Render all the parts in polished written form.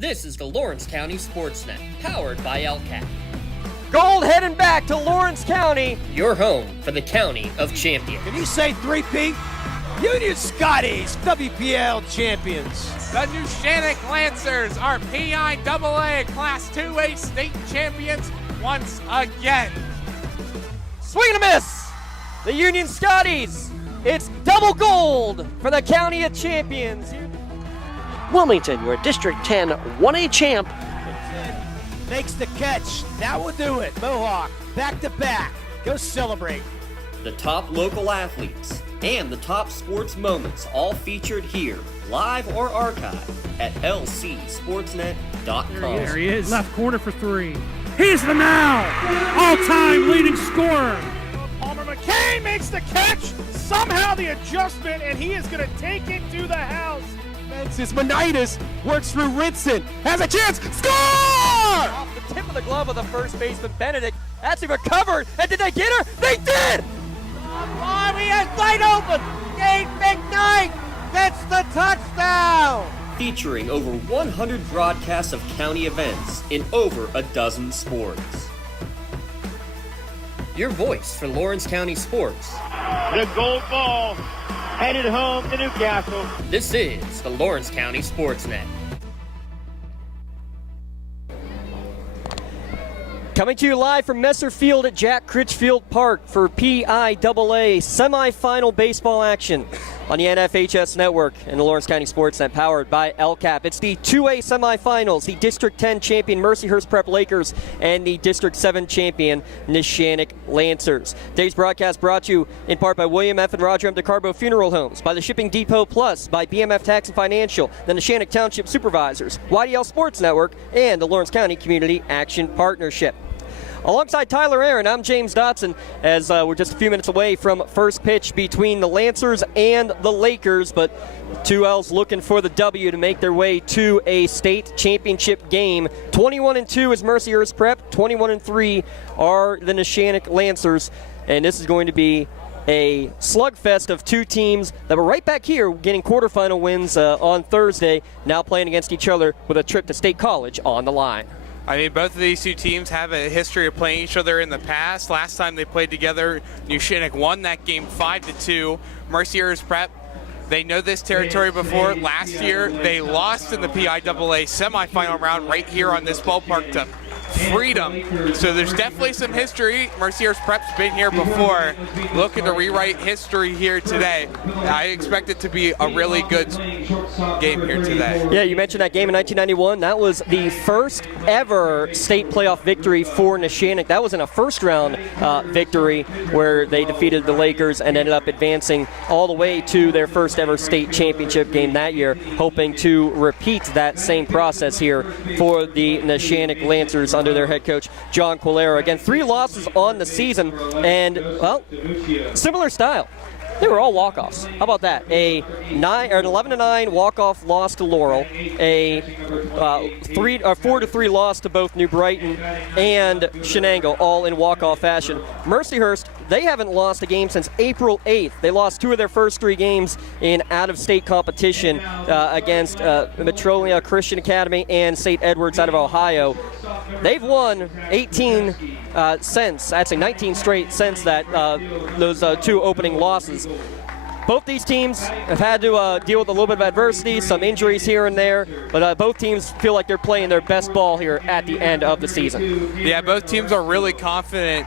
This is the Lawrence County SportsNet, powered by LCAP. Gold heading back to Lawrence County. Your home for the County of Champions. Can you say three-peat? Union Scotties, WPL champions. The Neshannock Lancers are PIAA Class 2A state champions once again. Swing and a miss. The Union Scotties. It's double gold for the County of Champions. Wilmington, your District 10 1A champ. Makes the catch. That will do it. Mohawk, back to back. Go celebrate. The top local athletes and the top sports moments all featured here, live or archived at lcsportsnet.com. There he is. Left corner for three. He's the now all-time leading scorer. Palmer McCain makes the catch. Somehow the adjustment, and he is going to take it to the house. It's Monitis, works through Ritson, has a chance, score! Off the tip of the glove of the first baseman, Benedict. Actually recovered, and did they get her? They did! He has wide open. Gabe McKnight gets the touchdown. Featuring over 100 broadcasts of county events in over a dozen sports. Your voice for Lawrence County sports. The gold ball headed home to Newcastle. This is the Lawrence County SportsNet. Coming to you live from Messer Field at Jack Critchfield Park for PIAA semifinal baseball action on the NFHS Network and the Lawrence County SportsNet, powered by LCAP. It's the 2A semifinals, the District 10 champion Mercyhurst Prep Lakers and the District 7 champion Neshannock Lancers. Today's broadcast brought to you in part by William F. and Roger M. DeCarbo Funeral Homes, by the Shipping Depot Plus, by BMF Tax and Financial, the Neshannock Township Supervisors, YDL Sports Network, and the Lawrence County Community Action Partnership. Alongside Tyler Aaron, I'm James Dotson, as we're just a few minutes away from first pitch between the Lancers and the Lakers, but 2L's looking for the W to make their way to a state championship game. 21-2 is Mercyhurst Prep, 21-3 are the Neshannock Lancers, and this is going to be a slugfest of two teams that were right back here getting quarterfinal wins on Thursday, now playing against each other with a trip to State College on the line. I mean, both of these two teams have a history of playing each other in the past. Last time they played together, Neshannock won that game 5-2. Mercyhurst Prep, they know this territory before. Last year, they lost in the PIAA semifinal round right here on this ballpark to Freedom. So there's definitely some history. Mercyhurst Prep's been here before, looking to rewrite history here today. I expect it to be a really good game here today. Yeah, you mentioned that game in 1991. That was the first ever state playoff victory for Neshannock. That was in a first-round victory where they defeated the Lakers and ended up advancing all the way to their first ever state championship game that year, hoping to repeat that same process here for the Neshannock Lancers under their head coach, John Quilera. Again, 3 losses on the season, and, well, similar style. They were all walk-offs. How about that? An 11-9 walk-off loss to Laurel, a 4-3 loss to both New Brighton and Shenango, all in walk-off fashion. Mercyhurst, they haven't lost a game since April 8th. They lost 2 of their first 3 games in out-of-state competition against Metrolia Christian Academy and St. Edwards out of Ohio. They've won 18 since, actually 19 straight since that those 2 opening losses. Both these teams have had to deal with a little bit of adversity, some injuries here and there, but both teams feel like they're playing their best ball here at the end of the season. Yeah, both teams are really confident,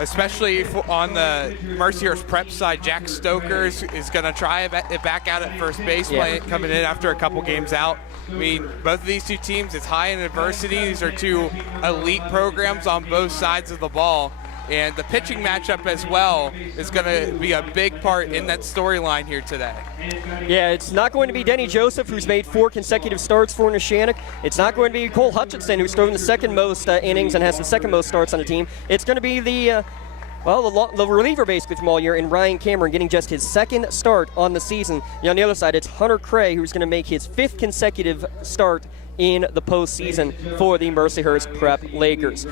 especially on the Mercyhurst Prep side. Jack Stoker is going to try it back out at first base, coming in after a couple games out. I mean, both of these two teams, it's high in adversity. These are 2 elite programs on both sides of the ball. And the pitching matchup as well is going to be a big part in that storyline here today. Yeah, it's not going to be Denny Joseph, who's made 4 consecutive starts for Neshannock. It's not going to be Cole Hutchinson, who's thrown the second most innings and has the second most starts on the team. It's going to be the reliever basically from all year in Ryan Cameron, getting just his 2nd start on the season. And on the other side, it's Hunter Cray, who's going to make his 5th consecutive start in the postseason for the Mercyhurst Prep Lakers.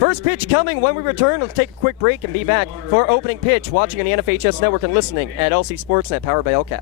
First pitch coming when we return. Let's take a quick break and be back for our opening pitch, watching on the NFHS Network and listening at LC SportsNet, powered by LCAP.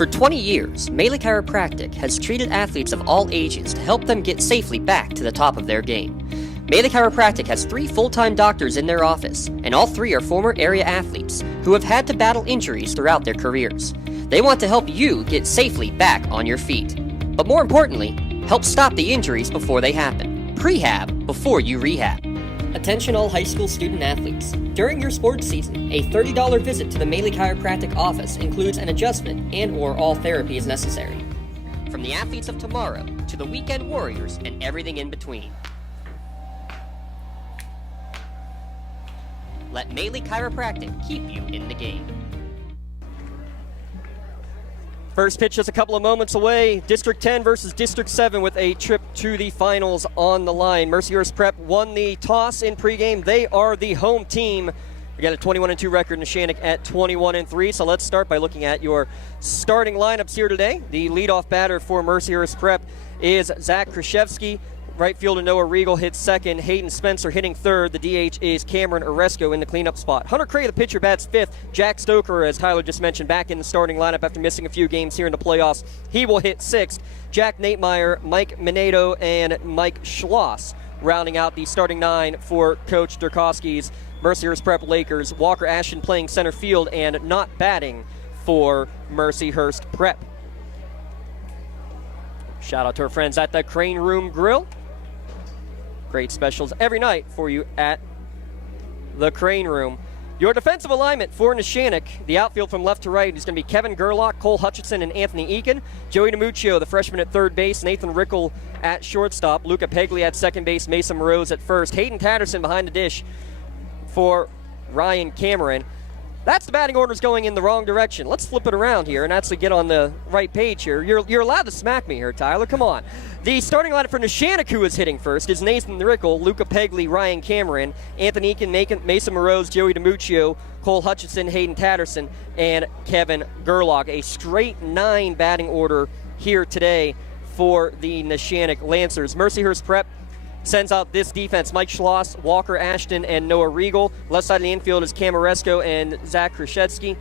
For 20 years, Melee Chiropractic has treated athletes of all ages to help them get safely back to the top of their game. Melee Chiropractic has 3 full-time doctors in their office, and all 3 are former area athletes who have had to battle injuries throughout their careers. They want to help you get safely back on your feet. But more importantly, help stop the injuries before they happen. Prehab before you rehab. Attention all high school student athletes. During your sports season, a $30 visit to the Melee Chiropractic office includes an adjustment and/or all therapy is necessary. From the athletes of tomorrow to the weekend warriors and everything in between. Let Melee Chiropractic keep you in the game. First pitch just a couple of moments away. District 10 versus District 7 with a trip to the finals on the line. Mercyhurst Prep won the toss in pregame. They are the home team. We got a 21-2 record. Neshannock at 21-3. So let's start by looking at your starting lineups here today. The leadoff batter for Mercyhurst Prep is Zach Krzyzewski. Right fielder Noah Regal hits second. Hayden Spencer hitting third. The DH is Cameron Oresco in the cleanup spot. Hunter Cray, the pitcher, bats fifth. Jack Stoker, as Tyler just mentioned, back in the starting lineup after missing a few games here in the playoffs. He will hit sixth. Jack Natemeyer, Mike Minedo, and Mike Schloss rounding out the starting 9 for Coach Durkowski's Mercyhurst Prep Lakers. Walker Ashton playing center field and not batting for Mercyhurst Prep. Shout out to our friends at the Crane Room Grill. Great specials every night for you at the Crane Room. Your defensive alignment for Neshannock, the outfield from left to right, is going to be Kevin Gerlach, Cole Hutchinson, and Anthony Eakin. Joey DiMuccio, the freshman at third base. Nathan Rickel at shortstop. Luca Pegley at second base. Mason Moroz at first. Hayden Tatterson behind the dish for Ryan Cameron. That's the batting orders going in the wrong direction. Let's flip it around here and actually get on the right page here. You're allowed to smack me here, Tyler. Come on. The starting lineup for Neshannock, who is hitting first, is Nathan Rickel, Luca Pegley, Ryan Cameron, Anthony Eakin, Mason Moroz, Joey DiMuccio, Cole Hutchinson, Hayden Tatterson, and Kevin Gerlach. A straight 9 batting order here today for the Neshannock Lancers. Mercyhurst Prep sends out this defense: Mike Schloss, Walker Ashton, and Noah Regal. Left side of the infield is Cam Oresco and Zach Krzyzewski.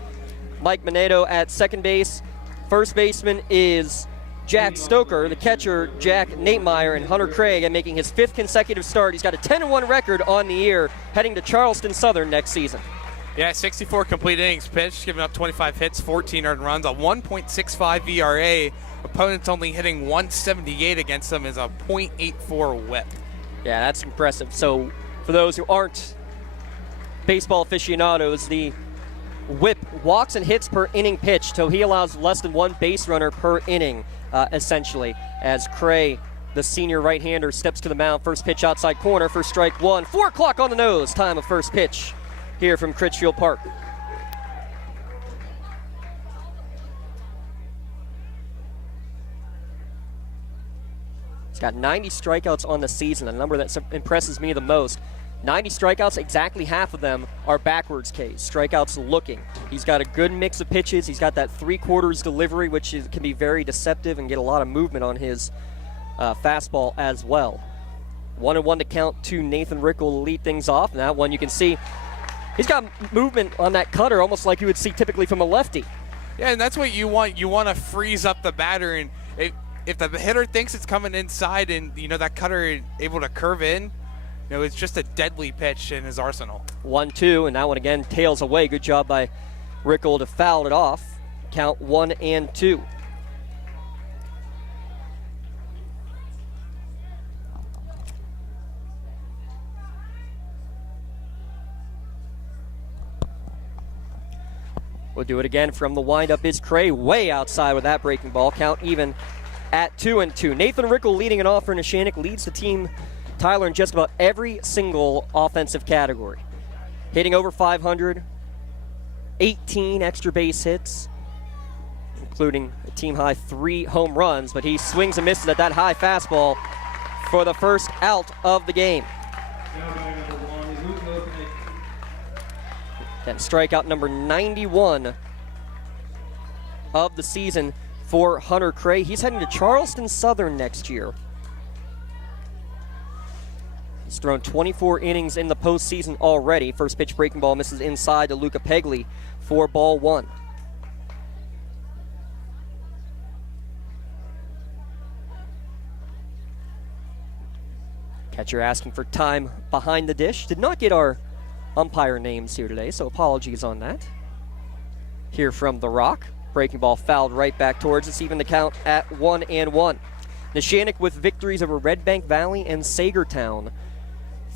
Mike Minedo at second base. First baseman is Jack Stoker. The catcher, Jack Natemeyer, and Hunter Craig, and making his 5th consecutive start. He's got a 10-1 record on the year, heading to Charleston Southern next season. Yeah, 64 complete innings pitched, giving up 25 hits, 14 earned runs, a 1.65 ERA. Opponents only hitting 178 against them is a .84 whip. Yeah, that's impressive. So for those who aren't baseball aficionados, the whip walks and hits per inning pitched, so he allows less than 1 base runner per inning, essentially, as Cray, the senior right-hander, steps to the mound. First pitch outside corner for strike 1. 4 o'clock on the nose, time of first pitch here from Critchfield Park. He's got 90 strikeouts on the season, a number that impresses me the most. 90 strikeouts, exactly half of them are backwards Ks, strikeouts looking. He's got a good mix of pitches. He's got that 3/4 delivery, which can be very deceptive and get a lot of movement on his fastball as well. 1-1 to count to Nathan Rickel to lead things off. And that one you can see, he's got movement on that cutter, almost like you would see typically from a lefty. Yeah, and that's what you want. You want to freeze up the batter, and if the hitter thinks it's coming inside and, that cutter is able to curve in, it's just a deadly pitch in his arsenal. 1-2, and that one again tails away. Good job by Rickel to foul it off. Count 1-2. We'll do it again from the windup. Is Cray way outside with that breaking ball. Count even at 2-2. Nathan Rickel leading it off for Neshannock, leads the team, Tyler, in just about every single offensive category. Hitting over 500, 18 extra base hits, including a team-high 3 home runs, but he swings and misses at that high fastball for the first out of the game. And strikeout number 91 of the season for Hunter Cray. He's heading to Charleston Southern next year. He's thrown 24 innings in the postseason already. First pitch breaking ball misses inside to Luca Pegley for ball 1. Catcher asking for time behind the dish. Did not get our umpire names here today, so apologies on that. Here from The Rock. Breaking ball fouled right back towards us, even the count at 1-1. Neshannock with victories over Red Bank Valley and Sagertown.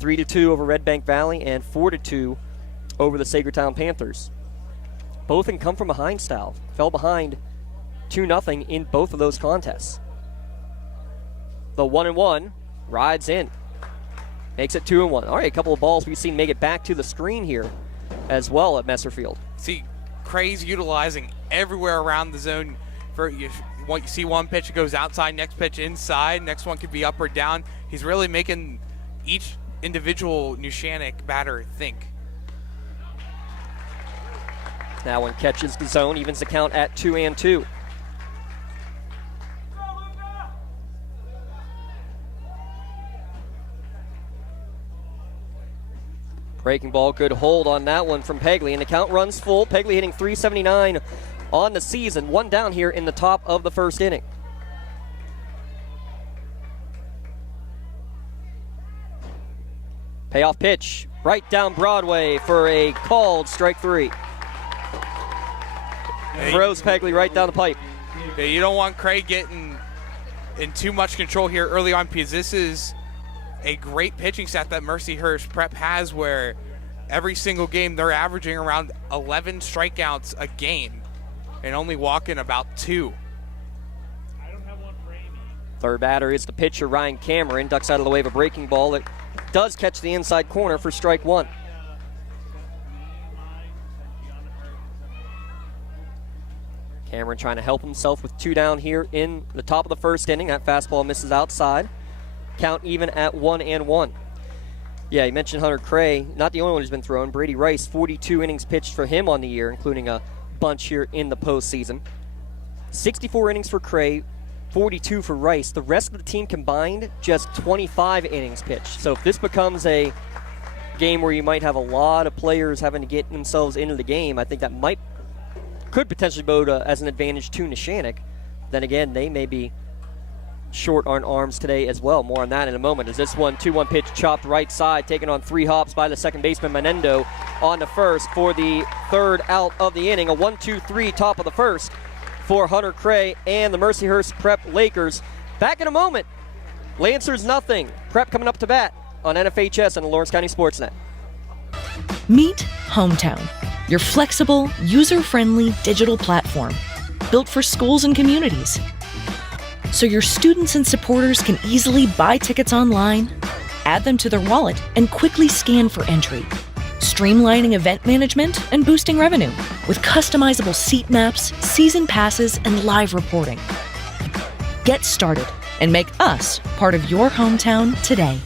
3-2 over Red Bank Valley and 4-2 over the Sagertown Panthers. Both in come from behind style. Fell behind 2-0 in both of those contests. The 1-1 rides in. Makes it 2-1. All right, a couple of balls we've seen make it back to the screen here as well at Messer Field. See, Cray's utilizing everywhere around the zone. You see one pitch, it goes outside, next pitch inside, next one could be up or down. He's really making each individual Neshannock batter think. That one catches the zone, evens the count at 2-2. Breaking ball, good hold on that one from Pegley, and the count runs full. Pegley hitting .379 on the season. One down here in the top of the first inning. Payoff pitch, right down Broadway for a called strike 3. Throws Pegley right down the pipe. Yeah, you don't want Craig getting in too much control here early on, because this is a great pitching staff that Mercyhurst Prep has, where every single game they're averaging around 11 strikeouts a game and only walking about 2. Third batter is the pitcher, Ryan Cameron. Ducks out of the way of a breaking ball that does catch the inside corner for strike 1. Cameron trying to help himself with 2 down here in the top of the first inning. That fastball misses outside. Count even at 1-1. Yeah, you mentioned Hunter Cray, not the only one who's been thrown. Brady Rice, 42 innings pitched for him on the year, including a bunch here in the postseason. 64 innings for Cray, 42 for Rice. The rest of the team combined, just 25 innings pitched. So if this becomes a game where you might have a lot of players having to get themselves into the game, I think that could potentially go as an advantage to Neshannock. Then again, they may be short on arms today as well. More on that in a moment. As this 2-1 pitch chopped right side, taken on 3 hops by the second baseman Menendo on the first for the third out of the inning. A 1-2-3 top of the first for Hunter Cray and the Mercyhurst Prep Lakers. Back in a moment. Lancers nothing. Prep coming up to bat on NFHS and the Lawrence County SportsNet. Meet Hometown, your flexible, user-friendly digital platform built for schools and communities, so your students and supporters can easily buy tickets online, add them to their wallet, and quickly scan for entry, streamlining event management and boosting revenue with customizable seat maps, season passes, and live reporting. Get started and make us part of your hometown today.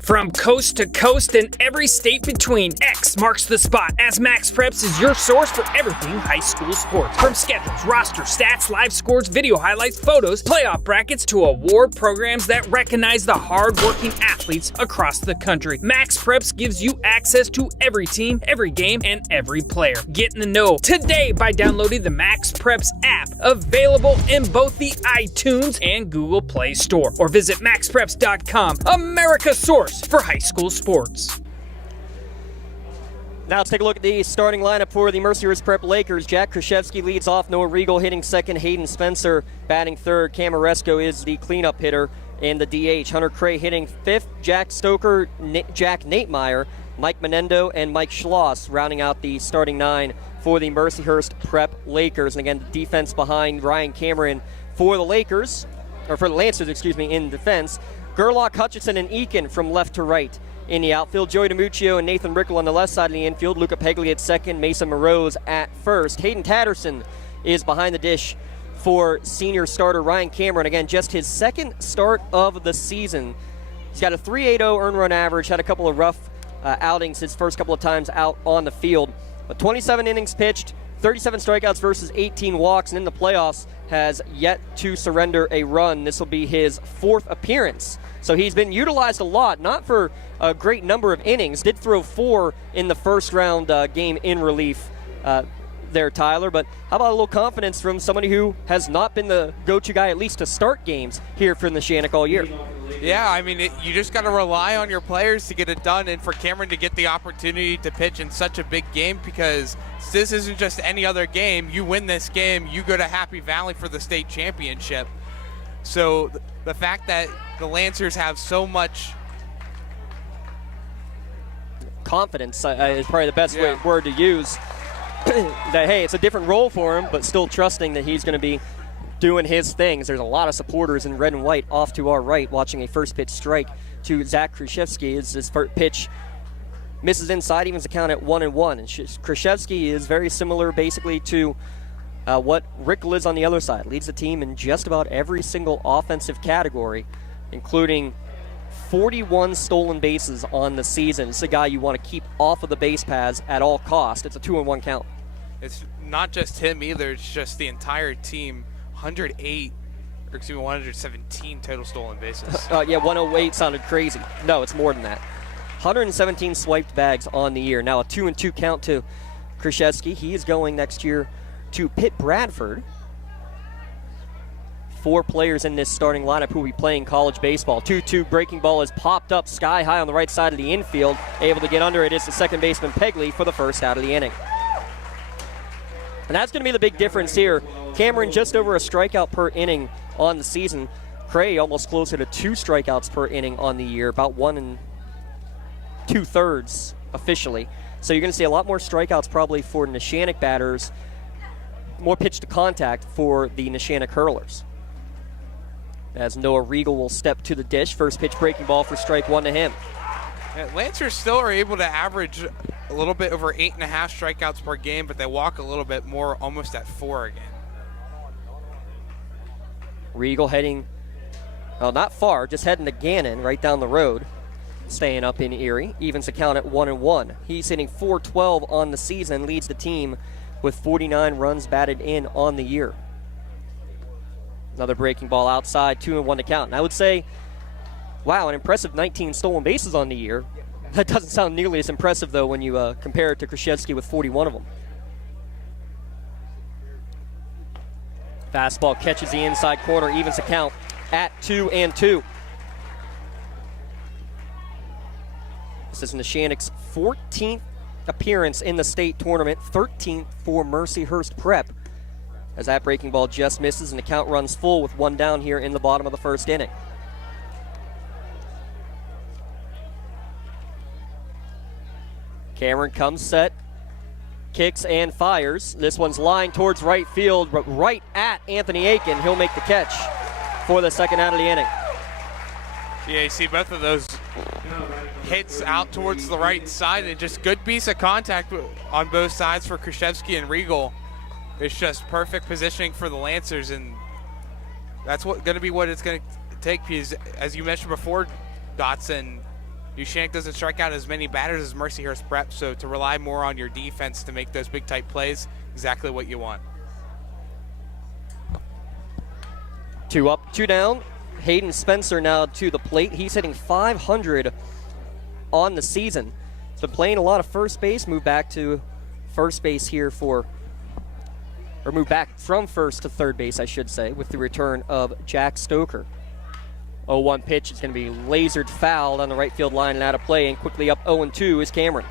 From coast to coast and every state between, X marks the spot as Max Preps is your source for everything high school sports. From schedules, roster, stats, live scores, video highlights, photos, playoff brackets, to award programs that recognize the hard-working athletes across the country. Max Preps gives you access to every team, every game, and every player. Get in the know today by downloading the Max Preps app, available in both the iTunes and Google Play Store. Or visit maxpreps.com, America's source for high school sports. Now let's take a look at the starting lineup for the Mercyhurst Prep Lakers. Jack Krzyzewski leads off. Noah Regal hitting second. Hayden Spencer batting third. Cam Oresco is the cleanup hitter in the DH. Hunter Cray hitting fifth. Jack Stoker, Jack Natemeyer, Mike Menendo, and Mike Schloss rounding out the starting 9 for the Mercyhurst Prep Lakers. And again, the defense behind Ryan Cameron for the Lakers, or for the Lancers, in defense. Gerlach, Hutchinson, and Eakin from left to right in the outfield. Joey DiMuccio and Nathan Rickle on the left side of the infield. Luca Pegli at second. Mason Morose at first. Hayden Tatterson is behind the dish for senior starter Ryan Cameron. Again, just his second start of the season. He's got a .380 earned run average. Had a couple of rough outings his first couple of times out on the field. But 27 innings pitched, 37 strikeouts versus 18 walks, and in the playoffs has yet to surrender a run. This will be his 4th appearance. So he's been utilized a lot, not for a great number of innings. Did throw 4 in the first round game in relief there, Tyler, but how about a little confidence from somebody who has not been the go-to guy, at least to start games here for Neshannock all year? Yeah, I mean, you just got to rely on your players to get it done, and for Cameron to get the opportunity to pitch in such a big game, because this isn't just any other game. You win this game, you go to Happy Valley for the state championship. So the fact that the Lancers have so much confidence is probably the best word to use. That, hey, it's a different role for him, but still trusting that he's going to be doing his things. There's a lot of supporters in red and white off to our right watching a first pitch strike to Zach Krzyzewski. As his first pitch misses inside, evens the count at 1-1. And Krzyzewski is very similar basically to what Rickle is on the other side. Leads the team in just about every single offensive category, including 41 stolen bases on the season. It's a guy you want to keep off of the base paths at all costs. It's a 2-1 count. It's not just him either. It's just the entire team. 117 total stolen bases. Yeah, 108 sounded crazy. No, it's more than that. 117 swiped bags on the year. Now a 2-2 count to Krzyzewski. He is going next year to Pitt Bradford. 4 players in this starting lineup who will be playing college baseball. 2-2 breaking ball is popped up sky high on the right side of the infield. Able to get under it is the second baseman Pegley for the first out of the inning. And that's going to be the big difference here. Cameron just over a strikeout per inning on the season. Cray almost closer to 2 strikeouts per inning on the year, about 1 2/3 officially. So you're going to see a lot more strikeouts probably for Neshannock batters, more pitch to contact for the Neshannock hurlers. As Noah Regal will step to the dish. First pitch breaking ball for strike 1 to him. Lancers still are able to average a little bit over 8.5 strikeouts per game, but they walk a little bit more, almost at 4 again. Regal heading, well, not far, just heading to Gannon right down the road. Staying up in Erie. Evens the count at 1-1. He's hitting .412 on the season, leads the team with 49 runs batted in on the year. Another breaking ball outside, 2-1 to count. And I would say, wow, an impressive 19 stolen bases on the year. That doesn't sound nearly as impressive, though, when you compare it to Krzyzewski with 41 of them. Fastball catches the inside corner, evens the count at 2-2. This is Neshannock's 14th appearance in the state tournament, 13th for Mercyhurst Prep. As that breaking ball just misses and the count runs full with 1 down here in the bottom of the first inning. Cameron comes set, kicks and fires. This one's lined towards right field, but right at Anthony Aiken. He'll make the catch for the second out of the inning. Yeah, you see both of those hits out towards the right side, and just good piece of contact on both sides for Krzyzewski and Regal. It's just perfect positioning for the Lancers, and that's going to be what it's going to take, because as you mentioned before, Dotson, Neshannock doesn't strike out as many batters as Mercyhurst Prep, so to rely more on your defense to make those big type plays, exactly what you want. 2 up, 2 down. Hayden Spencer now to the plate. He's hitting .500 on the season. He's been playing a lot of first base, moved back to first base here or moved back from first to third base, I should say, with the return of Jack Stoker. 0-1 pitch is going to be lasered fouled on the right field line and out of play, and quickly up 0-2 is Cameron.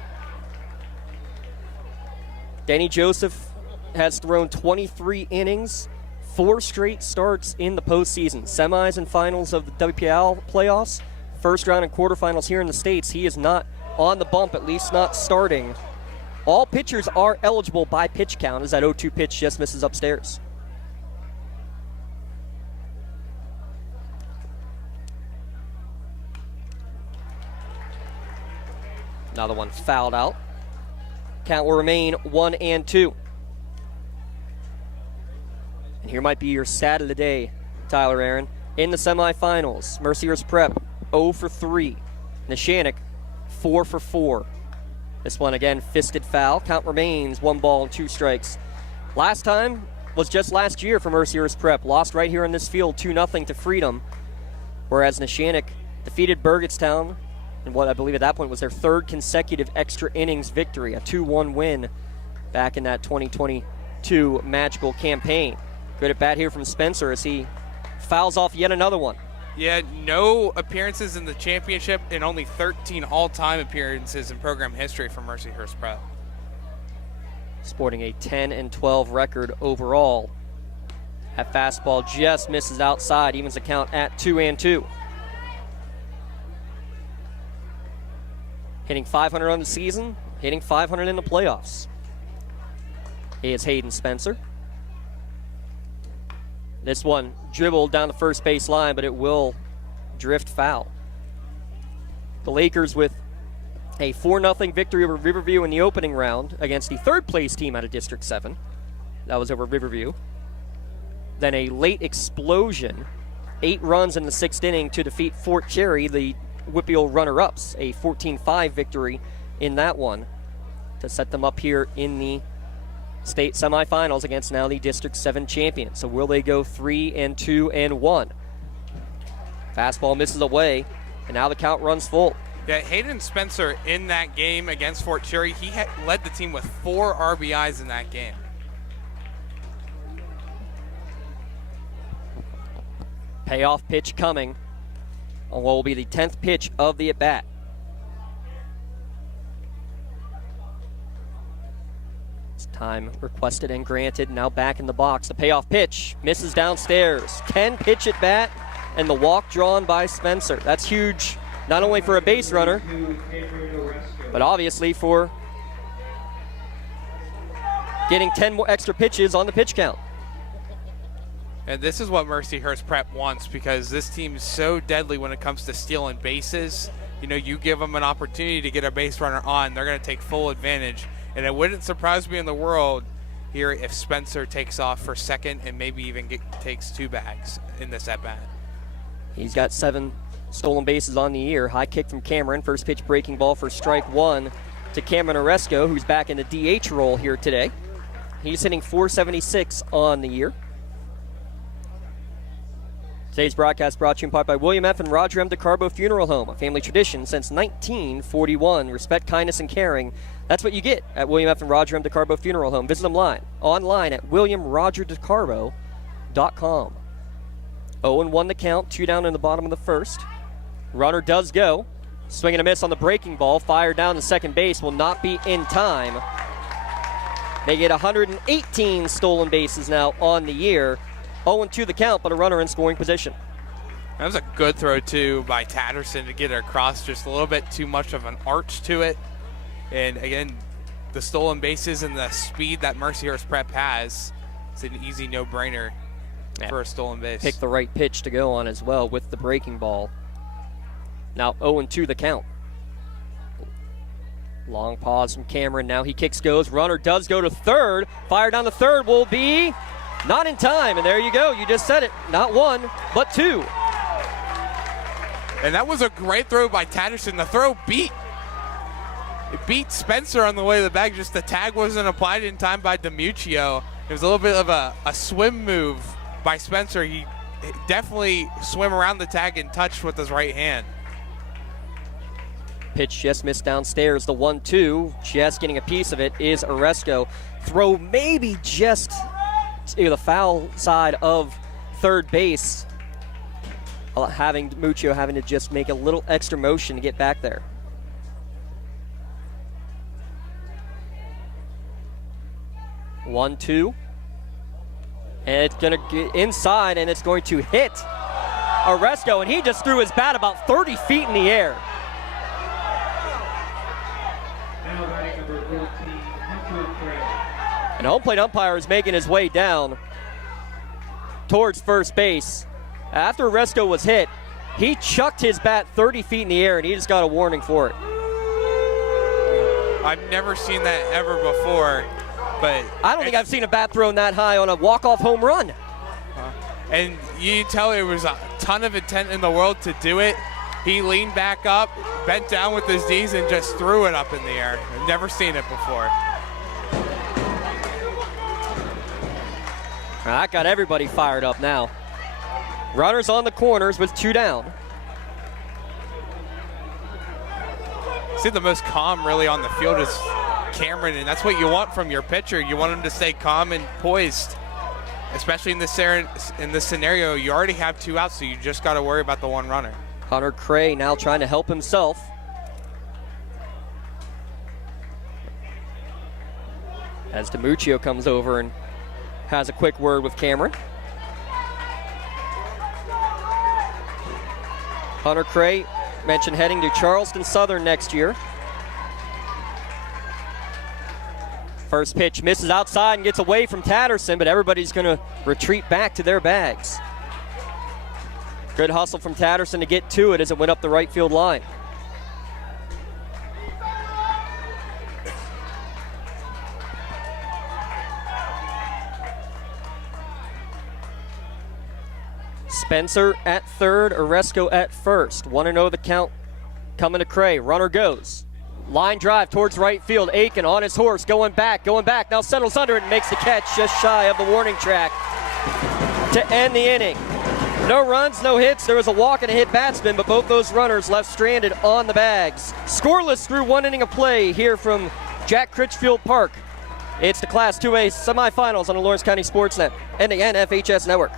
Danny Joseph has thrown 23 innings, 4 straight starts in the postseason, semis and finals of the WPIAA playoffs, first round and quarterfinals here in the States. He is not on the bump, at least not starting. All pitchers are eligible by pitch count, as that 0-2 pitch just misses upstairs. Another one fouled out. Count will remain 1-2. And here might be your stat of the day, Tyler Aaron. In the semifinals, Mercyhurst Prep 0-3. Neshannock 4-4. This one again, fisted foul. Count remains 1 ball and 2 strikes. Last time was just last year for Mercyhurst Prep. Lost right here in this field 2-0 to Freedom. Whereas Neshannock defeated Burgettstown in what I believe at that point was their 3rd consecutive extra innings victory, a 2-1 win back in that 2022 magical campaign. Good at bat here from Spencer as he fouls off yet another one. Yeah, no appearances in the championship and only 13 all-time appearances in program history for Mercyhurst Prep. Sporting a 10-12 record overall. That fastball just misses outside, evens the count at 2-2. Hitting .500 on the season, hitting .500 in the playoffs. Is Hayden Spencer. This one dribbled down the first base line, but it will drift foul. The Lakers with a 4-0 victory over Riverview in the opening round against the third-place team out of District 7. That was over Riverview. Then a late explosion, 8 runs in the 6th inning to defeat Fort Cherry, the Whitfield runner-ups, a 14-5 victory in that one to set them up here in the state semifinals against now the District 7 champion. So will they go 3-2-1? Fastball misses away, and now the count runs full. Yeah, Hayden Spencer in that game against Fort Cherry, he led the team with 4 RBIs in that game. Payoff pitch coming on what will be the 10th pitch of the at-bat. It's time requested and granted. Now back in the box. The payoff pitch misses downstairs. 10-pitch at-bat, and the walk drawn by Spencer. That's huge, not only for a base runner, but obviously for getting 10 more extra pitches on the pitch count. And this is what Mercyhurst Prep wants, because this team is so deadly when it comes to stealing bases. You know, you give them an opportunity to get a base runner on, they're going to take full advantage. And it wouldn't surprise me in the world here if Spencer takes off for second and maybe even takes 2 bags in this at-bat. He's got 7 stolen bases on the year. High kick from Cameron. First pitch breaking ball for strike 1 to Cameron Oresco, who's back in the DH role here today. He's hitting .476 on the year. Today's broadcast brought to you in part by William F. and Roger M. DeCarbo Funeral Home, a family tradition since 1941. Respect, kindness, and caring. That's what you get at William F. and Roger M. DeCarbo Funeral Home. Visit them online at williamrogerdecarbo.com. 0-1 the count, 2 down in the bottom of the first. Runner does go. Swing and a miss on the breaking ball. Fired down to second base, will not be in time. They get 118 stolen bases now on the year. 0-2 the count, but a runner in scoring position. That was a good throw, too, by Tatterson to get it across. Just a little bit too much of an arch to it. And, again, the stolen bases and the speed that Mercyhurst Prep has, it's an easy no-brainer for a stolen base. Pick the right pitch to go on as well with the breaking ball. Now 0-2 the count. Long pause from Cameron. Now he kicks, goes. Runner does go to third. Fire down the third will be not in time. And there you go. You just said it. Not 1, but 2. And that was a great throw by Tatterson. The throw beat Spencer on the way to the bag. Just the tag wasn't applied in time by DiMuccio. It was a little bit of a swim move by Spencer. He definitely swam around the tag and touched with his right hand. Pitch just missed downstairs. The 1-2, just getting a piece of it, is Oresco. Throw maybe just to the foul side of third base. Having DiMuccio having to just make a little extra motion to get back there. One-two. And it's going to get inside, and it's going to hit Oresco, and he just threw his bat about 30 feet in the air. And home plate umpire is making his way down towards first base. After Oresco was hit, he chucked his bat 30 feet in the air, and he just got a warning for it. I've never seen that ever before. But I don't think I've seen a bat thrown that high on a walk-off home run. And you tell there was a ton of intent in the world to do it. He leaned back up, bent down with his knees, and just threw it up in the air. I've never seen it before. That got everybody fired up now. Runners on the corners with 2 down. See, the most calm really on the field is Cameron, and that's what you want from your pitcher. You want him to stay calm and poised, especially in this scenario. You already have 2 outs, so you just got to worry about the 1 runner. Hunter Cray now trying to help himself. As DiMuccio comes over and has a quick word with Cameron. Hunter Cray mentioned heading to Charleston Southern next year. First pitch misses outside and gets away from Tatterson, but everybody's going to retreat back to their bags. Good hustle from Tatterson to get to it as it went up the right field line. Spencer at third, Oresco at first. 1-0 the count coming to Cray. Runner goes. Line drive towards right field. Aiken on his horse, going back. Now settles under it and makes the catch just shy of the warning track to end the inning. No runs, no hits. There was a walk and a hit batsman, but both those runners left stranded on the bags. Scoreless through 1 inning of play here from Jack Critchfield Park. It's the Class 2A semifinals on the Lawrence County SportsNet and the NFHS Network.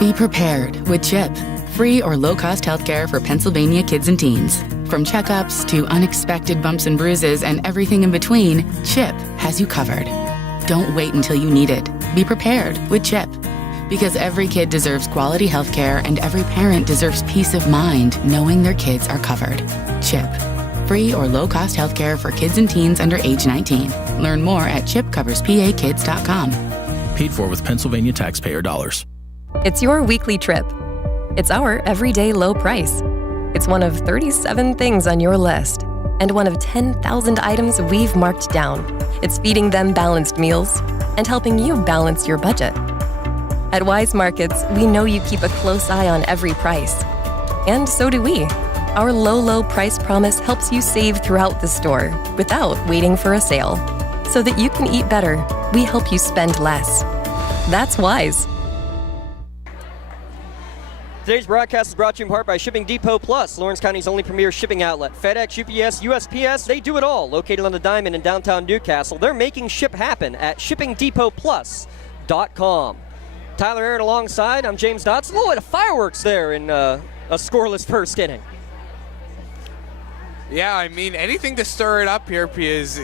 Be prepared with CHIP, free or low-cost healthcare for Pennsylvania kids and teens. From checkups to unexpected bumps and bruises and everything in between, CHIP has you covered. Don't wait until you need it. Be prepared with CHIP. Because every kid deserves quality healthcare and every parent deserves peace of mind knowing their kids are covered. CHIP, free or low-cost healthcare for kids and teens under age 19. Learn more at chipcoverspakids.com. Paid for with Pennsylvania taxpayer dollars. It's your weekly trip. It's our everyday low price. It's one of 37 things on your list and one of 10,000 items we've marked down. It's feeding them balanced meals and helping you balance your budget. At Wise Markets, we know you keep a close eye on every price. And so do we. Our low price promise helps you save throughout the store without waiting for a sale. So that you can eat better, we help you spend less. That's Wise. Today's broadcast is brought to you in part by Shipping Depot Plus, Lawrence County's only premier shipping outlet. FedEx, UPS, USPS, they do it all. Located on the Diamond in downtown Newcastle, they're making ship happen at shippingdepotplus.com. Tyler Aaron alongside, I'm James Dotson. A little bit of fireworks there in a scoreless first inning. Yeah, I mean, anything to stir it up here because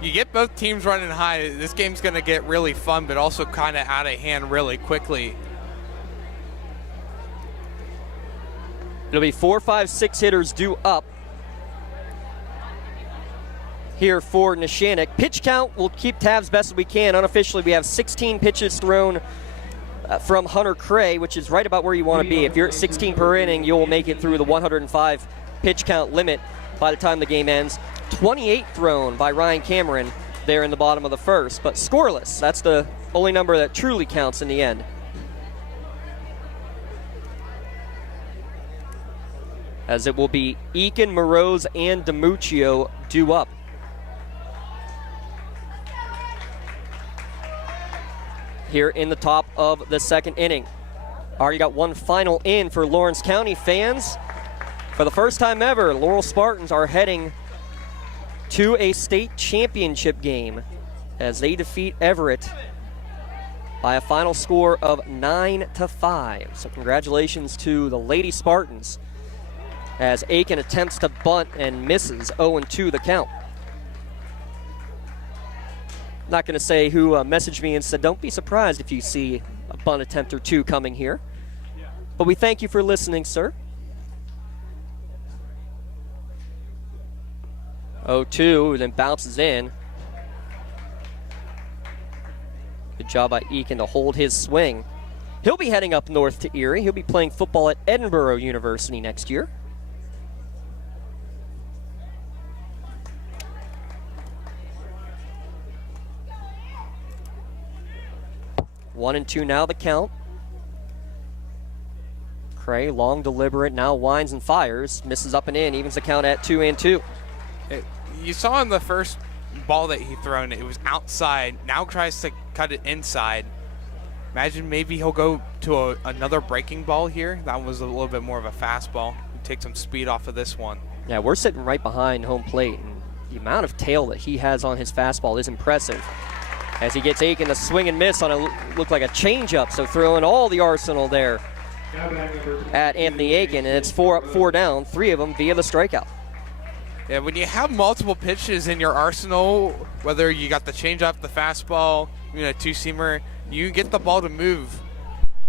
you get both teams running high. This game's going to get really fun, but also kind of out of hand really quickly. It'll be 4, 5, 6 hitters due up here for Neshannock. Pitch count, we'll keep tabs best as we can. Unofficially, we have 16 pitches thrown from Hunter Cray, which is right about where you want to be. If you're at 16 per inning, you'll make it through the 105 pitch count limit by the time the game ends. 28 thrown by Ryan Cameron there in the bottom of the first, but scoreless. That's the only number that truly counts in the end. As it will be Eakin, Moroz, and DiMuccio due up. Here in the top of the second inning. Already got one final in for Lawrence County fans. For the first time ever, Laurel Spartans are heading to a state championship game as they defeat Everett by a final score of 9-5. So congratulations to the Lady Spartans, as Aiken attempts to bunt and misses. 0-2 the count. Not going to say who messaged me and said, don't be surprised if you see a bunt attempt or two coming here. But we thank you for listening, sir. 0-2, then bounces in. Good job by Aiken to hold his swing. He'll be heading up north to Erie. He'll be playing football at Edinburgh University next year. 1-2 now the count. Cray, long deliberate, now winds and fires. Misses up and in, evens the count at 2-2. You saw in the first ball that he thrown, it was outside. Now tries to cut it inside. Imagine maybe he'll go to another breaking ball here. That was a little bit more of a fastball. Take some speed off of this one. Yeah, we're sitting right behind home plate, and the amount of tail that he has on his fastball is impressive. As he gets Aiken to swing and miss on a look like a changeup, so throwing all the arsenal there at Anthony Aiken, and it's 4 up, 4 down, 3 of them via the strikeout. Yeah, when you have multiple pitches in your arsenal, whether you got the changeup, the fastball, two-seamer, you get the ball to move.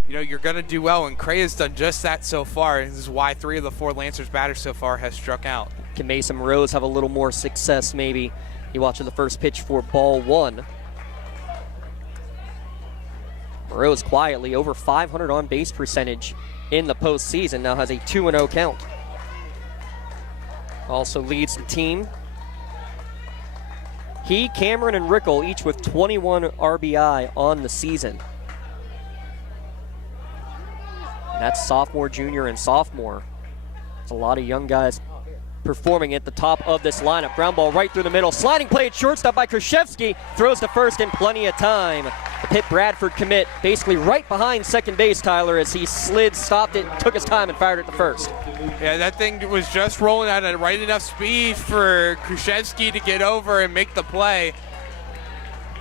You're going to do well, and Cray has done just that so far. This is why 3 of the 4 Lancers batters so far has struck out. Can Mason Rose have a little more success maybe? You watch the first pitch for ball 1. Rose quietly over 500 on base percentage in the postseason, now has a 2-0 count. Also leads the team. He, Cameron, and Rickle each with 21 RBI on the season. That's sophomore, junior, and sophomore. It's a lot of young guys performing at the top of this lineup. Ground ball right through the middle. Sliding play at shortstop by Krzyzewski. Throws to first in plenty of time. The Pitt Bradford commit basically right behind second base, Tyler, as he slid, stopped it, took his time, and fired it to first. Yeah, that thing was just rolling at a right enough speed for Krzyzewski to get over and make the play.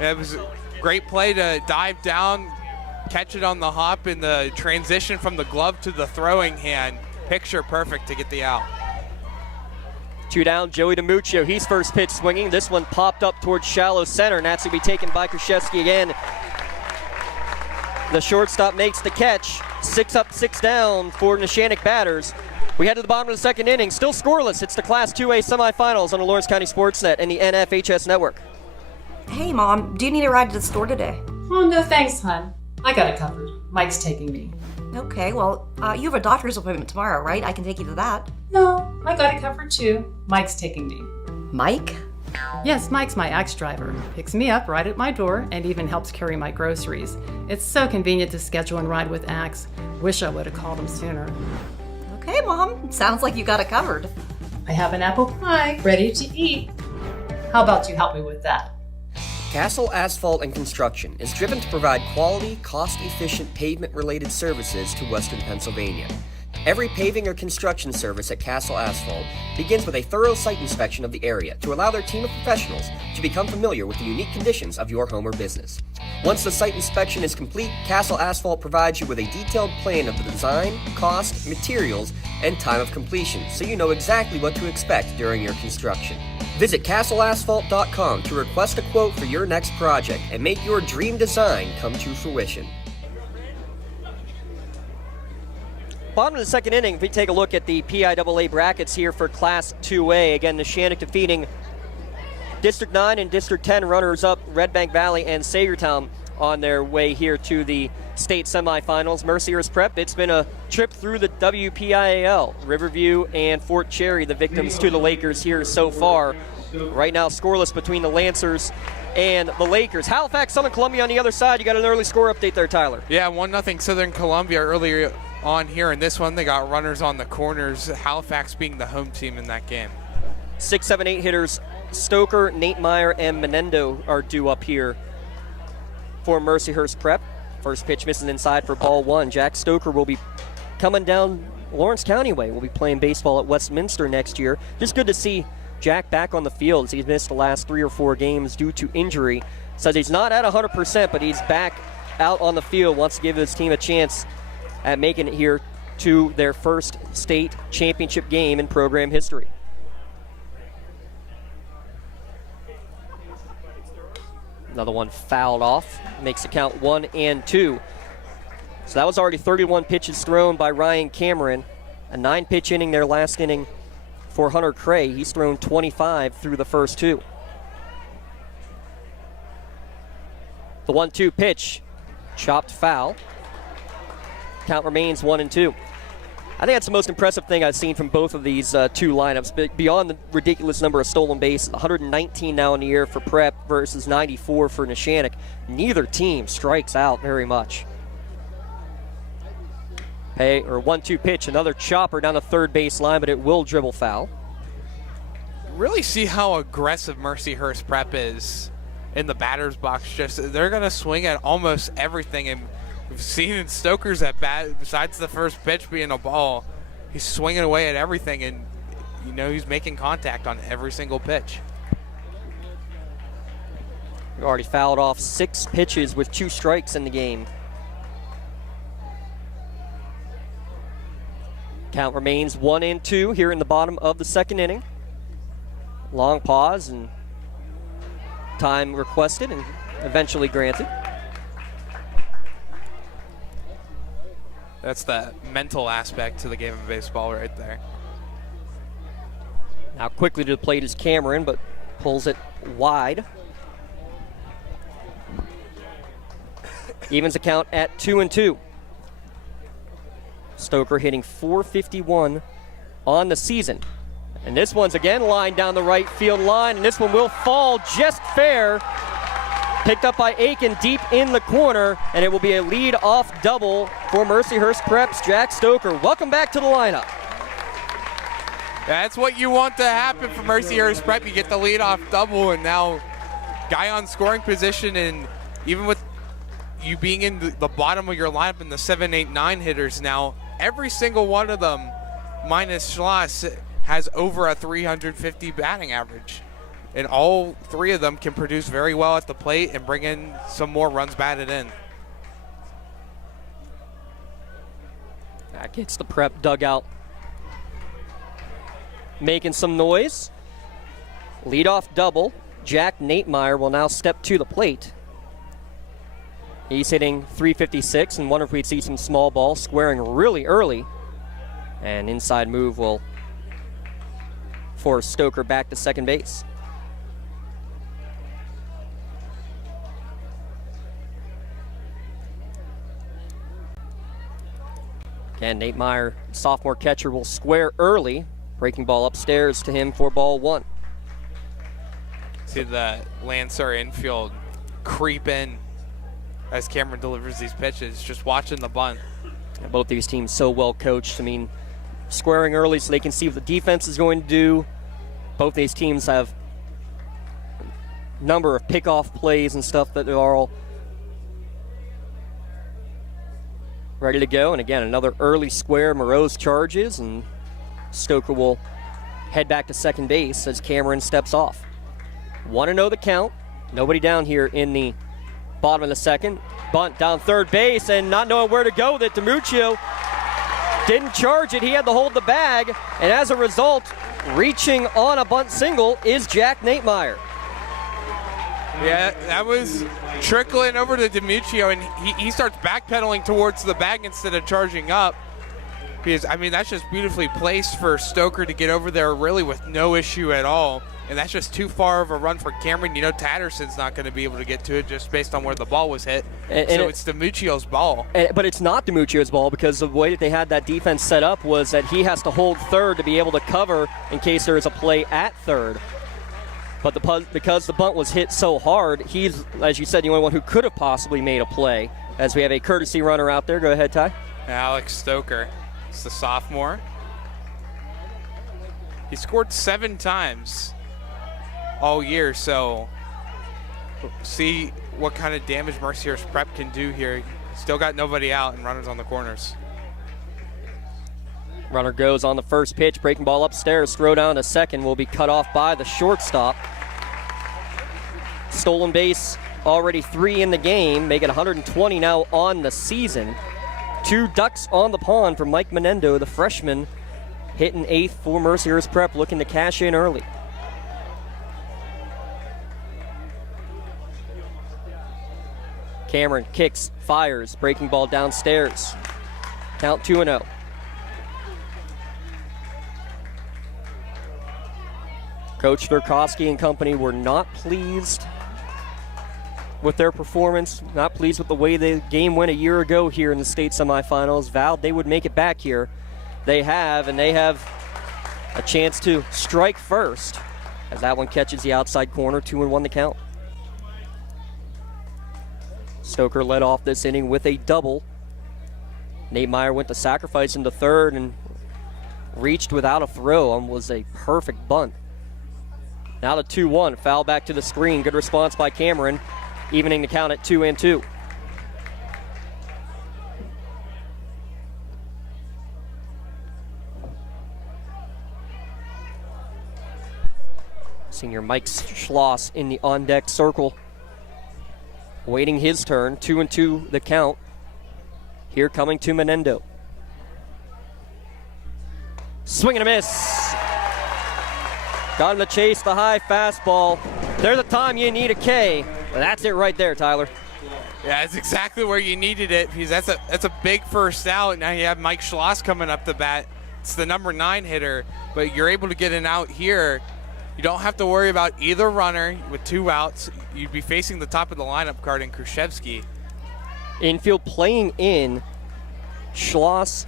It was a great play to dive down, catch it on the hop, in the transition from the glove to the throwing hand. Picture perfect to get the out. 2 down, Joey DiMuccio. He's first pitch swinging. This one popped up towards shallow center, and that's going to be taken by Krzyzewski again. The shortstop makes the catch. 6 up, 6 down for Neshannock batters. We head to the bottom of the second inning. Still scoreless. It's the Class 2A semifinals on the Lawrence County SportsNet and the NFHS Network. Hey, Mom. Do you need a ride to the store today? Oh, no thanks, hon. I got it covered. Mike's taking me. Okay, well, you have a doctor's appointment tomorrow, right? I can take you to that. No, I got it covered too. Mike's taking me. Mike? Yes, Mike's my ex driver. Picks me up right at my door and even helps carry my groceries. It's so convenient to schedule and ride with Axe. Wish I would have called him sooner. Okay, Mom. Sounds like you got it covered. I have an apple pie ready to eat. How about you help me with that? Castle Asphalt and Construction is driven to provide quality, cost-efficient pavement-related services to Western Pennsylvania. Every paving or construction service at Castle Asphalt begins with a thorough site inspection of the area to allow their team of professionals to become familiar with the unique conditions of your home or business. Once the site inspection is complete, Castle Asphalt provides you with a detailed plan of the design, cost, materials, and time of completion, so you know exactly what to expect during your construction. Visit castleasphalt.com to request a quote for your next project and make your dream design come to fruition. Bottom of the second inning, if we take a look at the PIAA brackets here for Class 2A, again, Neshannock defeating District 9 and District 10 runners-up Red Bank Valley and Sagertown on their way here to the state semifinals. Mercyhurst Prep, it's been a trip through the WPIAL. Riverview and Fort Cherry, the victims to the Lakers here so far. Right now, scoreless between the Lancers and the Lakers. Halifax, Southern Columbia on the other side. You got an early score update there, Tyler. Yeah, 1-0 Southern Columbia earlier on here. In this one, they got runners on the corners, Halifax being the home team in that game. 6, 7, 8 hitters, Stoker, Nate Meyer, and Menendo are due up here for Mercyhurst Prep. First pitch misses inside for ball 1. Jack Stoker will be coming down Lawrence County way. We'll be playing baseball at Westminster next year. Just good to see Jack back on the field. He's missed the last 3 or 4 games due to injury. Says he's not at 100%, but he's back out on the field. Wants to give his team a chance at making it here to their first state championship game in program history. Another one fouled off. Makes the count 1-2. So that was already 31 pitches thrown by Ryan Cameron. A 9-pitch inning there last inning for Hunter Cray. He's thrown 25 through the first 2. The 1-2 pitch, chopped foul. Count remains 1-2. I think that's the most impressive thing I've seen from both of these 2 lineups. But beyond the ridiculous number of stolen bases, 119 now in the year for Prep versus 94 for Neshannock. Neither team strikes out very much. 1-2 pitch, another chopper down the third base line, but it will dribble foul. Really see how aggressive Mercyhurst Prep is in the batter's box. Just they're going to swing at almost everything, and we've seen in Stoker's at bat, besides the first pitch being a ball, he's swinging away at everything, and he's making contact on every single pitch. We've already fouled off 6 pitches with 2 strikes in the game. Count remains 1-2 here in the bottom of the second inning. Long pause and time requested and eventually granted. That's the mental aspect to the game of baseball right there. Now quickly to the plate is Cameron, but pulls it wide. Evens the count at 2-2. Stoker hitting .451 on the season. And this one's again lined down the right field line, and this one will fall just fair. Picked up by Aiken deep in the corner, and it will be a lead-off double for Mercyhurst Prep's Jack Stoker. Welcome back to the lineup. That's what you want to happen for Mercyhurst Prep. You get the lead-off double, and now guy on scoring position, and even with you being in the bottom of your lineup in the 7, 8, 9 hitters now, every single one of them, minus Schloss, has over a 350 batting average. And all 3 of them can produce very well at the plate and bring in some more runs batted in. That gets the Prep dugout making some noise. Leadoff double. Jack Natemeyer will now step to the plate. He's hitting .356, and wonder if we'd see some small ball squaring really early. And inside move will force Stoker back to second base. Again, Natemeyer, sophomore catcher, will square early. Breaking ball upstairs to him for ball 1. See the Lancer infield creep in as Cameron delivers these pitches, just watching the bunt. And both these teams so well coached. I mean, squaring early so they can see what the defense is going to do. Both these teams have a number of pickoff plays and stuff that are all ready to go. And again, another early square. Moreau's charges, and Stoker will head back to second base as Cameron steps off. 1-0 the count. Nobody down here in the bottom of the second. Bunt down third base, and not knowing where to go with it, DiMuccio didn't charge it. He had to hold the bag, and as a result, reaching on a bunt single is Jack Natemeyer. Yeah, that was trickling over to DiMuccio, and he starts backpedaling towards the bag instead of charging up. Because, I mean, that's just beautifully placed for Stoker to get over there really with no issue at all. And that's just too far of a run for Cameron. You know, Tatterson's not going to be able to get to it just based on where the ball was hit. So it's DiMuccio's ball. But it's not DiMuccio's ball, because the way that they had that defense set up was that he has to hold third to be able to cover in case there is a play at third. But because the bunt was hit so hard, he's, as you said, the only one who could have possibly made a play. As we have a courtesy runner out there. Go ahead, Ty. Alex Stoker. It's the sophomore. He scored 7 times all year, so see what kind of damage Mercyhurst Prep can do here. Still got nobody out and runners on the corners. Runner goes on the first pitch, breaking ball upstairs, throw down to second, will be cut off by the shortstop. Stolen base, already 3 in the game, make it 120 now on the season. 2 ducks on the pond for Mike Menendo, the freshman, hitting 8th for Mercyhurst Prep, looking to cash in early. Cameron kicks, fires, breaking ball downstairs. Count 2-0. Coach Durkowski and company were not pleased with their performance, not pleased with the way the game went a year ago here in the state semifinals. Vowed they would make it back here. They have, and they have a chance to strike first as that one catches the outside corner. 2-1 the count. Stoker led off this inning with a double. Natemeyer went to sacrifice into third and reached without a throw and was a perfect bunt. Now to 2-1, foul back to the screen. Good response by Cameron, evening the count at 2-2. Senior Mike Schloss in the on-deck circle waiting his turn. 2-2 the count. Here coming to Menendo. Swing and a miss. Got him to chase the high fastball. There's a time you need a K. That's it right there, Tyler. Yeah, it's exactly where you needed it, because that's a big first out. Now you have Mike Schloss coming up the bat. It's the number 9 hitter, but you're able to get an out here. You don't have to worry about either runner with 2 outs. You'd be facing the top of the lineup card in Khrushchevsky. Infield playing in. Schloss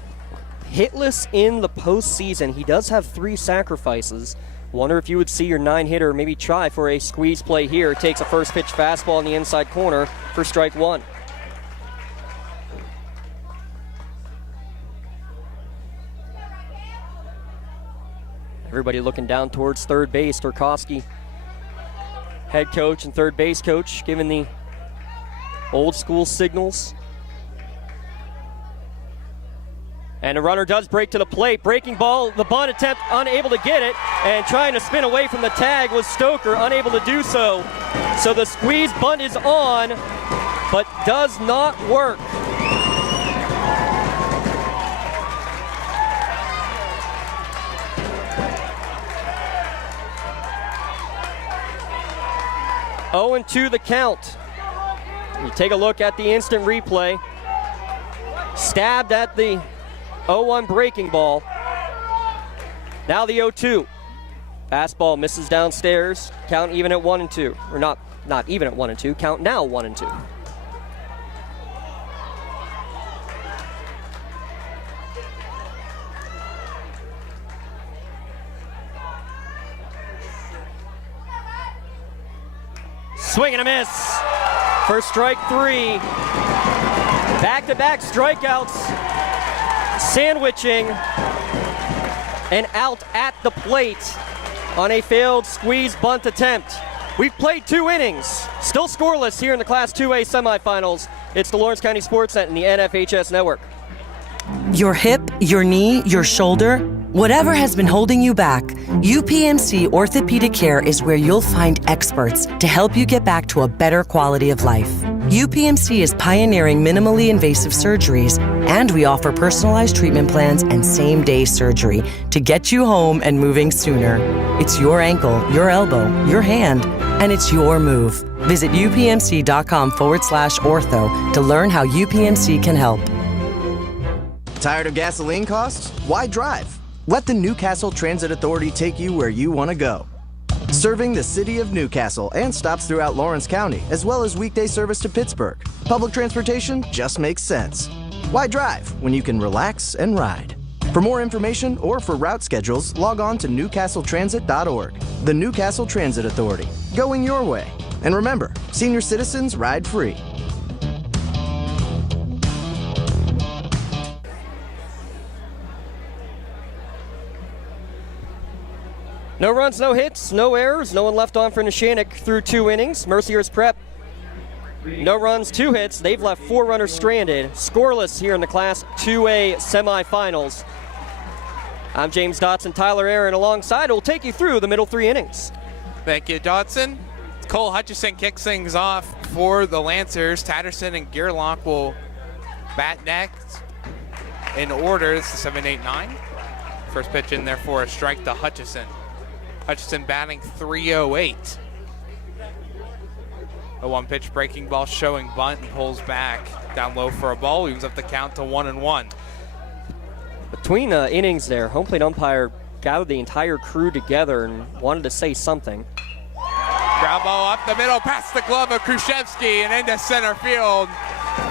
hitless in the postseason. He does have 3 sacrifices. Wonder if you would see your 9-hitter maybe try for a squeeze play here. Takes a first pitch fastball in the inside corner for strike 1. Everybody looking down towards third base. Turkowski, head coach and third base coach, giving the old school signals. And the runner does break to the plate. Breaking ball, the bunt attempt, unable to get it. And trying to spin away from the tag was Stoker, unable to do so. So the squeeze bunt is on, but does not work. Oh, 2 the count. You take a look at the instant replay. Stabbed at the 0-1 breaking ball. Now the 0-2. Fastball misses downstairs. Count even at 1-2. Or not even at 1-2. Count now 1-2. Swing and a miss for strike 3. Back-to-back strikeouts, sandwiching and out at the plate on a failed squeeze bunt attempt. We've played 2 innings, still scoreless here in the Class 2A semifinals. It's the Lawrence County SportsNet and the NFHS Network. Your hip, your knee, your shoulder, whatever has been holding you back, UPMC Orthopedic Care is where you'll find experts to help you get back to a better quality of life. UPMC is pioneering minimally invasive surgeries, and we offer personalized treatment plans and same-day surgery to get you home and moving sooner. It's your ankle, your elbow, your hand, and it's your move. Visit upmc.com/ortho to learn how UPMC can help. Tired of gasoline costs? Why drive? Let the Newcastle Transit Authority take you where you want to go. Serving the city of Newcastle and stops throughout Lawrence County, as well as weekday service to Pittsburgh. Public transportation just makes sense. Why drive when you can relax and ride? For more information or for route schedules, log on to newcastletransit.org. The Newcastle Transit Authority, going your way. And remember, senior citizens ride free. No runs, no hits, no errors, no one left on for Neshannock through 2 innings. Mercyhurst Prep, no runs, 2 hits. They've left 4 runners stranded. Scoreless here in the Class 2A semifinals. I'm James Dotson. Tyler Aaron alongside will take you through the middle 3 innings. Thank you, Dotson. Cole Hutchison kicks things off for the Lancers. Tatterson and Gerlach will bat next in order. This is 7-8-9. First pitch in there for a strike to Hutchison. Hutchison batting .308. A 1 pitch breaking ball showing bunt and pulls back down low for a ball. Moves up the count to 1-1. Between innings there, home plate umpire gathered the entire crew together and wanted to say something. Ground ball up the middle, past the glove of Khrushchevsky and into center field.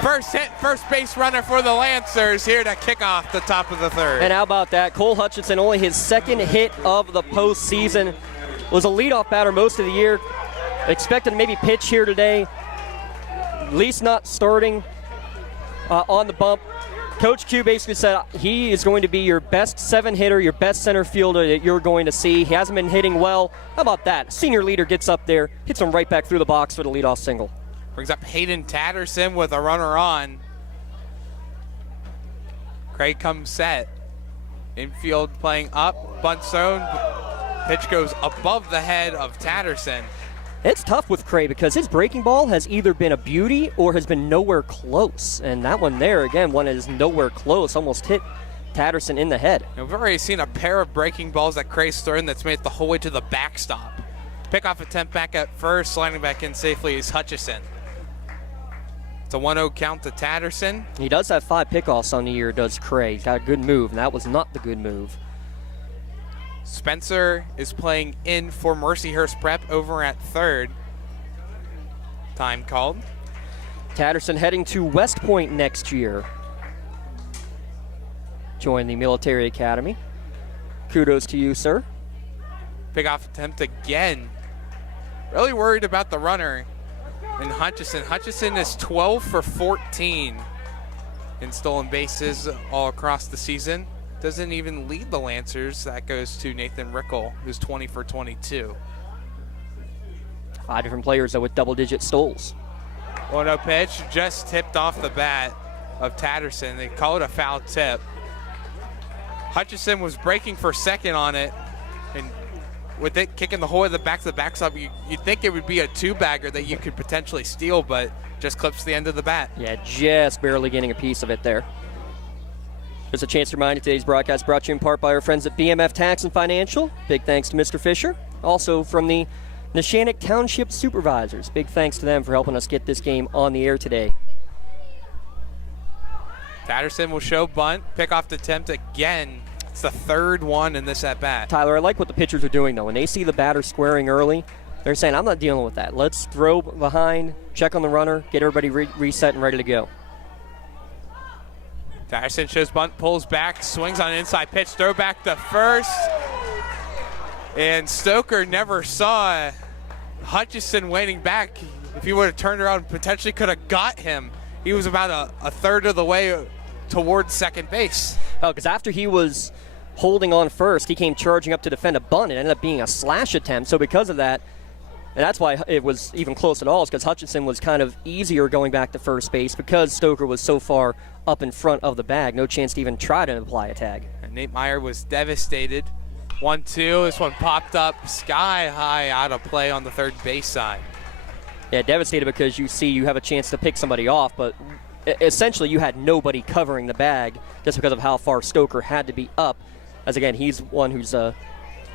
First hit, first base runner for the Lancers here to kick off the top of the 3rd. And how about that? Cole Hutchinson, only his 2nd hit of the postseason. Was a leadoff batter most of the year. Expected to maybe pitch here today. At least not starting on the bump. Coach Q basically said he is going to be your best 7 hitter, your best center fielder that you're going to see. He hasn't been hitting well. How about that? Senior leader gets up there, hits him right back through the box for the leadoff single. Brings up Hayden Tatterson with a runner on. Craig comes set. Infield playing up, bunt zone. Pitch goes above the head of Tatterson. It's tough with Cray because his breaking ball has either been a beauty or has been nowhere close. And that one there, again, one is nowhere close, almost hit Tatterson in the head. We've already seen a pair of breaking balls that Cray's thrown that's made it the whole way to the backstop. Pickoff attempt back at first, sliding back in safely is Hutchison. It's a 1-0 count to Tatterson. He does have 5 pickoffs on the year, does Cray. He's got a good move, and that was not the good move. Spencer is playing in for Mercyhurst Prep over at third. Time called. Tatterson heading to West Point next year. Join the military academy. Kudos to you, sir. Pickoff attempt again. Really worried about the runner in Hutchison. Hutchison is 12 for 14 in stolen bases all across the season. Doesn't even lead the Lancers. That goes to Nathan Rickle, who's 20 for 22. 5 different players, though, with double-digit stoles. 1-0 pitch, just tipped off the bat of Tatterson. They call it a foul tip. Hutchison was breaking for second on it, and with it kicking the whole way to the backstop, you'd think it would be a 2-bagger that you could potentially steal, but just clips the end of the bat. Yeah, just barely getting a piece of it there. There's a chance to remind you today's broadcast brought to you in part by our friends at BMF Tax and Financial. Big thanks to Mr. Fisher. Also from the Neshannock Township Supervisors. Big thanks to them for helping us get this game on the air today. Tatterson will show bunt. Pickoff attempt again. It's the third one in this at-bat. Tyler, I like what the pitchers are doing, though. When they see the batter squaring early, they're saying, I'm not dealing with that. Let's throw behind, check on the runner, get everybody reset and ready to go. Tatterson shows bunt, pulls back, swings on an inside pitch, throw back to first. And Stoker never saw Hutchison waiting back. If he would have turned around, potentially could have got him. He was about a third of the way towards second base. Oh, because after he was holding on first, he came charging up to defend a bunt. It ended up being a slash attempt. So because of that, and that's why it was even close at all, is because Hutchison was kind of easier going back to first base because Stoker was so far up in front of the bag. No chance to even try to apply a tag. And Nate Meyer was devastated. 1-2. This one popped up sky high out of play on the third base side. Yeah, devastated because you have a chance to pick somebody off, but essentially you had nobody covering the bag just because of how far Stoker had to be up. As again, he's one who's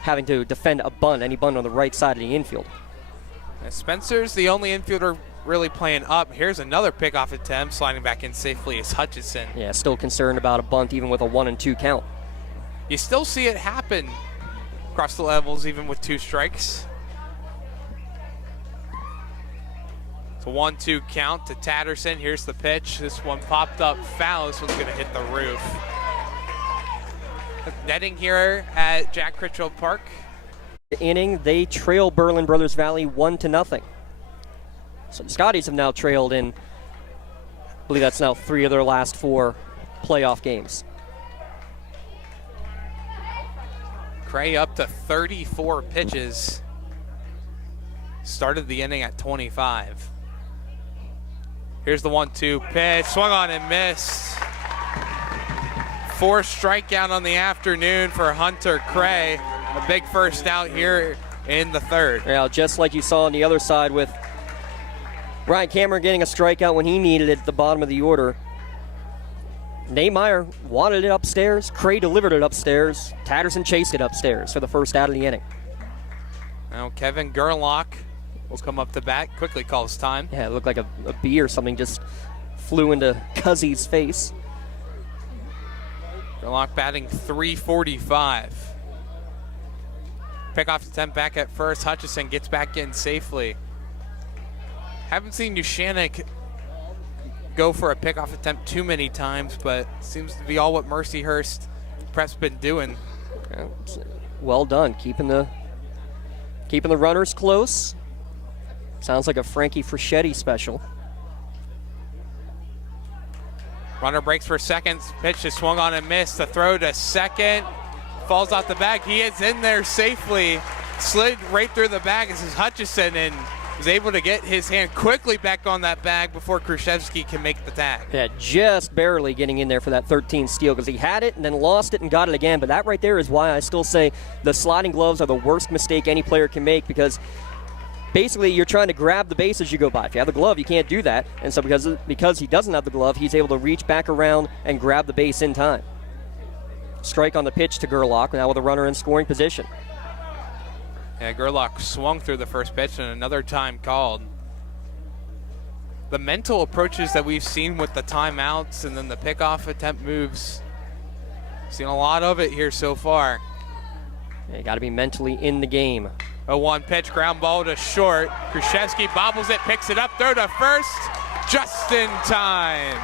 having to defend a bunt, any bunt on the right side of the infield. Spencer's the only infielder really playing up. Here's another pickoff attempt. Sliding back in safely is Hutchison. Yeah, still concerned about a bunt even with a 1-2 count. You still see it happen across the levels even with 2 strikes. It's a 1-2 count to Tatterson. Here's the pitch. This one popped up foul. This one's going to hit the roof. Netting here at Jack Critchfield Park. Inning, they trail Berlin Brothers Valley 1-0. So the Scotties have now trailed in, I believe that's now 3 of their last 4 playoff games. Cray up to 34 pitches. Started the inning at 25. Here's the 1-2 pitch. Swung on and missed. 4th strikeout on the afternoon for Hunter Cray. A big first out here in the third. Yeah, just like you saw on the other side with Ryan Cameron getting a strikeout when he needed it at the bottom of the order. Nate Meyer wanted it upstairs. Cray delivered it upstairs. Tatterson chased it upstairs for the first out of the inning. Now Kevin Gerlach will come up to bat. Quickly calls time. Yeah, it looked like a bee or something just flew into Cuzzy's face. Gerlach batting .345. Pickoff attempt back at first. Hutchison gets back in safely. Haven't seen Neshannock go for a pickoff attempt too many times, but seems to be all what Mercyhurst Prep's been doing. Well done, keeping the runners close. Sounds like a Frankie Fraschetti special. Runner breaks for second. Pitch is swung on and missed. The throw to second. Falls off the bag. He is in there safely. Slid right through the bag. This is Hutchison and was able to get his hand quickly back on that bag before Khrushchevsky can make the tag. Yeah, just barely getting in there for that 13 steal because he had it and then lost it and got it again. But that right there is why I still say the sliding gloves are the worst mistake any player can make, because basically you're trying to grab the base as you go by. If you have the glove, you can't do that. And so because he doesn't have the glove, he's able to reach back around and grab the base in time. Strike on the pitch to Gerlach, now with a runner in scoring position. Yeah, Gerlach swung through the first pitch and another time called. The mental approaches that we've seen with the timeouts and then the pickoff attempt moves, seen a lot of it here so far. Yeah, you got to be mentally in the game. A 1 pitch, ground ball to short. Krzyzewski bobbles it, picks it up, throw to first, just in time.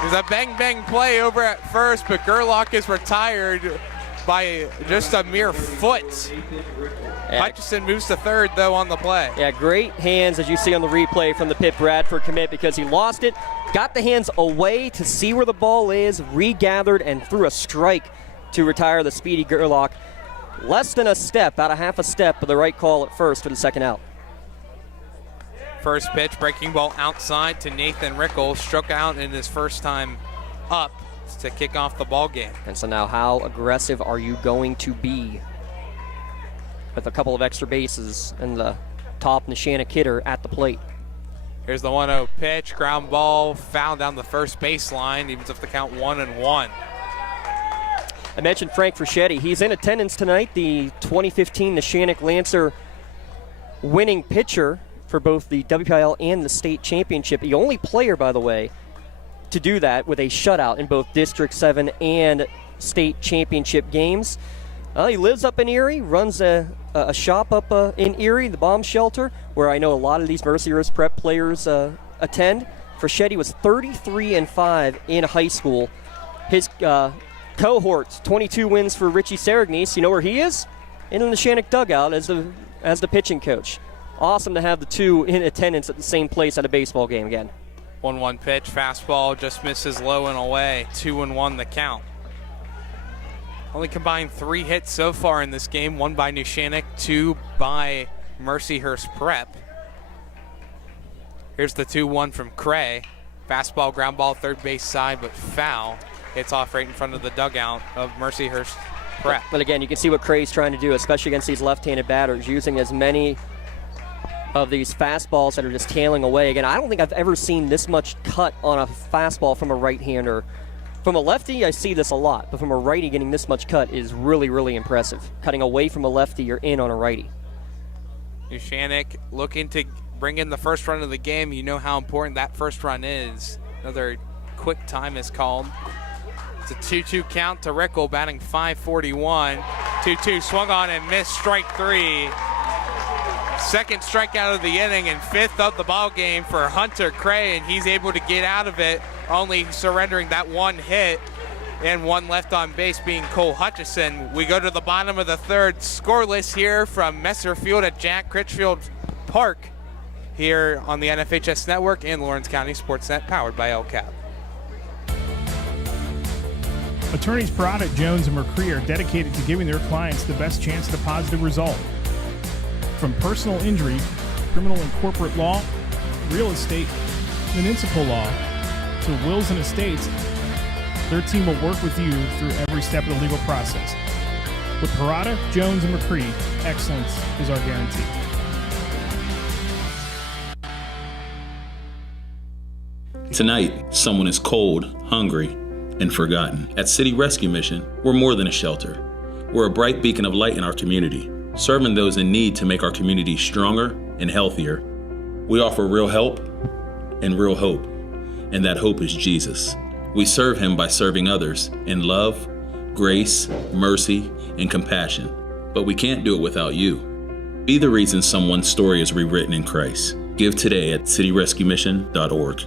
There's a bang-bang play over at first, but Gerlach is retired by just a mere foot. Hutchison moves to third, though, on the play. Yeah, great hands, as you see on the replay from the Pitt Bradford commit, because he lost it, got the hands away to see where the ball is, regathered, and threw a strike to retire the speedy Gerlach. Less than a step, about a half a step, but the right call at first for the second out. First pitch, breaking ball outside to Nathan Rickel, struck out in his first time up to kick off the ball game. And so now how aggressive are you going to be with a couple of extra bases and the top Neshannock hitter at the plate? Here's the 1-0 pitch, ground ball, foul down the first baseline, evens up the count 1-1. I mentioned Frank Fraschetti. He's in attendance tonight, the 2015 Neshannock Lancer winning pitcher for both the WPIAL and the state championship. The only player, by the way, to do that with a shutout in both District 7 and state championship games. He lives up in Erie, runs a shop up in Erie, the bomb shelter, where I know a lot of these Mercyhurst prep players attend. Fraschetti was 33-5 in high school. His cohort, 22 wins for Richie Saragnis. You know where he is? In the Neshannock dugout as the pitching coach. Awesome to have the two in attendance at the same place at a baseball game again. 1-1 pitch, fastball just misses low and away. 2-1 the count. Only combined 3 hits so far in this game. 1 by Neshannock, 2 by Mercyhurst Prep. Here's the 2-1 from Cray. Fastball, ground ball, third base side, but foul. It's off right in front of the dugout of Mercyhurst Prep. But again, you can see what Cray's trying to do, especially against these left-handed batters, using as many of these fastballs that are just tailing away. Again, I don't think I've ever seen this much cut on a fastball from a right-hander. From a lefty, I see this a lot, but from a righty, getting this much cut is really, really impressive. Cutting away from a lefty, you're in on a righty. Neshannock looking to bring in the first run of the game. You know how important that first run is. Another quick time is called. It's a 2-2 count to Rickel, batting .541. 2-2 swung on and missed, strike 3. Second strikeout of the inning and 5th of the ball game for Hunter Cray, and he's able to get out of it, only surrendering that 1 hit and 1 left on base being Cole Hutchison. We go to the bottom of the third, scoreless here from Messer Field at Jack Critchfield Park here on the NFHS Network and Lawrence County SportsNet, powered by LCAP. Attorneys Parada, Jones, and McCree are dedicated to giving their clients the best chance at a positive result. From personal injury, criminal and corporate law, real estate, municipal law, to wills and estates, their team will work with you through every step of the legal process. With Parada, Jones, and McCree, excellence is our guarantee. Tonight, someone is cold, hungry, and forgotten. At City Rescue Mission, we're more than a shelter. We're a bright beacon of light in our community, serving those in need to make our community stronger and healthier. We offer real help and real hope, and that hope is Jesus. We serve him by serving others in love, grace, mercy, and compassion. But we can't do it without you. Be the reason someone's story is rewritten in Christ. Give today at cityrescuemission.org.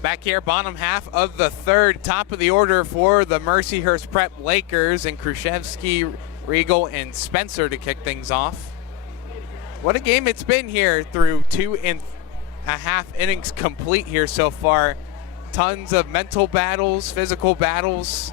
Back here, bottom half of the third, top of the order for the Mercyhurst Prep Lakers, and Krzyzewski, Regal, and Spencer to kick things off. What a game it's been here through 2.5 innings complete here so far. Tons of mental battles, physical battles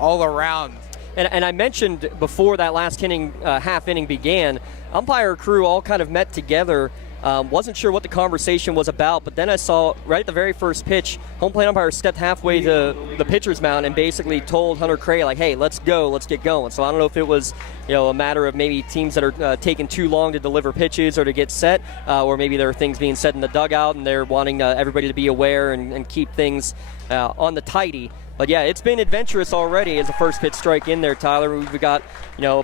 all around. And I mentioned before that last inning, half inning began, umpire crew all kind of met together Wasn't sure what the conversation was about, but then I saw right at the very first pitch, home plate umpire stepped halfway to the pitcher's mound and basically told Hunter Cray, like, hey, let's go, let's get going. So I don't know if it was, a matter of maybe teams that are taking too long to deliver pitches or to get set, or maybe there are things being said in the dugout and they're wanting everybody to be aware and keep things on the tidy. But yeah, it's been adventurous already as a first pitch strike in there, Tyler. We've got,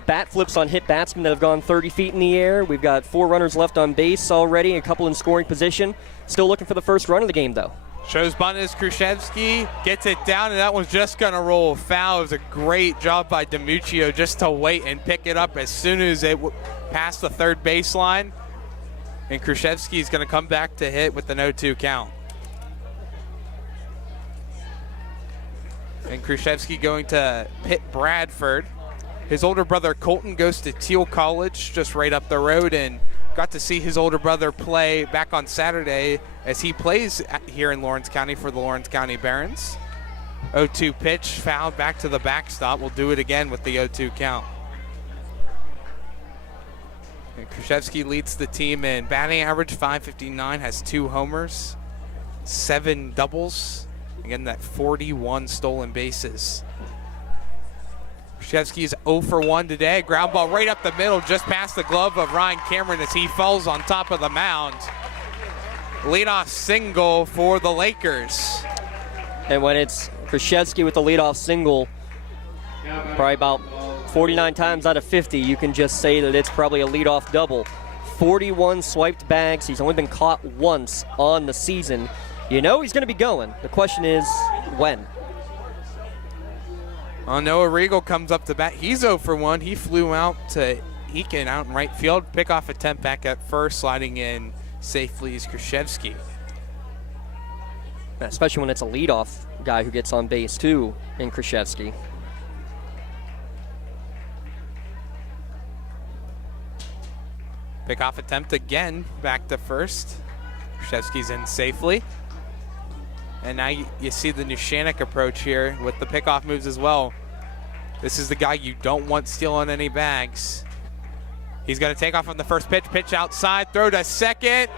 bat flips on hit batsmen that have gone 30 feet in the air. We've got 4 runners left on base already, a couple in scoring position. Still looking for the first run of the game, though. Shows bunt is Kruszewski, gets it down, and that one's just going to roll foul. It was a great job by DiMuccio just to wait and pick it up as soon as it passed the third baseline. And Kruszewski is going to come back to hit with the 0-2 count. And Kruszewski going to Pitt Bradford. His older brother Colton goes to Teal College just right up the road, and got to see his older brother play back on Saturday as he plays here in Lawrence County for the Lawrence County Barons. 0-2 pitch, fouled back to the backstop. We'll do it again with the 0-2 count. And Kruszewski leads the team in batting average, .559, has 2 homers, 7 doubles. Again, that 41 stolen bases. Kruszewski is 0 for 1 today. Ground ball right up the middle, just past the glove of Ryan Cameron as he falls on top of the mound. Leadoff single for the Lakers. And when it's Kruszewski with the leadoff single, probably about 49 times out of 50, you can just say that it's probably a leadoff double. 41 swiped bags. He's only been caught once on the season. He's going to be going. The question is, when? Noah Regal comes up to bat. He's 0 for 1. He flew out to Eakin out in right field. Pickoff attempt back at first, sliding in safely is Kruszewski. Especially when it's a leadoff guy who gets on base, too, in Kruszewski. Pickoff attempt again, back to first. Kruszewski's in safely. And now you see the Neshannock approach here with the pickoff moves as well. This is the guy you don't want stealing any bags. He's going to take off on the first pitch. Pitch outside, throw to second.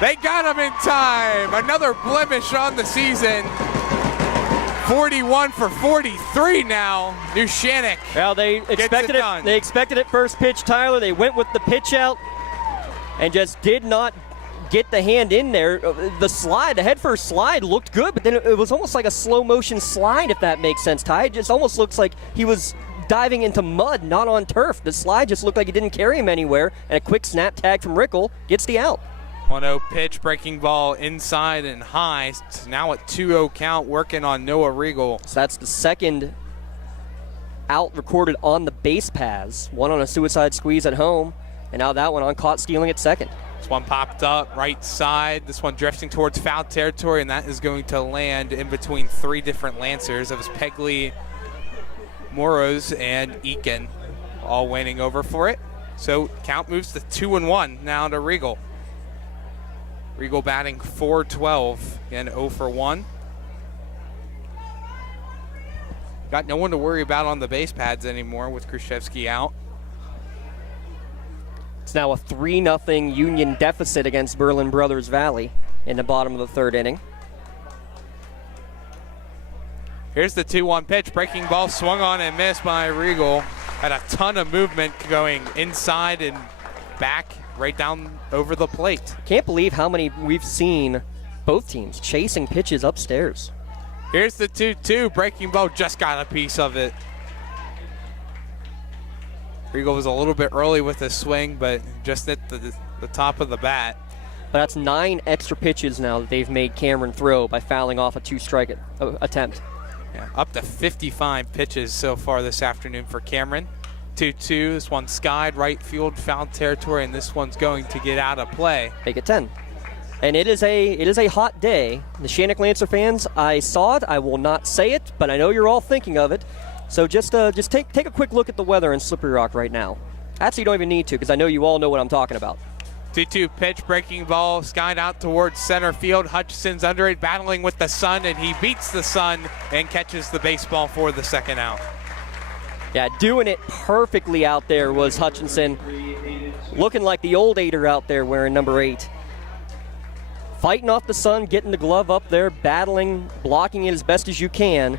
They got him in time. Another blemish on the season. 41 for 43 now. Neshannock. Well, they expected it. They expected it first pitch, Tyler. They went with the pitch out and just did not get the hand in there. The head first slide looked good, but then it was almost like a slow motion slide, if that makes sense, Ty. It just almost looks like he was diving into mud, not on turf. The slide just looked like it didn't carry him anywhere, and a quick snap tag from Rickle gets the out. 1-0 pitch, breaking ball inside and high. Now at 2-0 count, working on Noah Regal. So that's the second out recorded on the base paths. One on a suicide squeeze at home, and now that one on caught stealing at second. This one popped up right side. This one drifting towards foul territory, and that is going to land in between 3 different Lancers. It was Pegley, Moros, and Eakin all waiting over for it. So count moves to 2-1 now to Regal. Regal batting .412, again 0 for 1. Got no one to worry about on the base pads anymore with Kruszewski out. It's now a 3-0 Union deficit against Berlin Brothers Valley in the bottom of the third inning. Here's the 2-1 pitch. Breaking ball swung on and missed by Regal. Had a ton of movement going inside and back right down over the plate. Can't believe how many we've seen both teams chasing pitches upstairs. Here's the 2-2. Breaking ball just got a piece of it. Regal was a little bit early with the swing, but just at the top of the bat. But that's 9 extra pitches now that they've made Cameron throw by fouling off a 2-strike attempt. Yeah, up to 55 pitches so far this afternoon for Cameron. 2-2, this one skied right field, foul territory, and this one's going to get out of play. Make it 10. And it is a hot day. The Neshannock Lancer fans, I saw it. I will not say it, but I know you're all thinking of it. So just take a quick look at the weather in Slippery Rock right now. Actually, you don't even need to, because I know you all know what I'm talking about. 2-2 pitch, breaking ball, skied out towards center field. Hutchinson's under it, battling with the sun, and he beats the sun and catches the baseball for the second out. Yeah, doing it perfectly out there was Hutchinson. Looking like the old 8er out there wearing number 8. fighting off the sun, getting the glove up there, battling, blocking it as best as you can.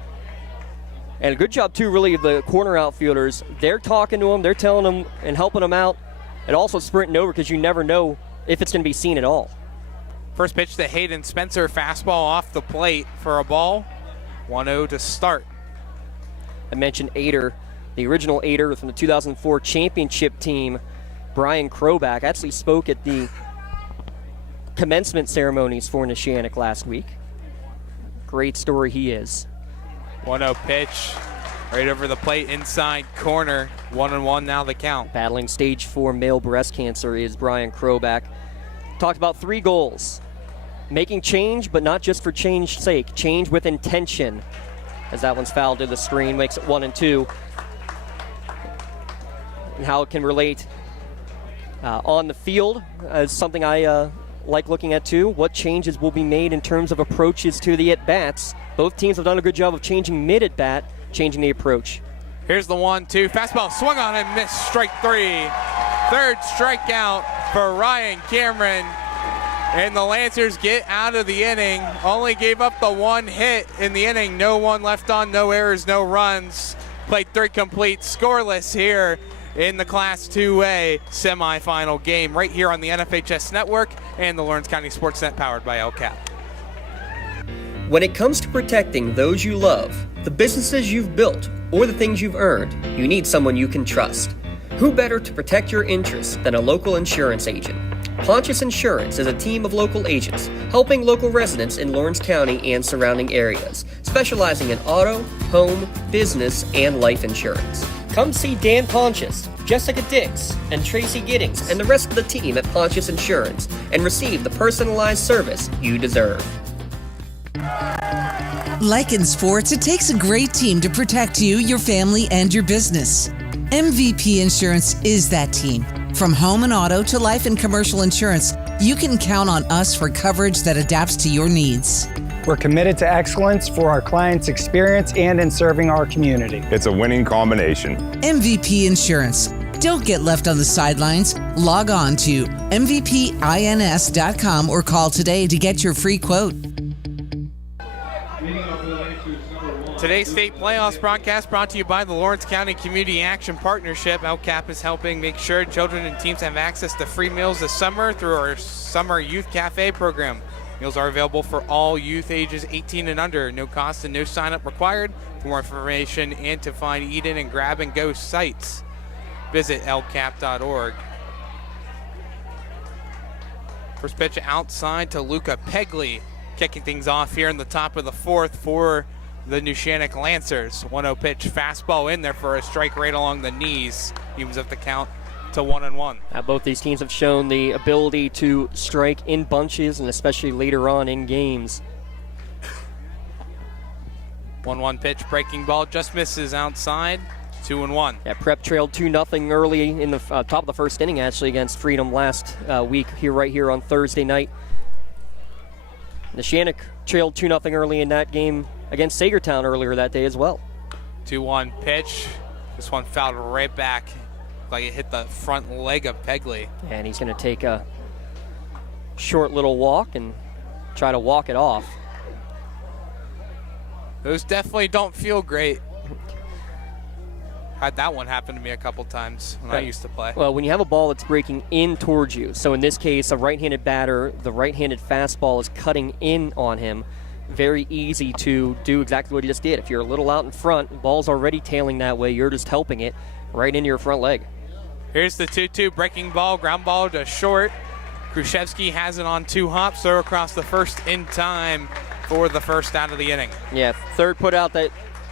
And a good job, too, really, of the corner outfielders. They're talking to him, they're telling him and helping him out, and also sprinting over because you never know if it's going to be seen at all. First pitch to Hayden Spencer, fastball off the plate for a ball. 1-0 to start. I mentioned Ader, the original Ader from the 2004 championship team, Brian Kroback, actually spoke at the commencement ceremonies for Neshannock last week. Great story he is. 1-0 pitch right over the plate, inside corner. 1-1 now the count. Battling stage 4 male breast cancer is Brian Kroback. Talked about 3 goals. Making change, but not just for change's sake. Change with intention. As that one's fouled to the screen, makes it 1-2. And how it can relate on the field is something I like looking at too. What changes will be made in terms of approaches to the at-bats. Both teams have done a good job of changing mid-at-bat, changing the approach. Here's the 1-2. Fastball swung on and missed. Strike 3. Third strikeout for Ryan Cameron. And the Lancers get out of the inning. Only gave up the 1 hit in the inning. No one left on, no errors, no runs. Played 3 complete, scoreless here in the Class 2A semifinal game right here on the NFHS Network and the Lawrence County SportsNet powered by LCAP. When it comes to protecting those you love, the businesses you've built, or the things you've earned, you need someone you can trust. Who better to protect your interests than a local insurance agent? Pontius Insurance is a team of local agents helping local residents in Lawrence County and surrounding areas, specializing in auto, home, business, and life insurance. Come see Dan Pontius, Jessica Dix, and Tracy Giddings, and the rest of the team at Pontius Insurance, and receive the personalized service you deserve. Like in sports, it takes a great team to protect you, your family, and your business. MVP Insurance is that team. From home and auto to life and commercial insurance, you can count on us for coverage that adapts to your needs. We're committed to excellence for our clients' experience and in serving our community. It's a winning combination. MVP Insurance. Don't get left on the sidelines. Log on to mvpins.com or call today to get your free quote. Today's state playoffs broadcast brought to you by the Lawrence County Community Action Partnership. LCAP is helping make sure children and teams have access to free meals this summer through our Summer Youth Cafe program. Meals are available for all youth ages 18 and under. No cost and no sign-up required. For more information and to find eat-in and grab-and-go sites, visit lcap.org. First pitch outside to Luca Pegley, kicking things off here in the top of the 4th for the Neshannock Lancers. 1-0 pitch, fastball in there for a strike right along the knees. Evens up the count to 1-1. Both these teams have shown the ability to strike in bunches and especially later on in games. 1-1 pitch, breaking ball, just misses outside. 2-1. Yeah, Prep trailed 2-0 early in the top of the first inning actually against Freedom last week right here on Thursday night. Neshannock trailed 2-0 early in that game against Sagertown earlier that day as well. 2-1 pitch. This one fouled right back like it hit the front leg of Pegley. And he's going to take a short little walk and try to walk it off. Those definitely don't feel great. Had that one happen to me a couple times when I used to play. Well, when you have a ball that's breaking in towards you, so in this case, a right-handed batter, the right-handed fastball is cutting in on him. Very easy to do exactly what he just did. If you're a little out in front, the ball's already tailing that way, you're just helping it right into your front leg. Here's the 2-2 breaking ball, ground ball to short. Khrushchevsky has it on 2 hops, throw across the first in time for the first out of the inning. Yeah, third put out that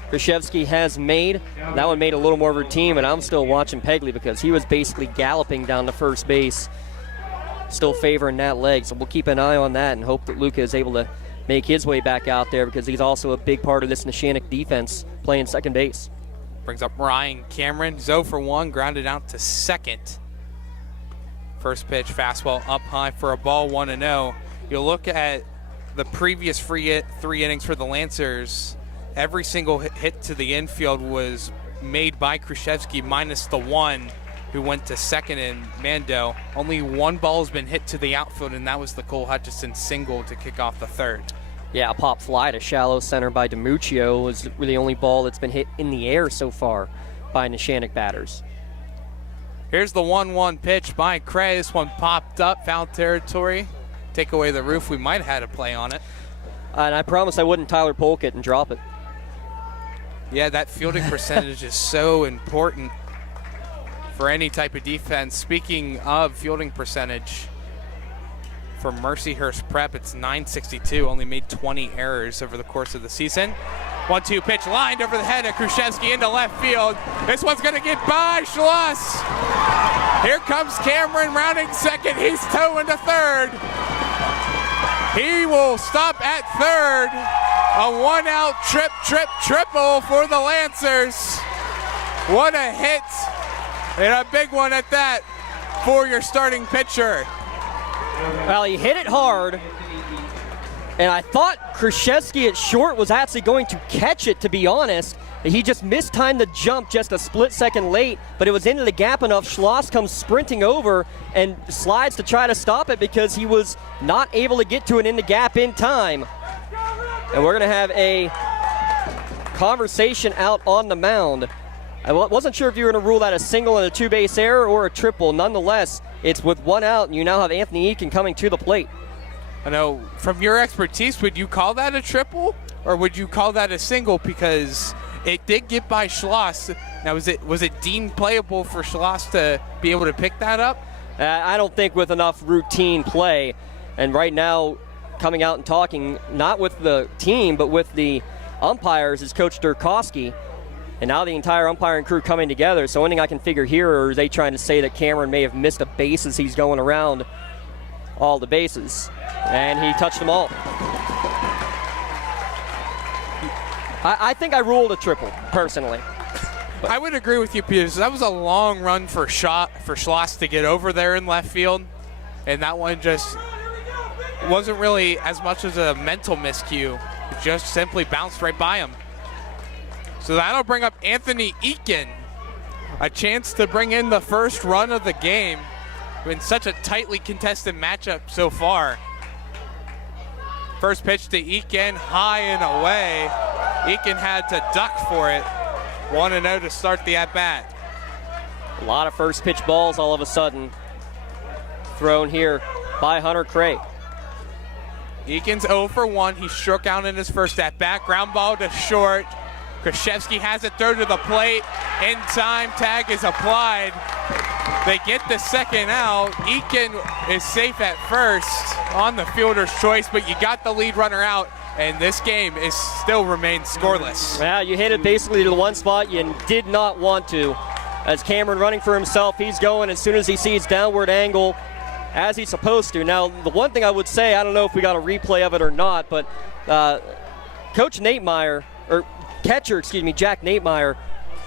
Khrushchevsky has made. That one made a little more routine, and I'm still watching Pegley because he was basically galloping down to first base, still favoring that leg. So we'll keep an eye on that and hope that Luca is able to make his way back out there because he's also a big part of this Neshannock defense playing second base. Brings up Ryan Cameron, 0 for 1, grounded out to second. First pitch, fastball up high for a ball, 1-0. You'll look at the previous 3 innings for the Lancers. Every single hit to the infield was made by Khrushchevsky minus the 1 who went to second in Mando. Only one ball has been hit to the outfield, and that was the Cole Hutchison single to kick off the third. Yeah, a pop fly to shallow center by DiMuccio was really the only ball that's been hit in the air so far by Neshannock batters. Here's the 1-1 pitch by Cray. This one popped up, foul territory. Take away the roof. We might have had a play on it. And I promised I wouldn't Tyler Polk it and drop it. Yeah, that fielding percentage is so important for any type of defense. Speaking of fielding percentage, for Mercyhurst Prep, it's .962, only made 20 errors over the course of the season. 1-2 pitch lined over the head of Khrushchevsky into left field. This one's going to get by Schloss. Here comes Cameron rounding second. He's towing to third. He will stop at third. A one-out triple for the Lancers. What a hit, and a big one at that for your starting pitcher. Well, he hit it hard, and I thought Khrushchevsky at short was actually going to catch it, to be honest. He just mistimed the jump just a split second late, but it was into the gap enough. Schloss comes sprinting over and slides to try to stop it because he was not able to get to it in the gap in time. And we're going to have a conversation out on the mound. I wasn't sure if you were going to rule that a single and a two-base error or a triple. Nonetheless, it's with one out, and you now have Anthony Eakin coming to the plate. I know, from your expertise, would you call that a triple, or would you call that a single? Because it did get by Schloss. Now, was it deemed playable for Schloss to be able to pick that up? I don't think with enough routine play. And right now, coming out and talking, not with the team, but with the umpires, is Coach Durkowski. And now the entire umpiring crew coming together. So anything I can figure here, or are they trying to say that Cameron may have missed a base as he's going around all the bases? And he touched them all. I think I ruled a triple, personally. But I would agree with you, Peters. That was a long run for Schloss to get over there in left field. And that one just wasn't really as much as a mental miscue. It just simply bounced right by him. So that'll bring up Anthony Eakin. A chance to bring in the first run of the game. Been such a tightly contested matchup so far. First pitch to Eakin, high and away. Eakin had to duck for it. 1-0 to start the at-bat. A lot of first pitch balls all of a sudden thrown here by Hunter Cray. Eakin's 0 for 1. He struck out in his first at-bat. Ground ball to short. Khrushchevsky has it thrown to the plate. In time, tag is applied. They get the second out. Eakin is safe at first on the fielder's choice, but you got the lead runner out, and this game still remains scoreless. Well, you hit it basically to the one spot you did not want to. As Cameron running for himself, he's going as soon as he sees downward angle, as he's supposed to. Now, the one thing I would say, I don't know if we got a replay of it or not, but Coach Natemeyer, or catcher, Jack Natemeyer,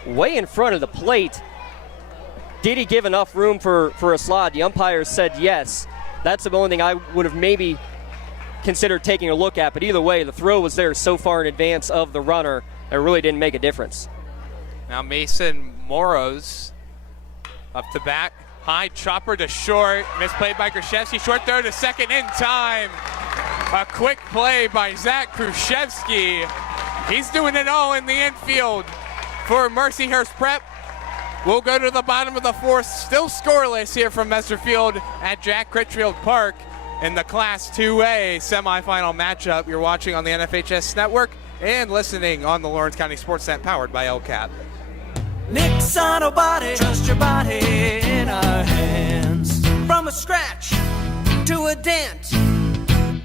way in front of the plate. Did he give enough room for a slide? The umpire said yes. That's the only thing I would have maybe considered taking a look at. But either way, the throw was there so far in advance of the runner, it really didn't make a difference. Now Mason Moros up to bat. High chopper to short. Misplayed by Khrushchevsky. Short throw to second in time. A quick play by Zach Khrushchevsky. He's doing it all in the infield for Mercyhurst Prep. We'll go to the bottom of the fourth, still scoreless here from Messer Field at Jack Critchfield Park in the Class 2A semifinal matchup. You're watching on the NFHS Network and listening on the Lawrence County SportsNet, powered by LCAP. Nick's Auto Body, trust your body in our hands. From a scratch to a dent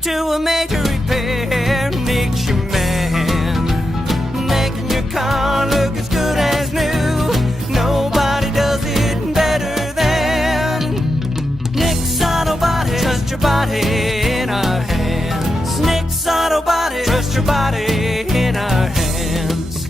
to a major repair, Nick's your man. Making your car look as good as new. Nobody does it better than Nick's Auto Body. Trust your body in our hands. Nick's Auto Body. Trust your body in our hands.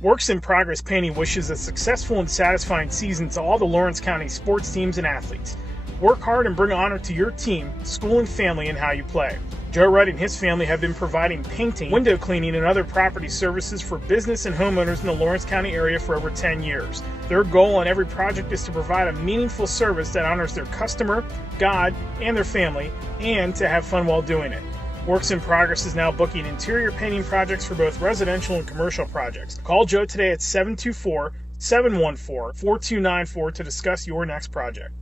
Works in Progress Painting wishes a successful and satisfying season to all the Lawrence County sports teams and athletes. Work hard and bring honor to your team, school, and family in how you play. Joe Wright and his family have been providing painting, window cleaning, and other property services for business and homeowners in the Lawrence County area for over 10 years. Their goal on every project is to provide a meaningful service that honors their customer, God, and their family, and to have fun while doing it. Works in Progress is now booking interior painting projects for both residential and commercial projects. Call Joe today at 724-714-4294 to discuss your next project.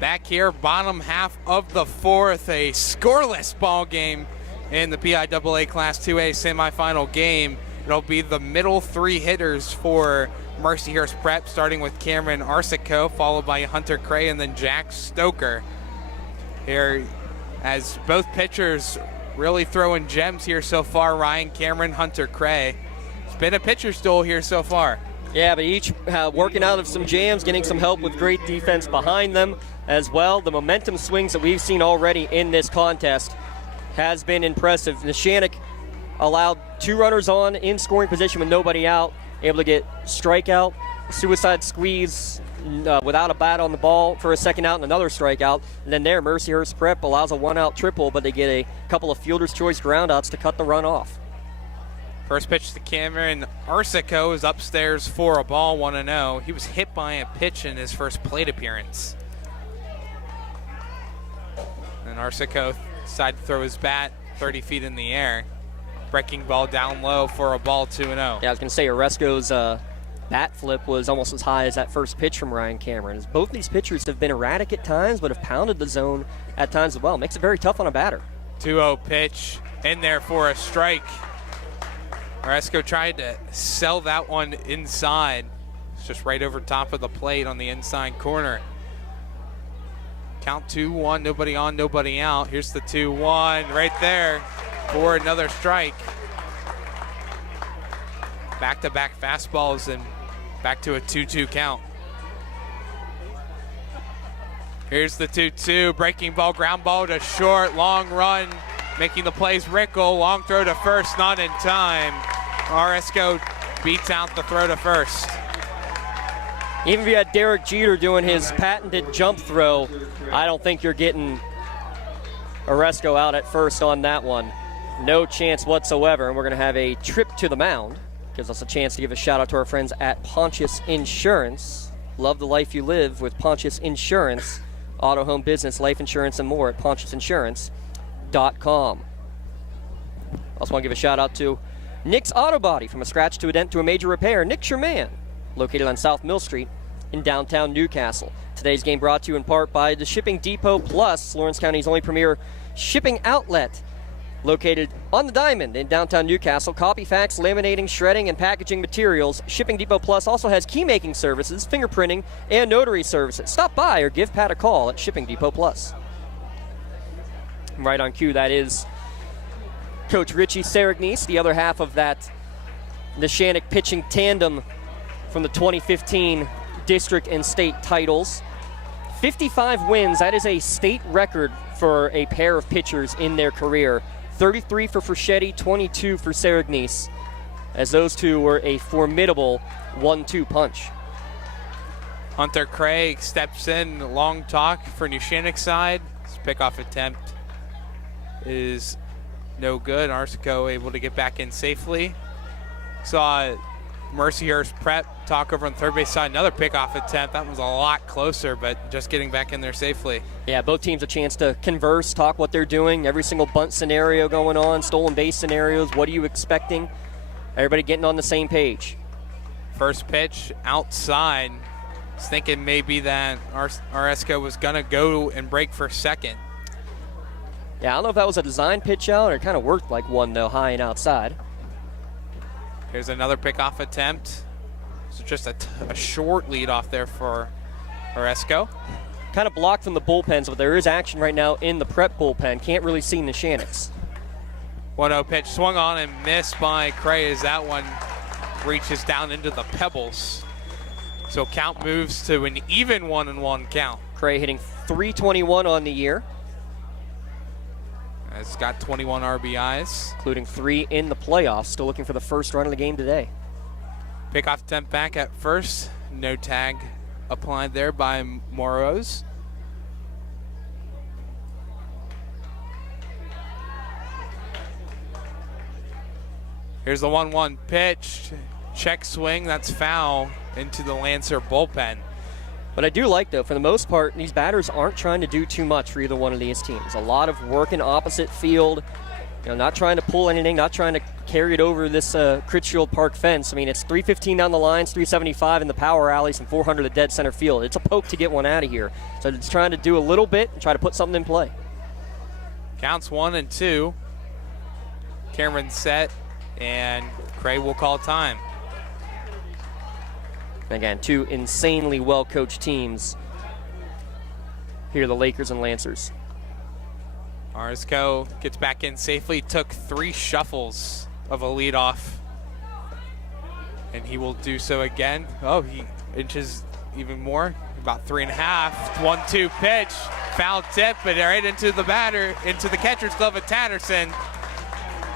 Back here, bottom half of the fourth, a scoreless ball game in the PIAA Class 2A semifinal game. It'll be the middle three hitters for Mercyhurst Prep, starting with Cameron Arsico, followed by Hunter Cray, and then Jack Stoker. Here, as both pitchers really throwing gems here so far, Ryan Cameron, Hunter Cray. It's been a pitcher's duel here so far. Yeah, but each working out of some jams, getting some help with great defense behind them as well. The momentum swings that we've seen already in this contest has been impressive. Neshannock allowed 2 runners on in scoring position with nobody out, able to get strikeout, suicide squeeze without a bat on the ball for a second out and another strikeout. And then there, Mercyhurst Prep allows a 1-out triple, but they get a couple of fielder's choice groundouts to cut the run off. First pitch to Cameron Arsico is upstairs for a ball, 1-0. He was hit by a pitch in his first plate appearance. And Arsico decided to throw his bat 30 feet in the air. Breaking ball down low for a ball, 2-0. Yeah, I was going to say, Oresco's bat flip was almost as high as that first pitch from Ryan Cameron. As both these pitchers have been erratic at times, but have pounded the zone at times as well. Makes it very tough on a batter. 2-0 pitch in there for a strike. Oresco tried to sell that one inside. It's just right over top of the plate on the inside corner. Count 2-1, nobody on, nobody out. Here's the 2-1 right there for another strike. Back-to-back fastballs and back to a 2-2 count. Here's the 2-2, breaking ball, ground ball to short, long run, making the plays Rickle, long throw to first, not in time. Oresco beats out the throw to first. Even if you had Derek Jeter doing his patented jump throw, I don't think you're getting Oresco out at first on that one. No chance whatsoever, and we're going to have a trip to the mound. Gives us a chance to give a shout out to our friends at Pontius Insurance. Love the life you live with Pontius Insurance. Auto, home, business, life insurance, and more at pontiusinsurance.com. Also want to give a shout out to Nick's Auto Body. From a scratch to a dent to a major repair, Nick's your man. Located on South Mill Street in downtown Newcastle. Today's game brought to you in part by the Shipping Depot Plus, Lawrence County's only premier shipping outlet. Located on the Diamond in downtown Newcastle, copy, fax, laminating, shredding, and packaging materials. Shipping Depot Plus also has key-making services, fingerprinting, and notary services. Stop by or give Pat a call at Shipping Depot Plus. Right on cue, that is Coach Richie Saragnese, the other half of that Neshannock pitching tandem from the 2015 district and state titles. 55 wins, that is a state record for a pair of pitchers in their career. 33 for Fraschetti, 22 for Saragnese, as those two were a formidable 1-2 punch. Hunter Craig steps in, long talk for Neshannock side. His pickoff attempt is no good. Arsico able to get back in safely. Saw Mercyhurst Prep talk over on the third base side, another pickoff attempt. That was a lot closer, but just getting back in there safely. Yeah, both teams a chance to converse, talk what they're doing, every single bunt scenario going on, stolen base scenarios, what are you expecting? Everybody getting on the same page. First pitch outside. I was thinking maybe that Oresco was going to go and break for second. Yeah, I don't know if that was a design pitch out or it kind of worked like one, though, high and outside. Here's another pickoff attempt. So just a short lead off there for Oresco. Kind of blocked from the bullpens, but there is action right now in the Prep bullpen. Can't really see Neshannock's. 1-0 pitch swung on and missed by Cray as that one reaches down into the pebbles. So count moves to an even 1-1 count. Cray hitting .321 on the year. It's got 21 RBIs. Including 3 in the playoffs. Still looking for the first run of the game today. Pickoff attempt back at first. No tag applied there by Moros. Here's the 1-1 pitch. Check swing, that's foul into the Lancer bullpen. But I do like, though, for the most part, these batters aren't trying to do too much for either one of these teams. A lot of work in opposite field, not trying to pull anything, not trying to carry it over this Critchfield Park fence. I mean, it's 315 down the lines, 375 in the power alleys, and 400 at dead center field. It's a poke to get one out of here. So it's trying to do a little bit and try to put something in play. Counts 1-2. Cameron set, and Cray will call time. Again, two insanely well-coached teams here, the Lakers and Lancers. Arsco gets back in safely, took 3 shuffles of a leadoff, and he will do so again. Oh, he inches even more, about 3.5. 1-2 pitch, foul tip, but right into the catcher's glove of Tatterson.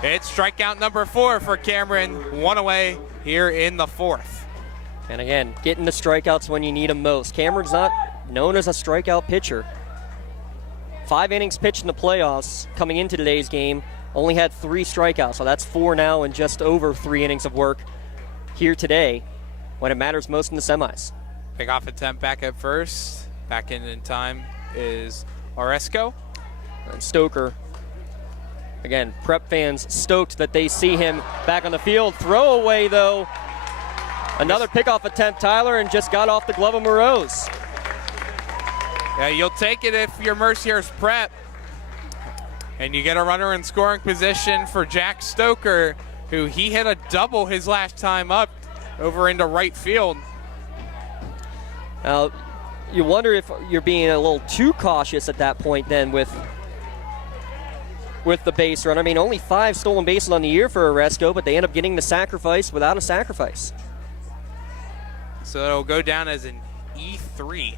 It's strikeout number 4 for Cameron, 1 away here in the 4th. And again, getting the strikeouts when you need them most. Cameron's not known as a strikeout pitcher. 5 innings pitched in the playoffs coming into today's game, only had 3 strikeouts. So that's 4 now and just over 3 innings of work here today when it matters most in the semis. Pick-off attempt back at first. Back in time is Oresco. And Stoker. Again, Prep fans stoked that they see him back on the field. Throwaway, though. Another pickoff attempt, Tyler, and just got off the glove of Moreau's. Yeah, you'll take it if you're Mercyhurst Prep. And you get a runner in scoring position for Jack Stoker, who he hit a double his last time up over into right field. Now, you wonder if you're being a little too cautious at that point then with the base runner. I mean, only 5 stolen bases on the year for Oresco, but they end up getting the sacrifice without a sacrifice. So it'll go down as an E3.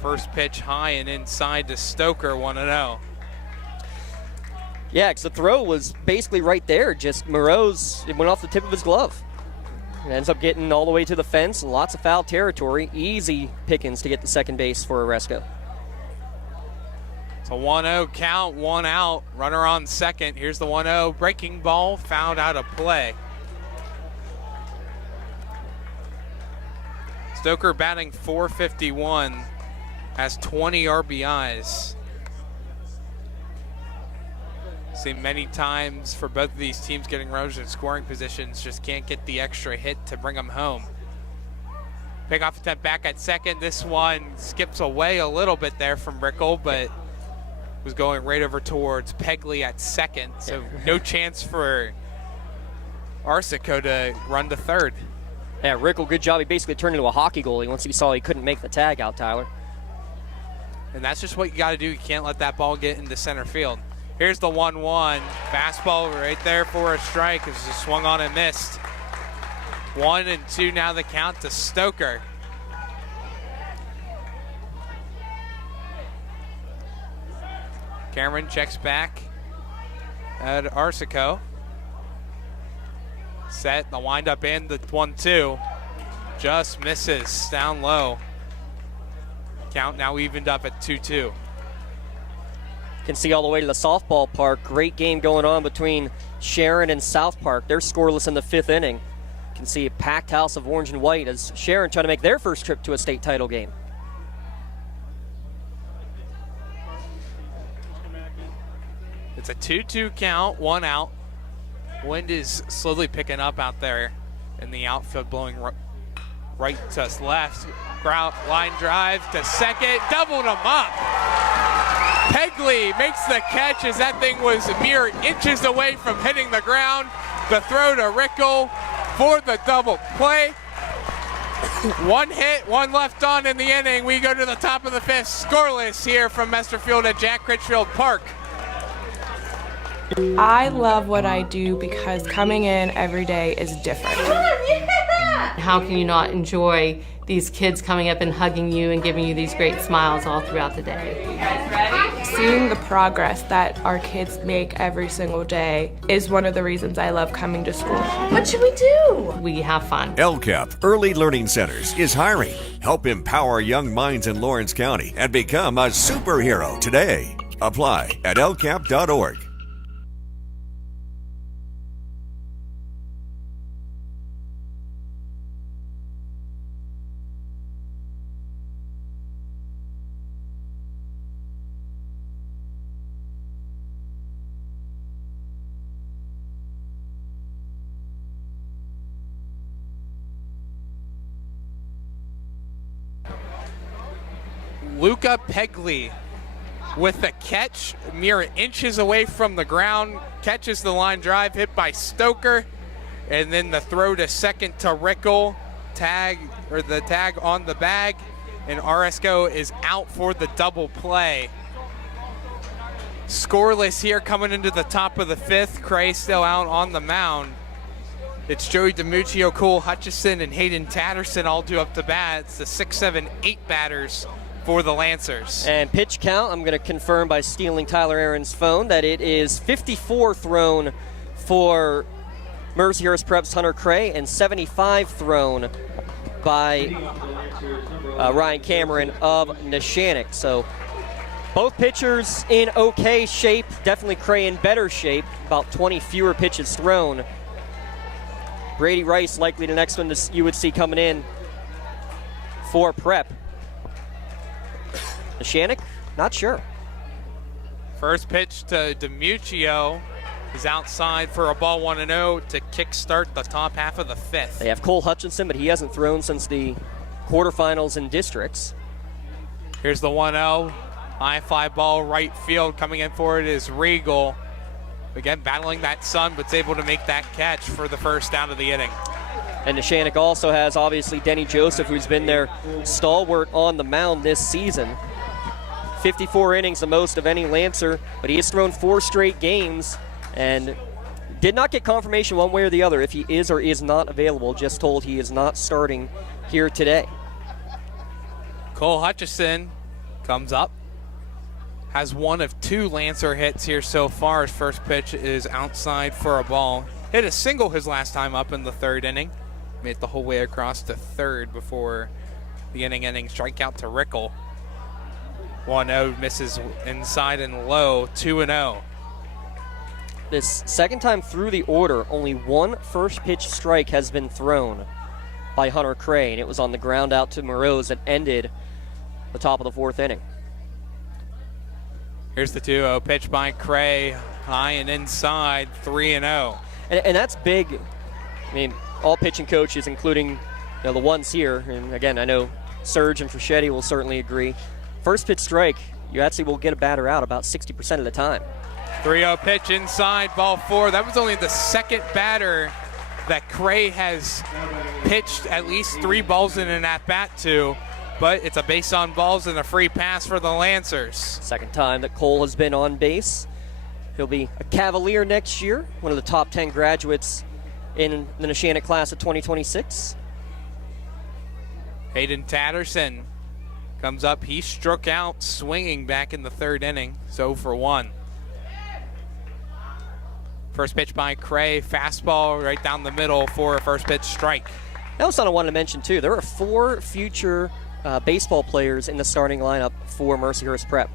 First pitch high and inside to Stoker, 1-0. Yeah, because the throw was basically right there. Just Moreau's, it went off the tip of his glove. It ends up getting all the way to the fence. Lots of foul territory. Easy pickings to get to second base for Oresco. It's a 1-0 count, 1 out. Runner on second. Here's the 1-0. Breaking ball fouled out of play. Stoker batting .451, has 20 RBIs. Seen many times for both of these teams getting runners in scoring positions, just can't get the extra hit to bring them home. Pickoff attempt back at second. This one skips away a little bit there from Rickle, but was going right over towards Pegley at second, so no chance for Arsico to run to third. Yeah, Rickle, good job. He basically turned into a hockey goalie once he saw he couldn't make the tag out, Tyler. And that's just what you got to do. You can't let that ball get into center field. Here's the 1-1. Fastball right there for a strike. It's just swung on and missed. 1-2 now the count to Stoker. Cameron checks back at Arsico. Set, the windup and the 1-2. Just misses down low. Count now evened up at 2-2. Can see all the way to the softball park. Great game going on between Sharon and South Park. They're scoreless in the 5th inning. Can see a packed house of orange and white as Sharon trying to make their first trip to a state title game. It's a 2-2 count, 1 out. Wind is slowly picking up out there in the outfield, blowing right to left. Grout line drive to second, doubled him up. Pegley makes the catch as that thing was mere inches away from hitting the ground. The throw to Rickle for the double play. 1 hit, 1 left on in the inning. We go to the top of the 5th, scoreless here from Mesterfield at Jack Critchfield Park. I love what I do because coming in every day is different. How can you not enjoy these kids coming up and hugging you and giving you these great smiles all throughout the day. You guys ready? Seeing the progress that our kids make every single day is one of the reasons I love coming to school. What should we do? We have fun. LCAP Early Learning Centers is hiring. Help empower young minds in Lawrence County and become a superhero today. Apply at lcap.org. Luca Pegley with the catch, mere inches away from the ground, catches the line drive, hit by Stoker, and then the throw to second to Rickle, the tag on the bag, and Aresco is out for the double play. Scoreless here coming into the top of the fifth. Cray still out on the mound. It's Joey DiMuccio, Cole Hutchison, and Hayden Tatterson all due up to bat. It's the 6, 7, 8 batters for the Lancers. And pitch count, I'm going to confirm by stealing Tyler Aaron's phone that it is 54 thrown for Mercyhurst Prep's Hunter Cray and 75 thrown by Ryan Cameron of Neshannock. So both pitchers in okay shape, definitely Cray in better shape, about 20 fewer pitches thrown. Brady Rice likely the next one you would see coming in for Prep. Neshannock, not sure. First pitch to DiMuccio. He's outside for a ball 1-0 to kickstart the top half of the fifth. They have Cole Hutchinson, but he hasn't thrown since the quarterfinals in districts. Here's the 1-0. High fly ball right field. Coming in for it is Regal. Again, battling that sun, but's able to make that catch for the first out of the inning. And Neshannock also has, obviously, Denny Joseph, who's been their stalwart on the mound this season. 54 innings, the most of any Lancer, but he has thrown 4 straight games and did not get confirmation one way or the other if he is or is not available. Just told he is not starting here today. Cole Hutchison comes up. Has one of 2 Lancer hits here so far. His first pitch is outside for a ball. Hit a single his last time up in the 3rd inning. Made it the whole way across to 3rd before the inning strikeout to Rickle. 1-0, misses inside and low, 2-0. This second time through the order, only 1 first pitch strike has been thrown by Hunter Cray, and it was on the ground out to Moroz that ended the top of the 4th inning. Here's the 2-0 pitch by Cray, high and inside, 3-0. And that's big. I mean, all pitching coaches, including the ones here, and again, I know Serge and Fraschetti will certainly agree. First pitch strike, you actually will get a batter out about 60% of the time. 3-0 pitch inside, ball 4. That was only the second batter that Cray has pitched at least 3 balls in an at-bat to, but it's a base on balls and a free pass for the Lancers. Second time that Cole has been on base. He'll be a Cavalier next year, one of the top 10 graduates in the Neshannock class of 2026. Hayden Tatterson comes up. He struck out swinging back in the 3rd inning, so for 1. First pitch by Cray, fastball right down the middle for a first pitch strike. That was something I wanted to mention too. There are 4 future baseball players in the starting lineup for Mercyhurst Prep.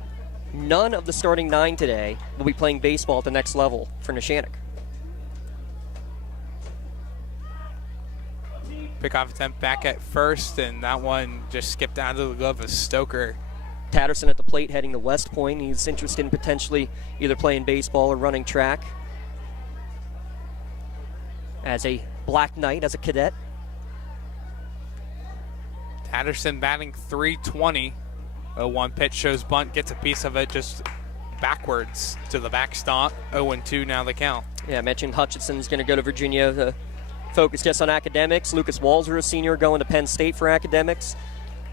None of the starting 9 today will be playing baseball at the next level for Neshannock. Pickoff attempt back at first, and that one just skipped out of the glove of Stoker. Tatterson at the plate heading to West Point. He's interested in potentially either playing baseball or running track as a Black Knight, as a cadet. Tatterson batting .320. 0-1 pitch shows bunt, gets a piece of it just backwards to the backstop. 0-2 now the count. Yeah, I mentioned Hutchinson's going to go to Virginia to focus just on academics. Lucas Walzer, a senior, going to Penn State for academics.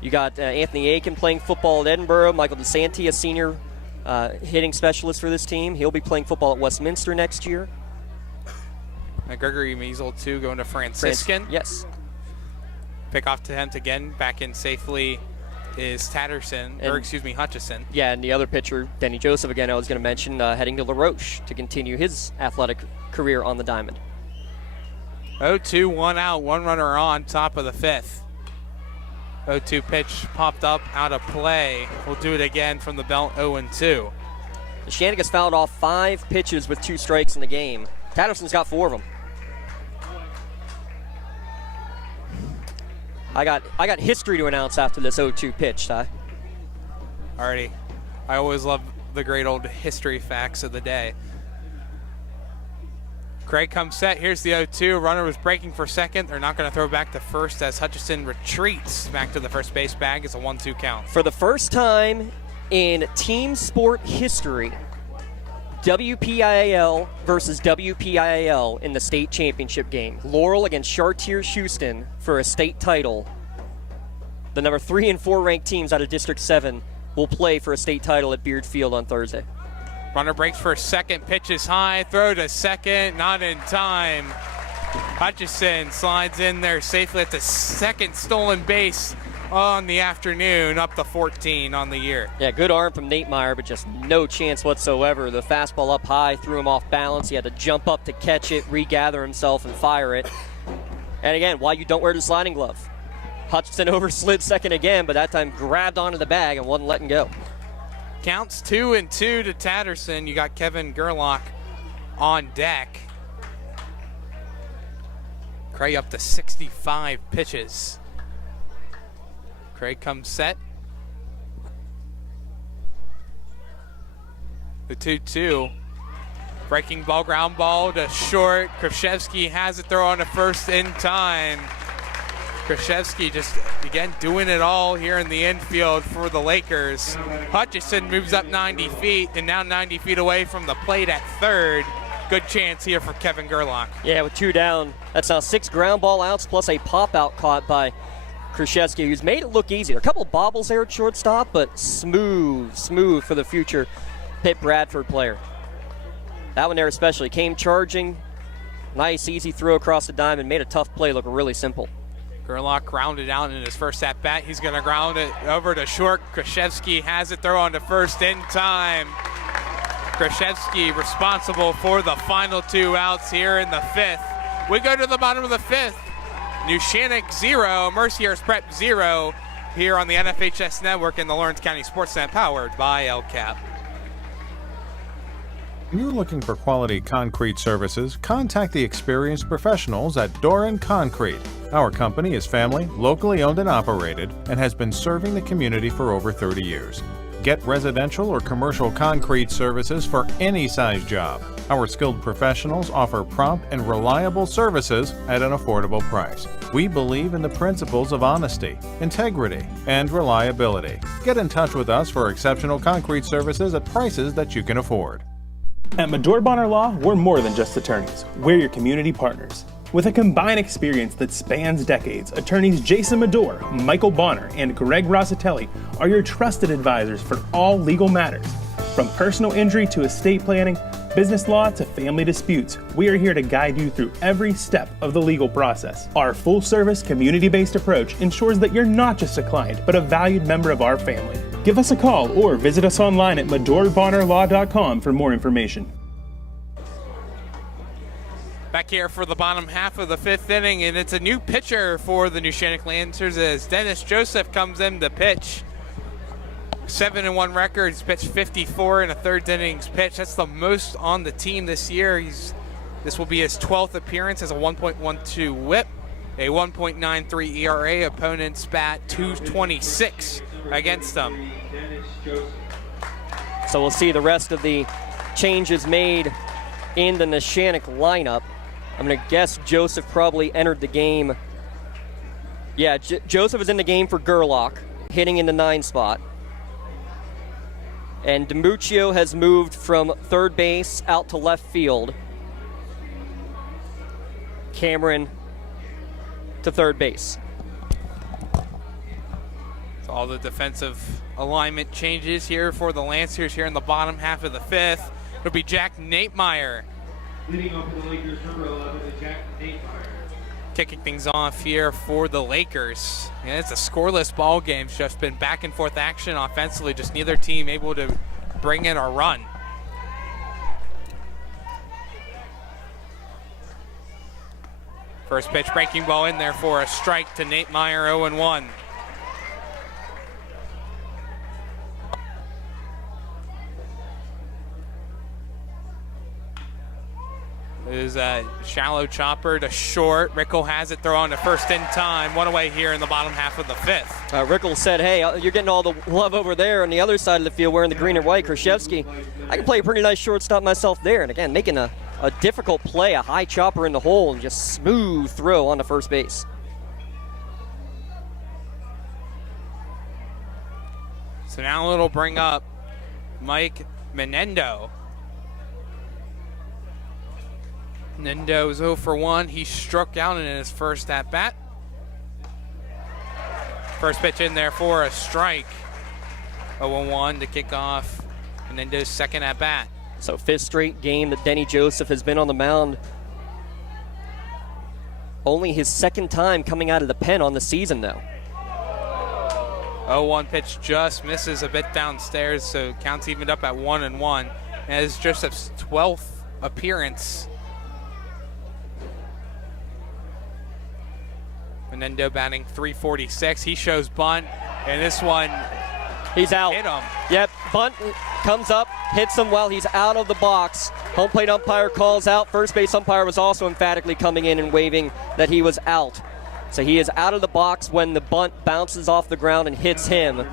You got Anthony Aiken playing football at Edinburgh. Michael DeSanti, a senior hitting specialist for this team. He'll be playing football at Westminster next year. Gregory Measle, too, going to Franciscan. Yes. Pickoff attempt again, back in safely is Hutchison. Yeah, and the other pitcher, Denny Joseph, again, I was going to mention, heading to LaRoche to continue his athletic career on the diamond. 0-2, 1 out, 1 runner on, top of the 5th. 0-2 pitch popped up, out of play. We'll do it again from the belt, 0-2. Neshannock has fouled off 5 pitches with 2 strikes in the game. Tatterson's got 4 of them. I got history to announce after this 0-2 pitch, Ty. Alrighty. I always love the great old history facts of the day. Craig comes set. Here's the 0-2. Runner was breaking for second. They're not going to throw back to first as Hutchison retreats back to the first base bag. It's a 1-2 count. For the first time in team sport history, WPIAL versus WPIAL in the state championship game. Laurel against Chartiers Houston for a state title. The number 3 and 4 ranked teams out of District 7 will play for a state title at Beard Field on Thursday. Runner breaks for second, pitch is high, throw to second, not in time. Hutchison slides in there safely at the second stolen base on the afternoon, up to 14 on the year. Yeah, good arm from Nate Meyer, but just no chance whatsoever. The fastball up high threw him off balance. He had to jump up to catch it, regather himself, and fire it. And again, why you don't wear the sliding glove. Hutchison overslid second again, but that time grabbed onto the bag and wasn't letting go. Counts 2-2 to Tatterson. You got Kevin Gerlach on deck. Craig up to 65 pitches. Craig comes set. The 2-2. Breaking ball, ground ball to short. Krzyzewski has it, throw on to first in time. Krzyzewski just, again, doing it all here in the infield for the Lakers. Hutchison moves up 90 feet and now 90 feet away from the plate at third. Good chance here for Kevin Gerlach. Yeah, with 2 down. That's now 6 ground ball outs plus a pop-out caught by Krzyzewski, who's made it look easy. A couple bobbles there at shortstop, but smooth for the future Pitt Bradford player. That one there especially came charging. Nice, easy throw across the diamond. Made a tough play look really simple. Gerlach grounded out in his first at-bat. He's going to ground it over to short. Krzyzewski has it, throw on to first in time. Krzyzewski responsible for the final 2 outs here in the 5th. We go to the bottom of the 5th. Neshannock 0, Mercyhurst Prep 0 here on the NFHS Network and the Lawrence County SportsNet, powered by LCAP. When you're looking for quality concrete services, contact the experienced professionals at Doran Concrete. Our company is family, locally owned and operated, and has been serving the community for over 30 years. Get residential or commercial concrete services for any size job. Our skilled professionals offer prompt and reliable services at an affordable price. We believe in the principles of honesty, integrity, and reliability. Get in touch with us for exceptional concrete services at prices that you can afford. At Medore Bonner Law, we're more than just attorneys. We're your community partners. With a combined experience that spans decades, attorneys Jason Medore, Michael Bonner, and Greg Rossitelli are your trusted advisors for all legal matters. From personal injury to estate planning, business law to family disputes, we are here to guide you through every step of the legal process. Our full-service, community-based approach ensures that you're not just a client, but a valued member of our family. Give us a call or visit us online at MedoreBonnerLaw.com for more information. Back here for the bottom half of the 5th inning, and it's a new pitcher for the Neshannock Lancers as Dennis Joseph comes in to pitch. 7-1 record. He's pitched 54 in a 3rd innings pitch. That's the most on the team this year. This will be his 12th appearance as a 1.12 whip, a 1.93 ERA. Opponents bat .226 against them. So we'll see the rest of the changes made in the Neshannock lineup. I'm going to guess Joseph probably entered the game. Yeah, Joseph is in the game for Gerlach, hitting in the 9 spot. And DiMuccio has moved from 3rd base out to left field. Cameron to 3rd base. So all the defensive alignment changes here for the Lancers here in the bottom half of the 5th. It'll be Jack Natemeyer. Leading off for the Lakers, number 11, Jack Natemeyer. kicking things off here for the Lakers. And it's a scoreless ball game. It's just been back and forth action offensively, just neither team able to bring in a run. First pitch, breaking ball in there for a strike to Nate Meyer, 0-1. Is a shallow chopper to short. Rickle has it, throw on to first in time. One away here in the bottom half of the fifth. Rickle said, hey, you're getting all the love over there on the other side of the field wearing the green and white. Krzyzewski, I can play a pretty nice shortstop myself there. And again, making a difficult play, a high chopper in the hole, and just smooth throw on to first base. So now it'll bring up Mike Menendo. Menendo's 0 for 1. He struck out in his first at-bat. First pitch in there for a strike. 0-1 to kick off Menendo's second at-bat. So fifth straight game that Denny Joseph has been on the mound. Only his second time coming out of the pen on the season, though. 0-1 pitch just misses a bit downstairs, so counts evened up at 1-1. And it's Joseph's 12th appearance. Menendo batting .346. He shows bunt, and this one, he's out. Hit him. Yep, bunt comes up, hits him while he's out of the box. Home plate umpire calls out. First base umpire was also emphatically coming in and waving that he was out. So he is out of the box when the bunt bounces off the ground and hits him.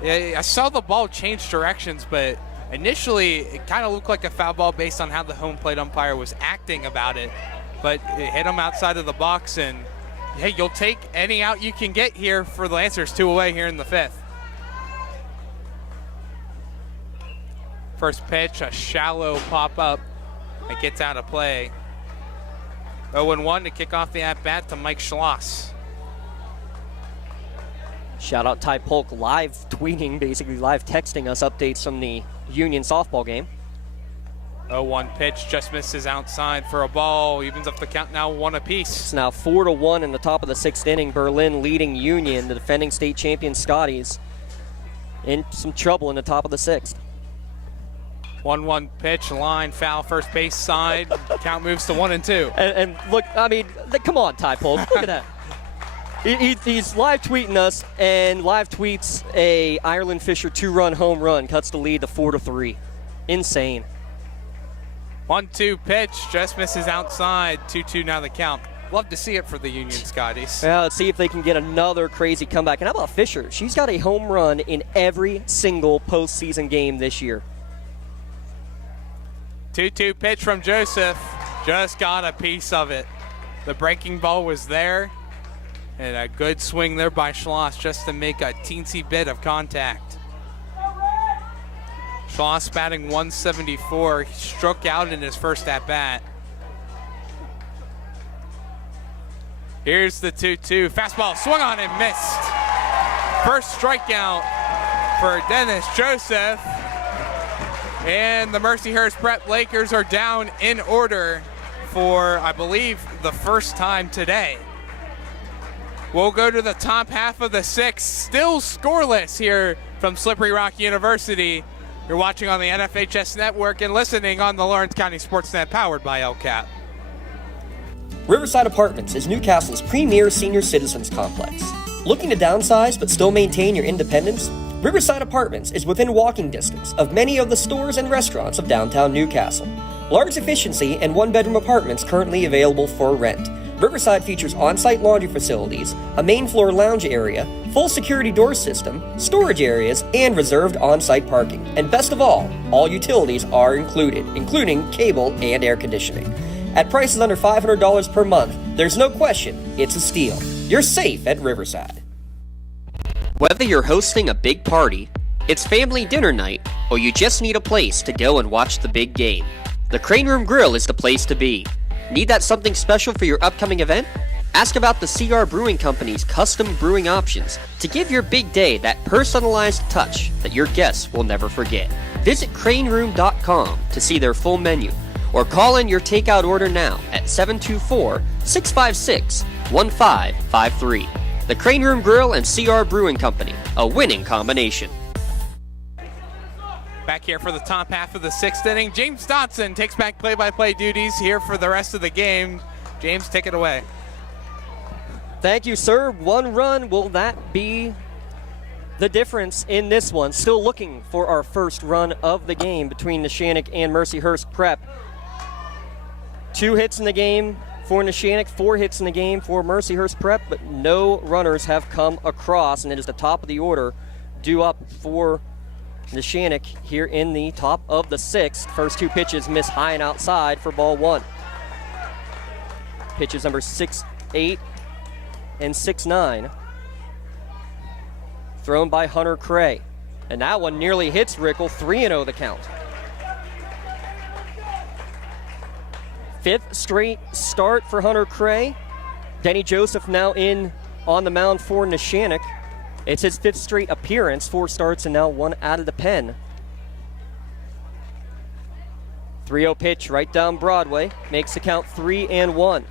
Yeah, I saw the ball change directions, but initially it kind of looked like a foul ball based on how the home plate umpire was acting about it. But it hit him outside of the box, and hey, you'll take any out you can get here for the Lancers. 2 away here in the fifth. First pitch, a shallow pop-up that gets out of play. 0-1 to kick off the at-bat to Mike Schloss. Shout out Ty Polk live tweeting, basically live texting us updates from the Union softball game. 0-1 pitch just misses outside for a ball. Evens up the count now 1 apiece. It's now 4-1 in the top of the sixth inning. Berlin leading Union, the defending state champion Scotties, in some trouble in the top of the sixth. 1-1 pitch, line foul, first base side. Count moves to 1-2. And look, I mean, come on, Ty Polk, look at that. He's live tweeting us, and live tweets a Ireland Fisher 2-run home run, cuts the lead to 4-3. Insane. 1-2 pitch, just misses outside. 2-2 now the count. Love to see it for the Union Scotties. Yeah, let's see if they can get another crazy comeback. And how about Fisher? She's got a home run in every single postseason game this year. 2-2 pitch from Joseph. Just got a piece of it. The breaking ball was there. And a good swing there by Schloss just to make a teensy bit of contact. Schloss batting 174. He struck out in his first at-bat. Here's the 2-2. Fastball swung on and missed. First strikeout for Dennis Joseph. And the Mercyhurst Prep Lakers are down in order for, I believe, the first time today. We'll go to the top half of the sixth. Still scoreless here from Slippery Rock University. You're watching on the NFHS Network and listening on the Lawrence County SportsNet, powered by LCAP. Riverside Apartments is Newcastle's premier senior citizens complex. Looking to downsize but still maintain your independence? Riverside Apartments is within walking distance of many of the stores and restaurants of downtown Newcastle. Large efficiency and one-bedroom apartments currently available for rent. Riverside features on-site laundry facilities, a main floor lounge area, full security door system, storage areas, and reserved on-site parking. And best of all utilities are included, including cable and air conditioning. At prices under $500 per month, there's no question it's a steal. You're safe at Riverside. Whether you're hosting a big party, it's family dinner night, or you just need a place to go and watch the big game, the Crane Room Grill is the place to be. Need that something special for your upcoming event? Ask about the CR Brewing Company's custom brewing options to give your big day that personalized touch that your guests will never forget. Visit craneroom.com to see their full menu, or call in your takeout order now at 724-656-1553. The Crane Room Grill and CR Brewing Company, a winning combination. Back here for the top half of the 6th inning, James Dotson takes back play-by-play duties here for the rest of the game. James, take it away. Thank you, sir. 1 run. Will that be the difference in this one? Still looking for our first run of the game between Neshannock and Mercyhurst Prep. 2 hits in the game for Neshannock, 4 hits in the game for Mercyhurst Prep, but no runners have come across, and it is the top of the order due up for Neshannock here in the top of the 6th. First 2 pitches miss high and outside for ball 1. Pitches number 6-8 and 6-9. Thrown by Hunter Cray. And that one nearly hits Rickle, 3-0 the count. 5th straight start for Hunter Cray. Denny Joseph now in on the mound for Neshannock. It's his 5th straight appearance, 4 starts and now 1 out of the pen. 3-0 pitch right down Broadway, makes the count 3-1.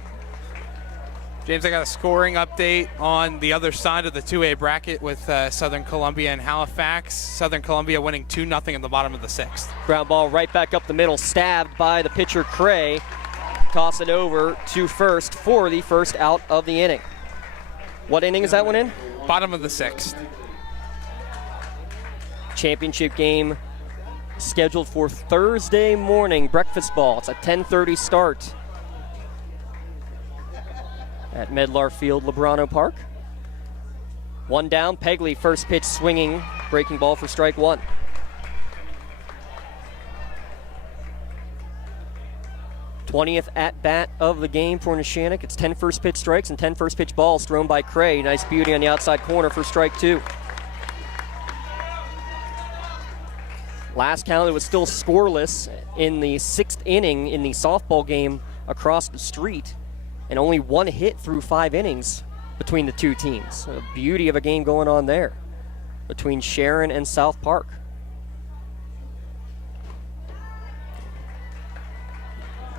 James, I got a scoring update on the other side of the 2A bracket with Southern Columbia and Halifax. Southern Columbia winning 2-0 in the bottom of the 6th. Ground ball right back up the middle, stabbed by the pitcher Cray. Toss it over to first for the first out of the inning. What inning is that one in? Bottom of the 6th. Championship game scheduled for Thursday morning, breakfast ball. It's a 10:30 start at Medlar Field, Lebrano Park. 1 down, Pegley, first pitch swinging, breaking ball for strike 1. th at bat of the game for Neshannock. It's 10 first pitch strikes and 10 first pitch balls thrown by Cray. Nice beauty on the outside corner for strike 2. Last count, it was still scoreless in the 6th inning in the softball game across the street, and only 1 hit through 5 innings between the 2 teams. A beauty of a game going on there between Sharon and South Park.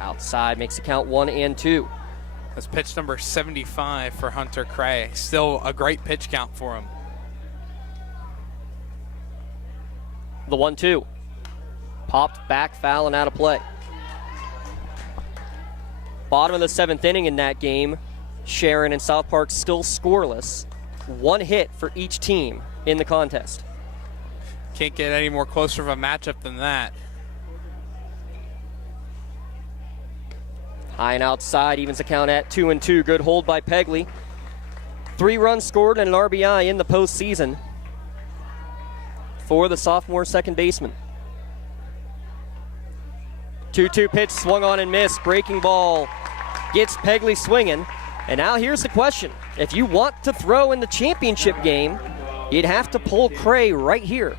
Outside makes the count 1-2. That's pitch number 75 for Hunter Cray. Still a great pitch count for him. The 1-2. Popped back, foul, and out of play. Bottom of the 7th inning in that game, Sharon and South Park still scoreless. 1 hit for each team in the contest. Can't get any more closer of a matchup than that. High and outside, evens the count at 2-2. Good hold by Pegley. 3 runs scored and an RBI in the postseason for the sophomore second baseman. 2-2 pitch swung on and missed. Breaking ball gets Pegley swinging. And now here's the question. If you want to throw in the championship game, you'd have to pull Cray right here.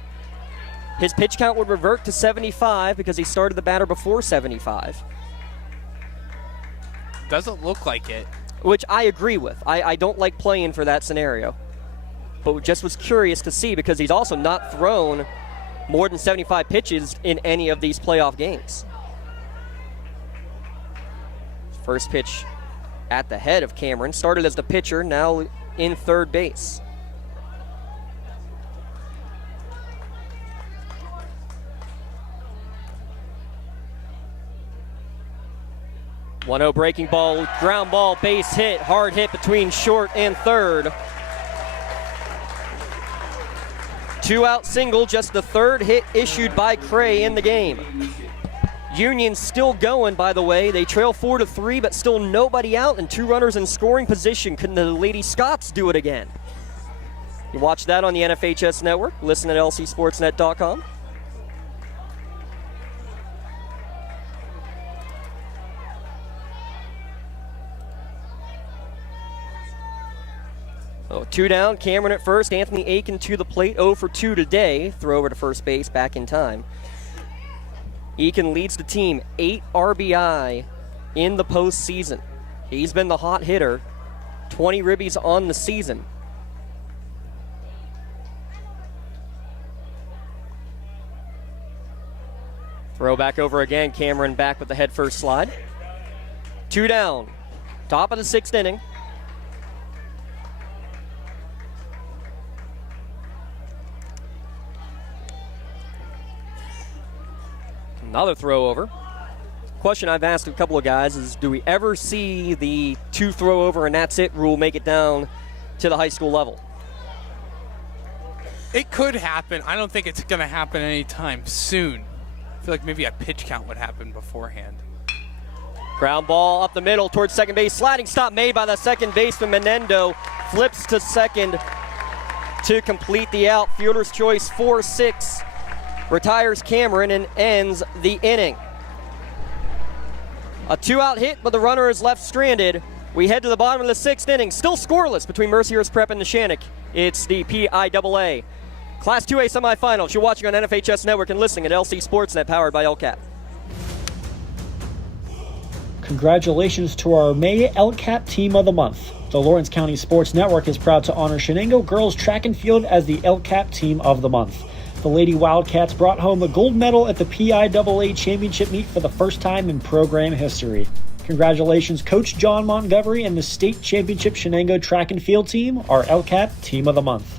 His pitch count would revert to 75 because he started the batter before 75. Doesn't look like it. Which I agree with. I don't like playing for that scenario. But just was curious to see because he's also not thrown more than 75 pitches in any of these playoff games. First pitch at the head of Cameron. Started as the pitcher, now in third base. .1-0 breaking ball, ground ball, base hit, hard hit between short and third. 2-out single, just the 3rd hit issued by Cray in the game. Union still going, by the way. They trail 4-3, but still nobody out and 2 runners in scoring position. Can the Lady Scots do it again? You watch that on the NFHS network. Listen at lcsportsnet.com. Oh, 2 down, Cameron at first, Anthony Aiken to the plate, 0 for 2 today. Throw over to first base, back in time. Aiken leads the team, 8 RBI in the postseason. He's been the hot hitter, 20 ribbies on the season. Throw back over again. Cameron back with the head first slide. 2 down. Top of the 6th inning. Another throw over. Question I've asked a couple of guys is, do we ever see the 2 throw over and that's it rule make it down to the high school level? It could happen. I don't think it's going to happen anytime soon. I feel like maybe a pitch count would happen beforehand. Ground ball up the middle towards second base. Sliding stop made by the second baseman. Menendo flips to second to complete the out. Fielder's choice 4-6. Retires Cameron and ends the inning. A 2-out hit, but the runner is left stranded. We head to the bottom of the 6th inning. Still scoreless between Mercyhurst Prep and Neshannock. It's the PIAA Class 2A semifinals. You're watching on NFHS Network and listening at LC SportsNet, powered by LCAP. Congratulations to our May LCAP Team of the Month. The Lawrence County Sports Network is proud to honor Shenango Girls Track and Field as the LCAP Team of the Month. The Lady Wildcats brought home a gold medal at the PIAA Championship meet for the first time in program history. Congratulations, Coach John Montgomery and the State Championship Shenango Track and Field Team, our LCAP Team of the Month.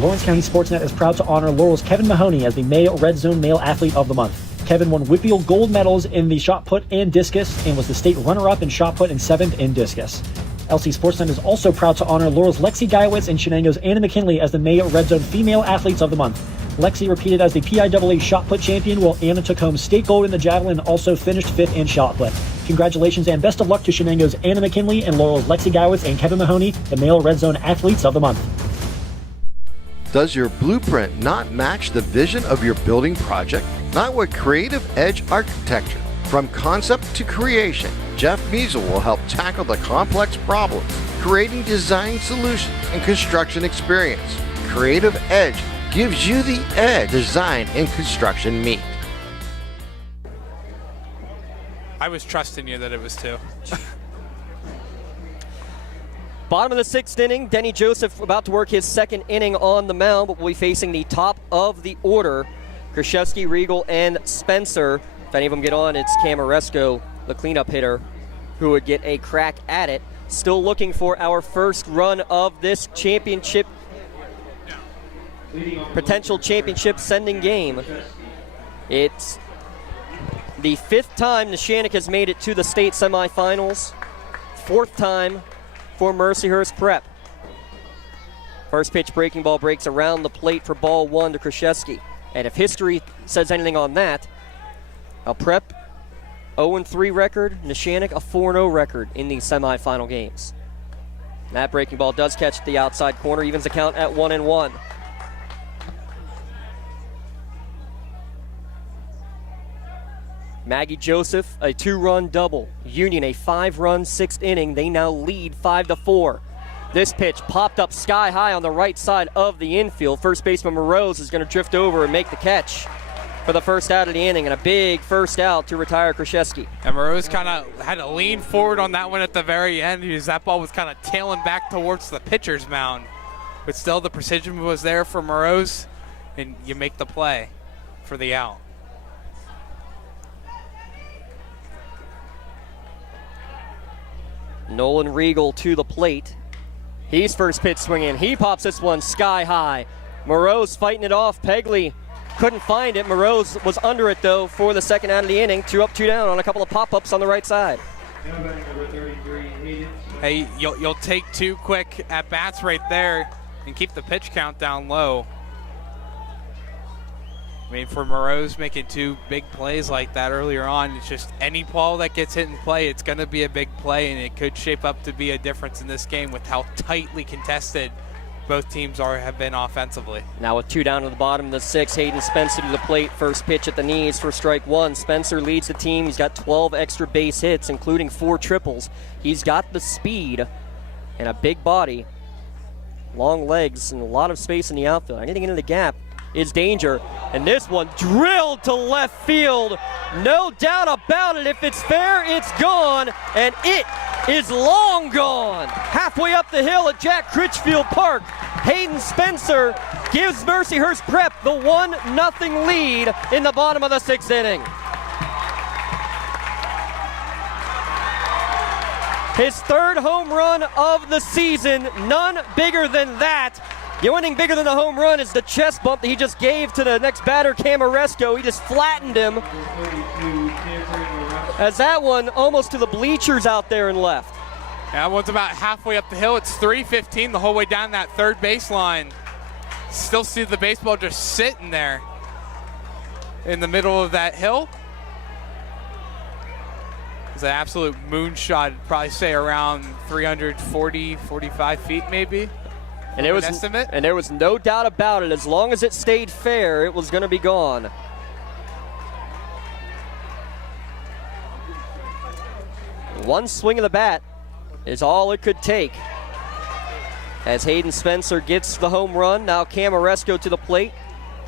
Lawrence County SportsNet is proud to honor Laurel's Kevin Mahoney as the May Red Zone Male Athlete of the Month. Kevin won Whitfield gold medals in the shot put and discus and was the state runner-up in shot put and 7th in discus. LC SportsNet is also proud to honor Laurel's Lexi Guyewitz and Shenango's Anna McKinley as the May Red Zone Female Athletes of the Month. Lexi repeated as the PIAA shot put champion, while Anna took home state gold in the javelin and also finished 5th in shot put. Congratulations and best of luck to Shenango's Anna McKinley and Laurel's Lexi Guyewitz and Kevin Mahoney, the Male Red Zone Athletes of the Month. Does your blueprint not match the vision of your building project? Not with Creative Edge Architecture. From concept to creation, Jeff Measle will help tackle the complex problems, creating design solutions and construction experience. Creative Edge gives you the edge design and construction meet. I was trusting you that it was 2. Bottom of the 6th inning, Denny Joseph about to work his 2nd inning on the mound, but will be facing the top of the order. Krzyzewski, Regal, and Spencer. If any of them get on, it's Camaresco, the cleanup hitter, who would get a crack at it. Still looking for our first run of this championship, potential championship sending game. It's the 5th time Neshannock has made it to the state semifinals, 4th time for Mercyhurst Prep. First pitch breaking ball breaks around the plate for ball 1 to Krzyzewski. And if history says anything on that, a Prep 0-3 record, Neshannock a 4-0 record in these semifinal games. That breaking ball does catch the outside corner, evens the count at 1-1. Maggie Joseph, a 2-run double. Union, a 5-run 6th inning. They now lead 5-4. This pitch popped up sky high on the right side of the infield. First baseman Morose is going to drift over and make the catch for the first out of the inning, and a big first out to retire Krzyzewski. And Morose kind of had to lean forward on that one at the very end because that ball was kind of tailing back towards the pitcher's mound. But still, the precision was there for Morose, and you make the play for the out. Nolan Regal to the plate. He's first pitch swinging. He pops this one sky high. Morose fighting it off. Pegley couldn't find it. Morose was under it, though, for the 2nd out of the inning. 2 up, 2 down on a couple of pop-ups on the right side. Hey, you'll take 2 quick at-bats right there and keep the pitch count down low. I mean, for Morose making 2 big plays like that earlier on, it's just any ball that gets hit in play, it's going to be a big play, and it could shape up to be a difference in this game with how tightly contested both teams have been offensively. Now with 2 down to the bottom of the 6th, Hayden Spencer to the plate. First pitch at the knees for strike 1. Spencer leads the team. He's got 12 extra base hits, including 4 triples. He's got the speed and a big body, long legs, and a lot of space in the outfield. Anything into the gap is danger. And this one drilled to left field. No doubt about it. If it's fair, it's gone. And it is long gone. Halfway up the hill at Jack Critchfield Park, Hayden Spencer gives Mercyhurst Prep the 1-0 lead in the bottom of the 6th inning. His 3rd home run of the season, none bigger than that. The only thing bigger than the home run is the chest bump that he just gave to the next batter, Camaresco. He just flattened him. As that one almost to the bleachers out there and left. That one's about halfway up the hill. It's 3:15 the whole way down that third baseline. Still see the baseball just sitting there in the middle of that hill. It's an absolute moonshot. I'd probably say around 340, 45 feet maybe. And there was no doubt about it. As long as it stayed fair, it was going to be gone. One swing of the bat is all it could take. As Hayden Spencer gets the home run, now Camaresco to the plate.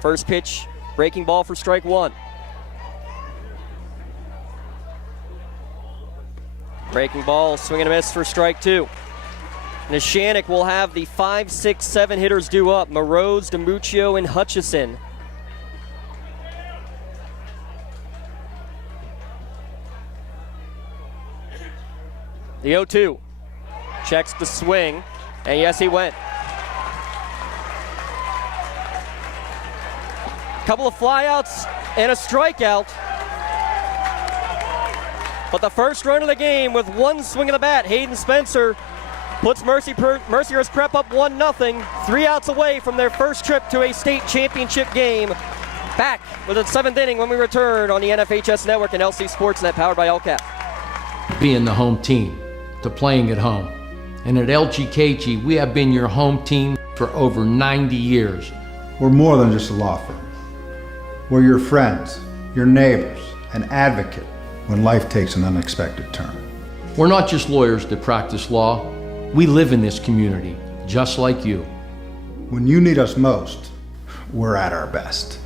First pitch, breaking ball for strike 1. Breaking ball, swing and a miss for strike 2. Neshannock will have the 5, 6, 7 hitters due up. Moroz, DiMuccio, and Hutchison. The 0-2. Checks the swing, and yes, he went. Couple of flyouts and a strikeout. But the first run of the game with one swing of the bat, Hayden Spencer puts Mercyhurst Prep up 1-0, 3 outs away from their first trip to a state championship game. Back with the 7th inning when we return on the NFHS Network and LC SportsNet, powered by LCAP. Being the home team, to playing at home. And at LGKG, we have been your home team for over 90 years. We're more than just a law firm. We're your friends, your neighbors, an advocate when life takes an unexpected turn. We're not just lawyers that practice law. We live in this community, just like you. When you need us most, we're at our best.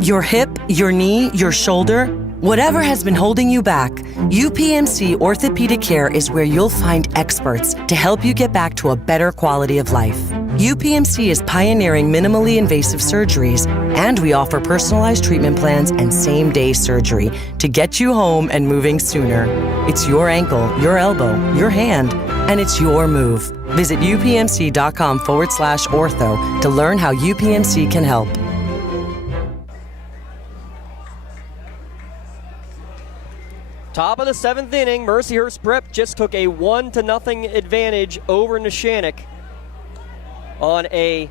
Your hip, your knee, your shoulder, whatever has been holding you back, UPMC Orthopedic Care is where you'll find experts to help you get back to a better quality of life. UPMC is pioneering minimally invasive surgeries, and we offer personalized treatment plans and same-day surgery to get you home and moving sooner. It's your ankle, your elbow, your hand, and it's your move. Visit upmc.com/ortho to learn how UPMC can help. Top of the 7th inning, Mercyhurst Prep just took a 1-0 advantage over Neshannock on a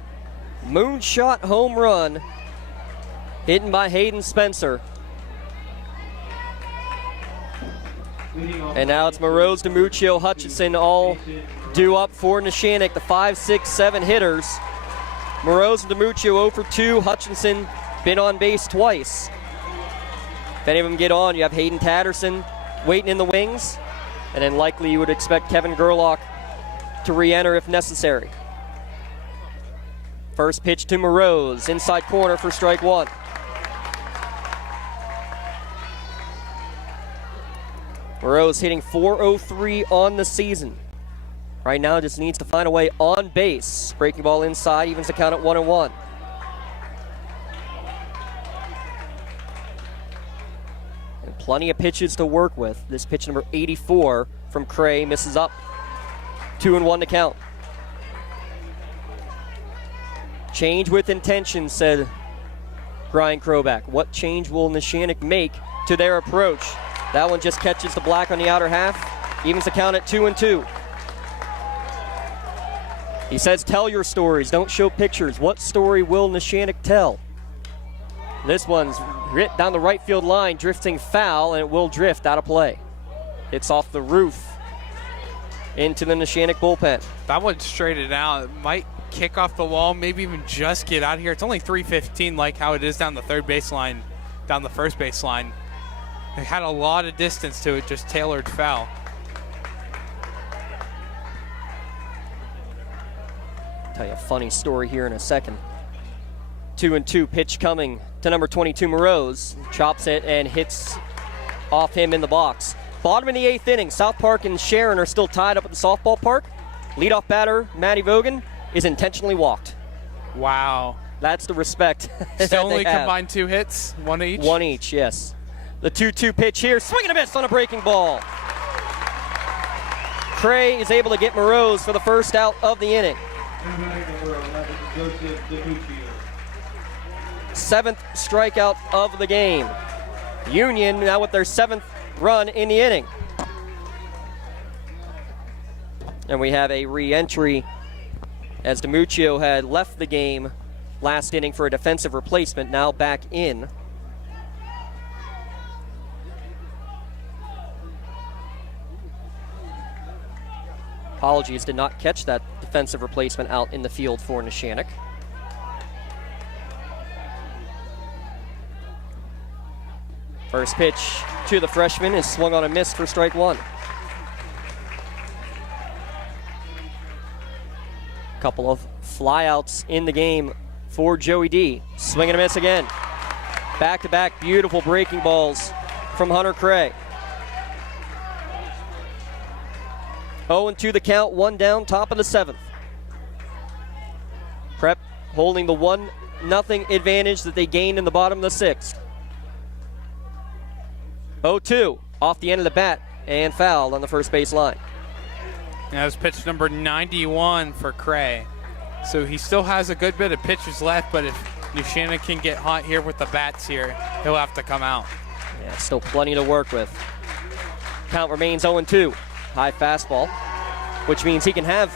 moonshot home run hit by Hayden Spencer. And now it's Moroz, DiMuccio, Hutchison all due up for Neshannock, the 5, 6, 7 hitters. Moroz and DiMuccio 0 for 2. Hutchison been on base twice. If any of them get on, you have Hayden Tatterson waiting in the wings, and then likely you would expect Kevin Gerlach to re-enter if necessary. First pitch to Moroz, inside corner for strike 1. Moroz hitting .403 on the season. Right now just needs to find a way on base. Breaking ball inside, evens the count at 1-1. And plenty of pitches to work with. This pitch number 84 from Cray misses up. 2-1 to count. Change with intention, said Brian Kroback. What change will Neshannock make to their approach? That one just catches the black on the outer half. Evens the count at 2-2. He says, tell your stories, don't show pictures. What story will Neshannock tell? This one's hit down the right field line, drifting foul, and it will drift out of play. It's off the roof into the Neshannock bullpen. That one straighted it out. It might kick off the wall, maybe even just get out of here. It's only 3:15, like how it is down the third baseline, down the first baseline. It had a lot of distance to it, just tailored foul. Tell you a funny story here in a second. 2-2 pitch coming to number 22, Moroz. Chops it and hits off him in the box. Bottom of the 8th inning, South Park and Sharon are still tied up at the softball park. Leadoff batter, Matty Vogan, is intentionally walked. Wow. That's the respect. Still only combined 2 hits, 1 each? 1 each, yes. The 2-2 pitch here, swing and a miss on a breaking ball. Cray is able to get Moroz for the first out of the inning. 7th strikeout of the game. Union now with their 7th run in the inning. And we have a re-entry as DiMuccio had left the game last inning for a defensive replacement, now back in. Apologies, did not catch that defensive replacement out in the field for Neshannock. First pitch to the freshman is swung on a miss for strike 1. Couple of flyouts in the game for Joey D. Swing and a miss again. Back-to-back beautiful breaking balls from Hunter Cray. 0-2 the count, 1 down, top of the 7th. Prep holding the 1-0 advantage that they gained in the bottom of the 6th. 0-2 off the end of the bat and fouled on the first base line. That was pitch number 91 for Cray. So he still has a good bit of pitches left, but if Neshannock can get hot here with the bats here, he'll have to come out. Yeah, still plenty to work with. Count remains 0-2. High fastball, which means he can have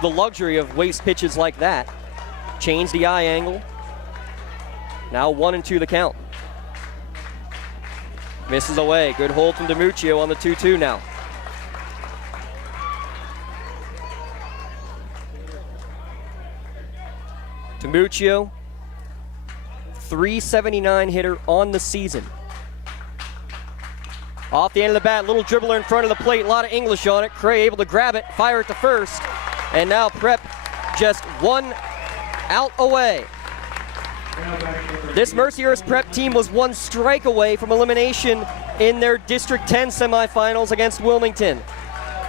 the luxury of waste pitches like that. Change the eye angle. Now 1-2 the count. Misses away. Good hold from DiMuccio on the 2-2 now. DiMuccio, .379 hitter on the season. Off the end of the bat, little dribbler in front of the plate, a lot of English on it. Cray able to grab it, fire it to first, and now Prep just 1 out away. This Mercyhurst Prep team was 1 strike away from elimination in their District 10 semifinals against Wilmington.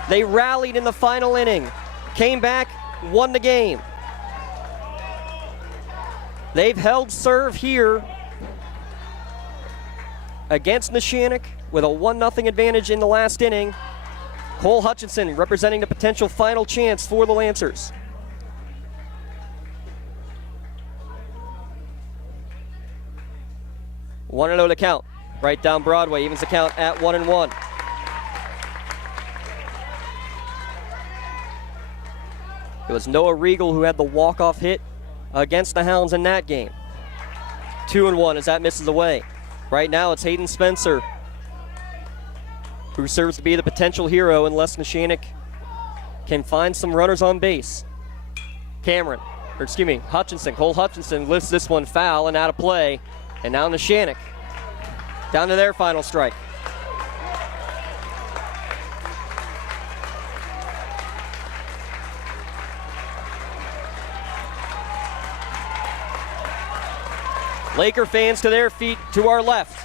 They rallied in the final inning, came back, won the game. They've held serve here against Neshannock with a 1-0 advantage in the last inning. Cole Hutchinson representing the potential final chance for the Lancers. One and 0 to count. Right down Broadway, evens the count at 1-1. It was Noah Regal who had the walk-off hit against the Hounds in that game. 2-1 as that misses away. Right now it's Hayden Spencer who serves to be the potential hero unless Neshannock can find some runners on base. Hutchinson, Cole Hutchinson lifts this one foul and out of play. And now Neshannock down to their final strike. Laker fans to their feet to our left.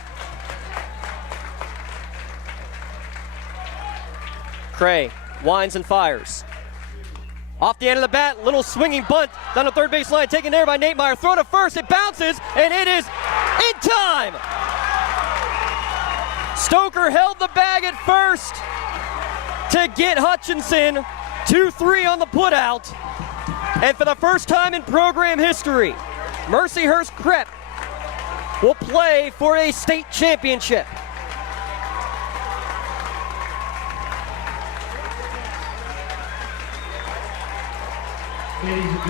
Cray winds and fires. Off the end of the bat, little swinging bunt down the third base line, taken there by Nate Meyer. Throw to first, it bounces, and it is in time. Stoker held the bag at first to get Hutchinson. 2-3 on the putout. And for the first time in program history, Mercyhurst Prep will play for a state championship.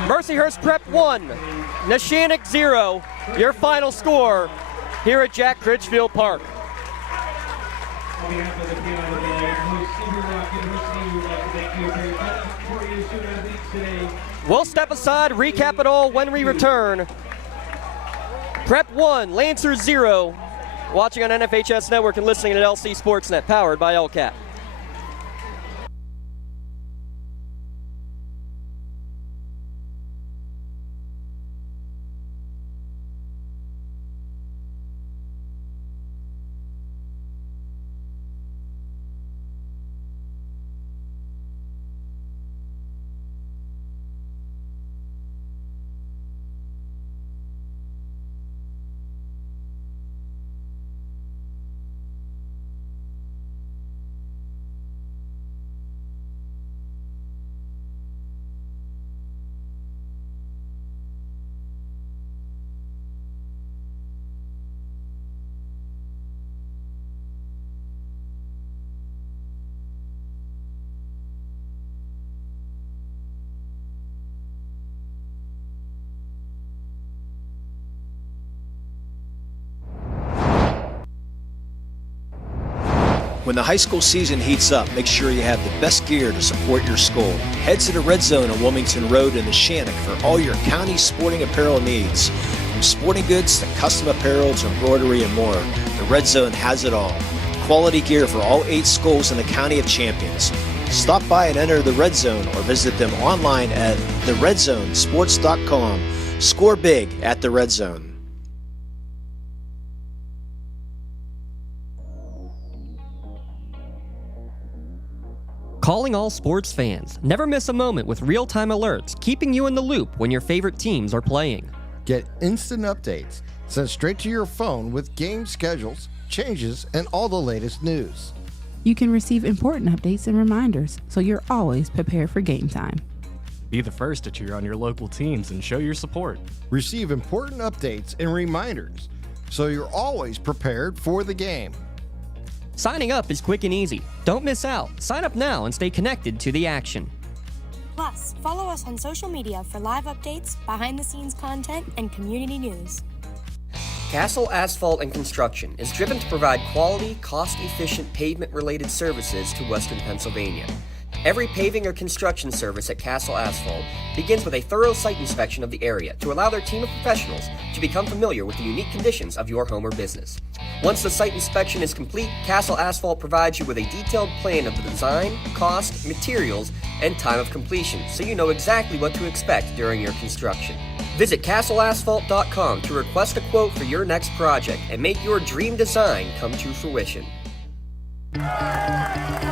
Mercyhurst Prep 1, Neshannock 0, your final score here at Jack Critchfield Park. We'll step aside, recap it all when we return. Prep 1, Lancers 0, watching on NFHS Network and listening at LC SportsNet, powered by LCAP. When the high school season heats up, make sure you have the best gear to support your school. Head to the Red Zone on Wilmington Road in Neshannock for all your county sporting apparel needs. From sporting goods to custom apparel to embroidery and more, the Red Zone has it all. Quality gear for all 8 schools in the County of Champions. Stop by and enter the Red Zone or visit them online at theredzonesports.com. Score big at the Red Zone. Calling all sports fans. Never miss a moment with real-time alerts, keeping you in the loop when your favorite teams are playing. Get instant updates sent straight to your phone with game schedules, changes, and all the latest news. You can receive important updates and reminders, so you're always prepared for game time. Be the first to cheer on your local teams and show your support. Receive important updates and reminders, so you're always prepared for the game. Signing up is quick and easy. Don't miss out. Sign up now and stay connected to the action. Plus, follow us on social media for live updates, behind-the-scenes content, and community news. Castle Asphalt and Construction is driven to provide quality, cost-efficient pavement-related services to Western Pennsylvania. Every paving or construction service at Castle Asphalt begins with a thorough site inspection of the area to allow their team of professionals to become familiar with the unique conditions of your home or business. Once the site inspection is complete, Castle Asphalt provides you with a detailed plan of the design, cost, materials, and time of completion, so you know exactly what to expect during your construction. Visit castleasphalt.com to request a quote for your next project and make your dream design come to fruition.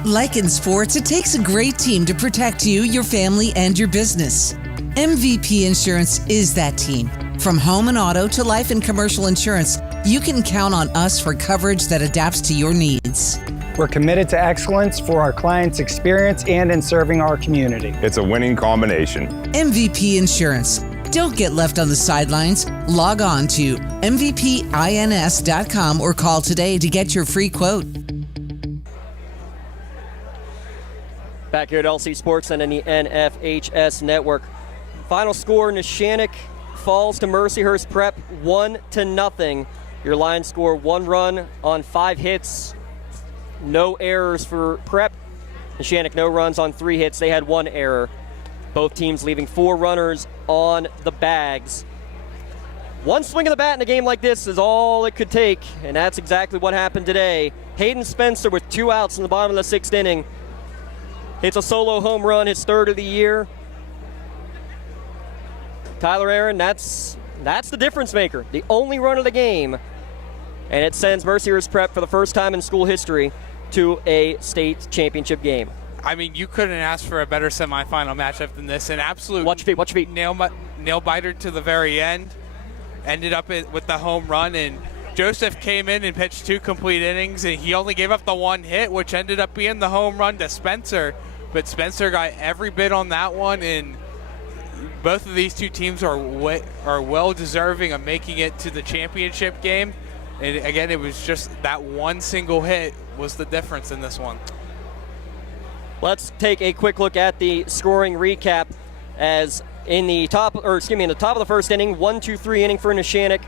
Like in sports, it takes a great team to protect you, your family, and your business. MVP Insurance is that team. From home and auto to life and commercial insurance, you can count on us for coverage that adapts to your needs. We're committed to excellence for our clients' experience and in serving our community. It's a winning combination. MVP Insurance. Don't get left on the sidelines. Log on to mvpins.com or call today to get your free quote. Back here at LC Sports and in the NFHS Network. Final score, Neshannock falls to Mercyhurst Prep 1-0. Your Lions score 1 run on 5 hits. No errors for Prep. Neshannock no runs on 3 hits. They had 1 error. Both teams leaving 4 runners on the bags. One swing of the bat in a game like this is all it could take, and that's exactly what happened today. Hayden Spencer with 2 outs in the bottom of the 6th inning. Hits a solo home run, his 3rd of the year. Tyler Aaron, that's the difference maker. The only run of the game. And it sends Mercyhurst Prep for the first time in school history to a state championship game. I mean, you couldn't ask for a better semifinal matchup than this. An absolute watch your feet. Nail biter to the very end. Ended up with the home run, and Joseph came in and pitched 2 complete innings, and he only gave up the 1 hit, which ended up being the home run to Spencer. But Spencer got every bit on that one, and both of these 2 teams are well deserving of making it to the championship game. And again, it was just that 1 single hit was the difference in this one. Let's take a quick look at the scoring recap. As in the top of the first inning, 1-2-3 inning for Neshannock,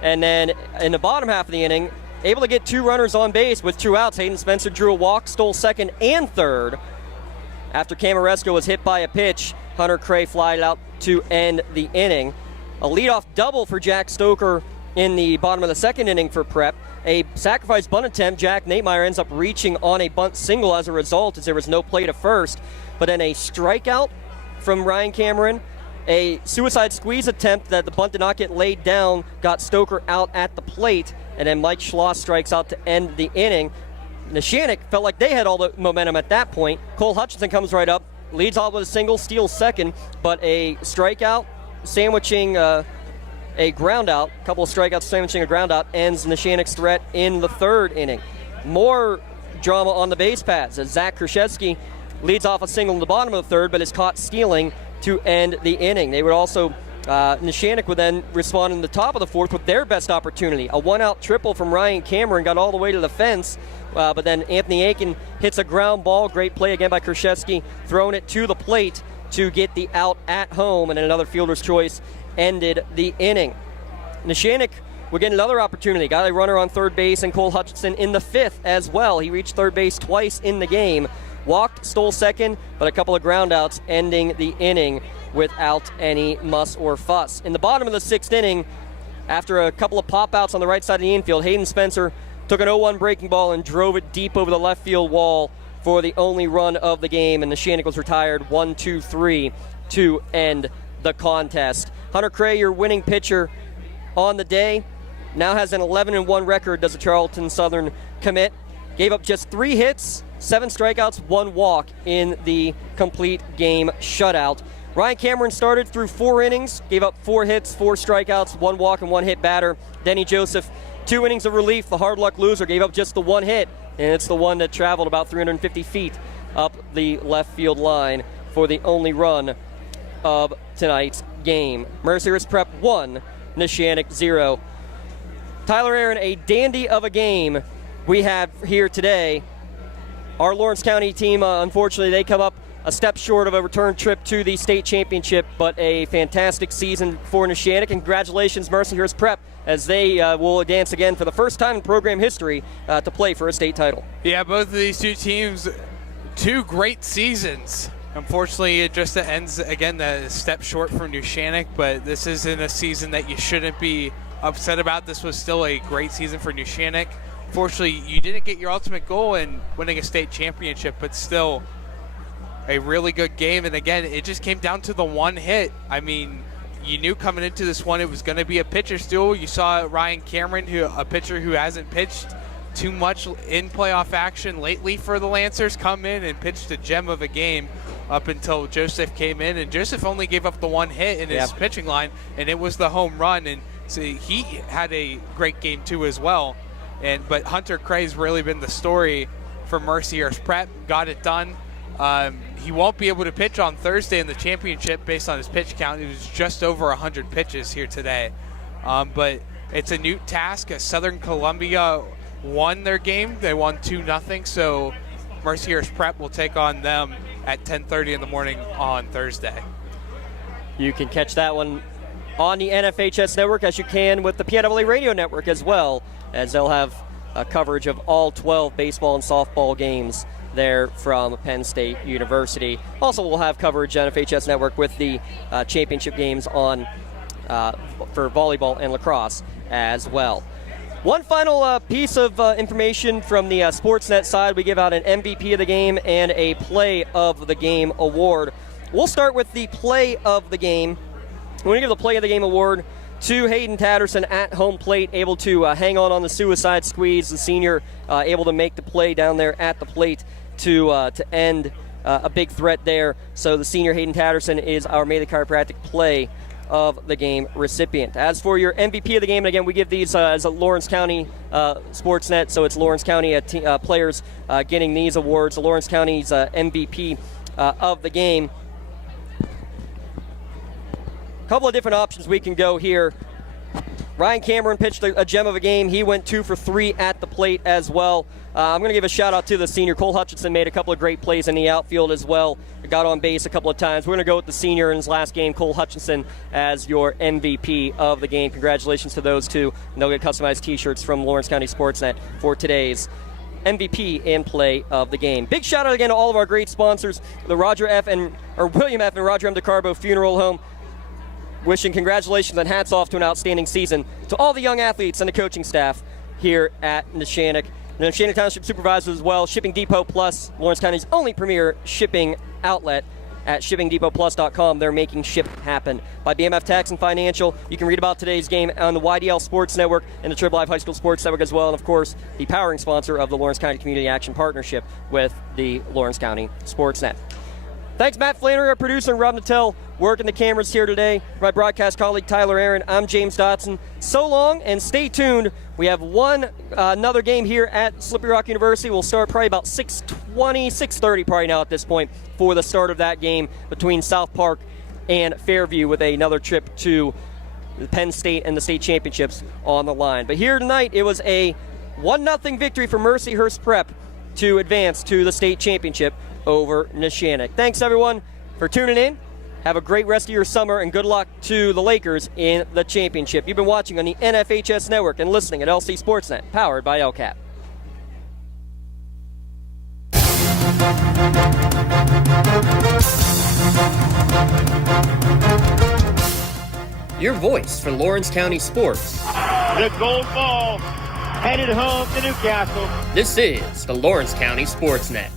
and then in the bottom half of the inning, able to get 2 runners on base with 2 outs. Hayden Spencer drew a walk, stole 2nd and 3rd. After Camaresco was hit by a pitch, Hunter Cray flied out to end the inning. A leadoff double for Jack Stoker in the bottom of the 2nd inning for Prep. A sacrifice bunt attempt, Jack Natemeyer ends up reaching on a bunt single as a result, as there was no play to first. But then a strikeout from Ryan Cameron. A suicide squeeze attempt that the bunt did not get laid down, got Stoker out at the plate, and then Mike Schloss strikes out to end the inning. Neshannock felt like they had all the momentum at that point. Cole Hutchinson comes right up, leads off with a single, steals 2nd, but a strikeout sandwiching a ground out, a couple of strikeouts sandwiching a ground out, ends Neshannock's threat in the 3rd inning. More drama on the base paths as Zach Krzyzewski leads off a single in the bottom of the 3rd, but is caught stealing to end the inning. They would also, Neshannock would then respond in the top of the 4th with their best opportunity. A 1-out triple from Ryan Cameron got all the way to the fence, but then Anthony Aiken hits a ground ball. Great play again by Krzyzewski, throwing it to the plate to get the out at home, and then another fielder's choice ended the inning. Neshannock we'll get another opportunity. Got a runner on third base, and Cole Hutchinson in the 5th as well. He reached third base twice in the game. Walked, stole second, but a couple of groundouts ending the inning without any muss or fuss. In the bottom of the 6th inning, after a couple of pop-outs on the right side of the infield, Hayden Spencer took an 0-1 breaking ball and drove it deep over the left field wall for the only run of the game, and Neshannock was retired 1-2-3 to end the contest. Hunter Cray, your winning pitcher on the day, now has an 11-1 record, does the Charlton Southern commit. Gave up just 3 hits, 7 strikeouts, 1 walk in the complete game shutout. Ryan Cameron started through 4 innings, gave up 4 hits, 4 strikeouts, 1 walk, and 1 hit batter. Denny Joseph, 2 innings of relief. The hard luck loser gave up just the 1 hit, and it's the one that traveled about 350 feet up the left field line for the only run of tonight's game. Mercyhurst Prep 1, Neshannock 0. Tyler Aaron, a dandy of a game we have here today. Our Lawrence County team, unfortunately, they come up a step short of a return trip to the state championship, but a fantastic season for Neshannock. Congratulations, Mercyhurst Prep, as they will advance again for the first time in program history to play for a state title. Yeah, both of these 2 teams, 2 great seasons. Unfortunately, it just ends, again, a step short for Neshannock, but this isn't a season that you shouldn't be upset about. This was still a great season for Neshannock. Fortunately, you didn't get your ultimate goal in winning a state championship, but still a really good game. And again, it just came down to the 1 hit. I mean, you knew coming into this one it was going to be a pitcher's duel. You saw Ryan Cameron, a pitcher who hasn't pitched too much in playoff action lately for the Lancers, come in and pitched a gem of a game up until Joseph came in. And Joseph only gave up the 1 hit in his pitching line, and it was the home run. And so he had a great game too as well. But Hunter Cray's really been the story for Mercyhurst Prep. Got it done. He won't be able to pitch on Thursday in the championship based on his pitch count. It was just over 100 pitches here today. But it's a new task. Southern Columbia won their game. They won 2-0. So Mercyhurst Prep will take on them at 10:30 in the morning on Thursday. You can catch that one on the NFHS network, as you can with the PIAA radio network as well, as they'll have coverage of all 12 baseball and softball games there from Penn State University. Also, we'll have coverage on NFHS network with the championship games on for volleyball and lacrosse as well. One final piece of information from the SportsNet side. We give out an MVP of the game and a Play of the Game award. We'll start with the Play of the Game. We're going to give the Play of the Game award to Hayden Tatterson at home plate, able to hang on the suicide squeeze. The senior able to make the play down there at the plate to end a big threat there. So the senior Hayden Tatterson is our May the Chiropractic Play of the Game recipient. As for your MVP of the game, and again, we give these as a Lawrence County SportsNet, so it's Lawrence County players getting these awards. The Lawrence County's MVP of the game. A couple of different options we can go here. Ryan Cameron pitched a gem of a game. He went 2 for 3 at the plate as well. I'm going to give a shout out to the senior. Cole Hutchinson made a couple of great plays in the outfield as well. Got on base a couple of times. We're going to go with the senior in his last game, Cole Hutchinson, as your MVP of the game. Congratulations to those two. And they'll get customized t-shirts from Lawrence County SportsNet for today's MVP and Play of the Game. Big shout out again to all of our great sponsors, the William F. and Roger M. DeCarbo Funeral Home. Wishing congratulations and hats off to an outstanding season to all the young athletes and the coaching staff here at Neshannock. The Neshannock Township Supervisors as well. Shipping Depot Plus, Lawrence County's only premier shipping outlet at shippingdepotplus.com. They're making ship happen. By BMF Tax and Financial, you can read about today's game on the YDL Sports Network and the Triple Live High School Sports Network as well. And, of course, the powering sponsor of the Lawrence County Community Action Partnership with the Lawrence County SportsNet. Thanks, Matt Flannery, our producer, and Rob Nattell, working the cameras here today. My broadcast colleague, Tyler Aaron. I'm James Dotson. So long, and stay tuned. We have another game here at Slippery Rock University. We'll start probably about 6:20, 6:30 probably now at this point for the start of that game between South Park and Fairview, with another trip to Penn State and the state championships on the line. But here tonight, it was a 1-0 victory for Mercyhurst Prep to advance to the state championship over Neshannock. Thanks, everyone, for tuning in. Have a great rest of your summer, and good luck to the Lakers in the championship. You've been watching on the NFHS Network and listening at LC Sportsnet, powered by LCAP. Your voice for Lawrence County sports. The gold ball headed home to Newcastle. This is the Lawrence County SportsNet.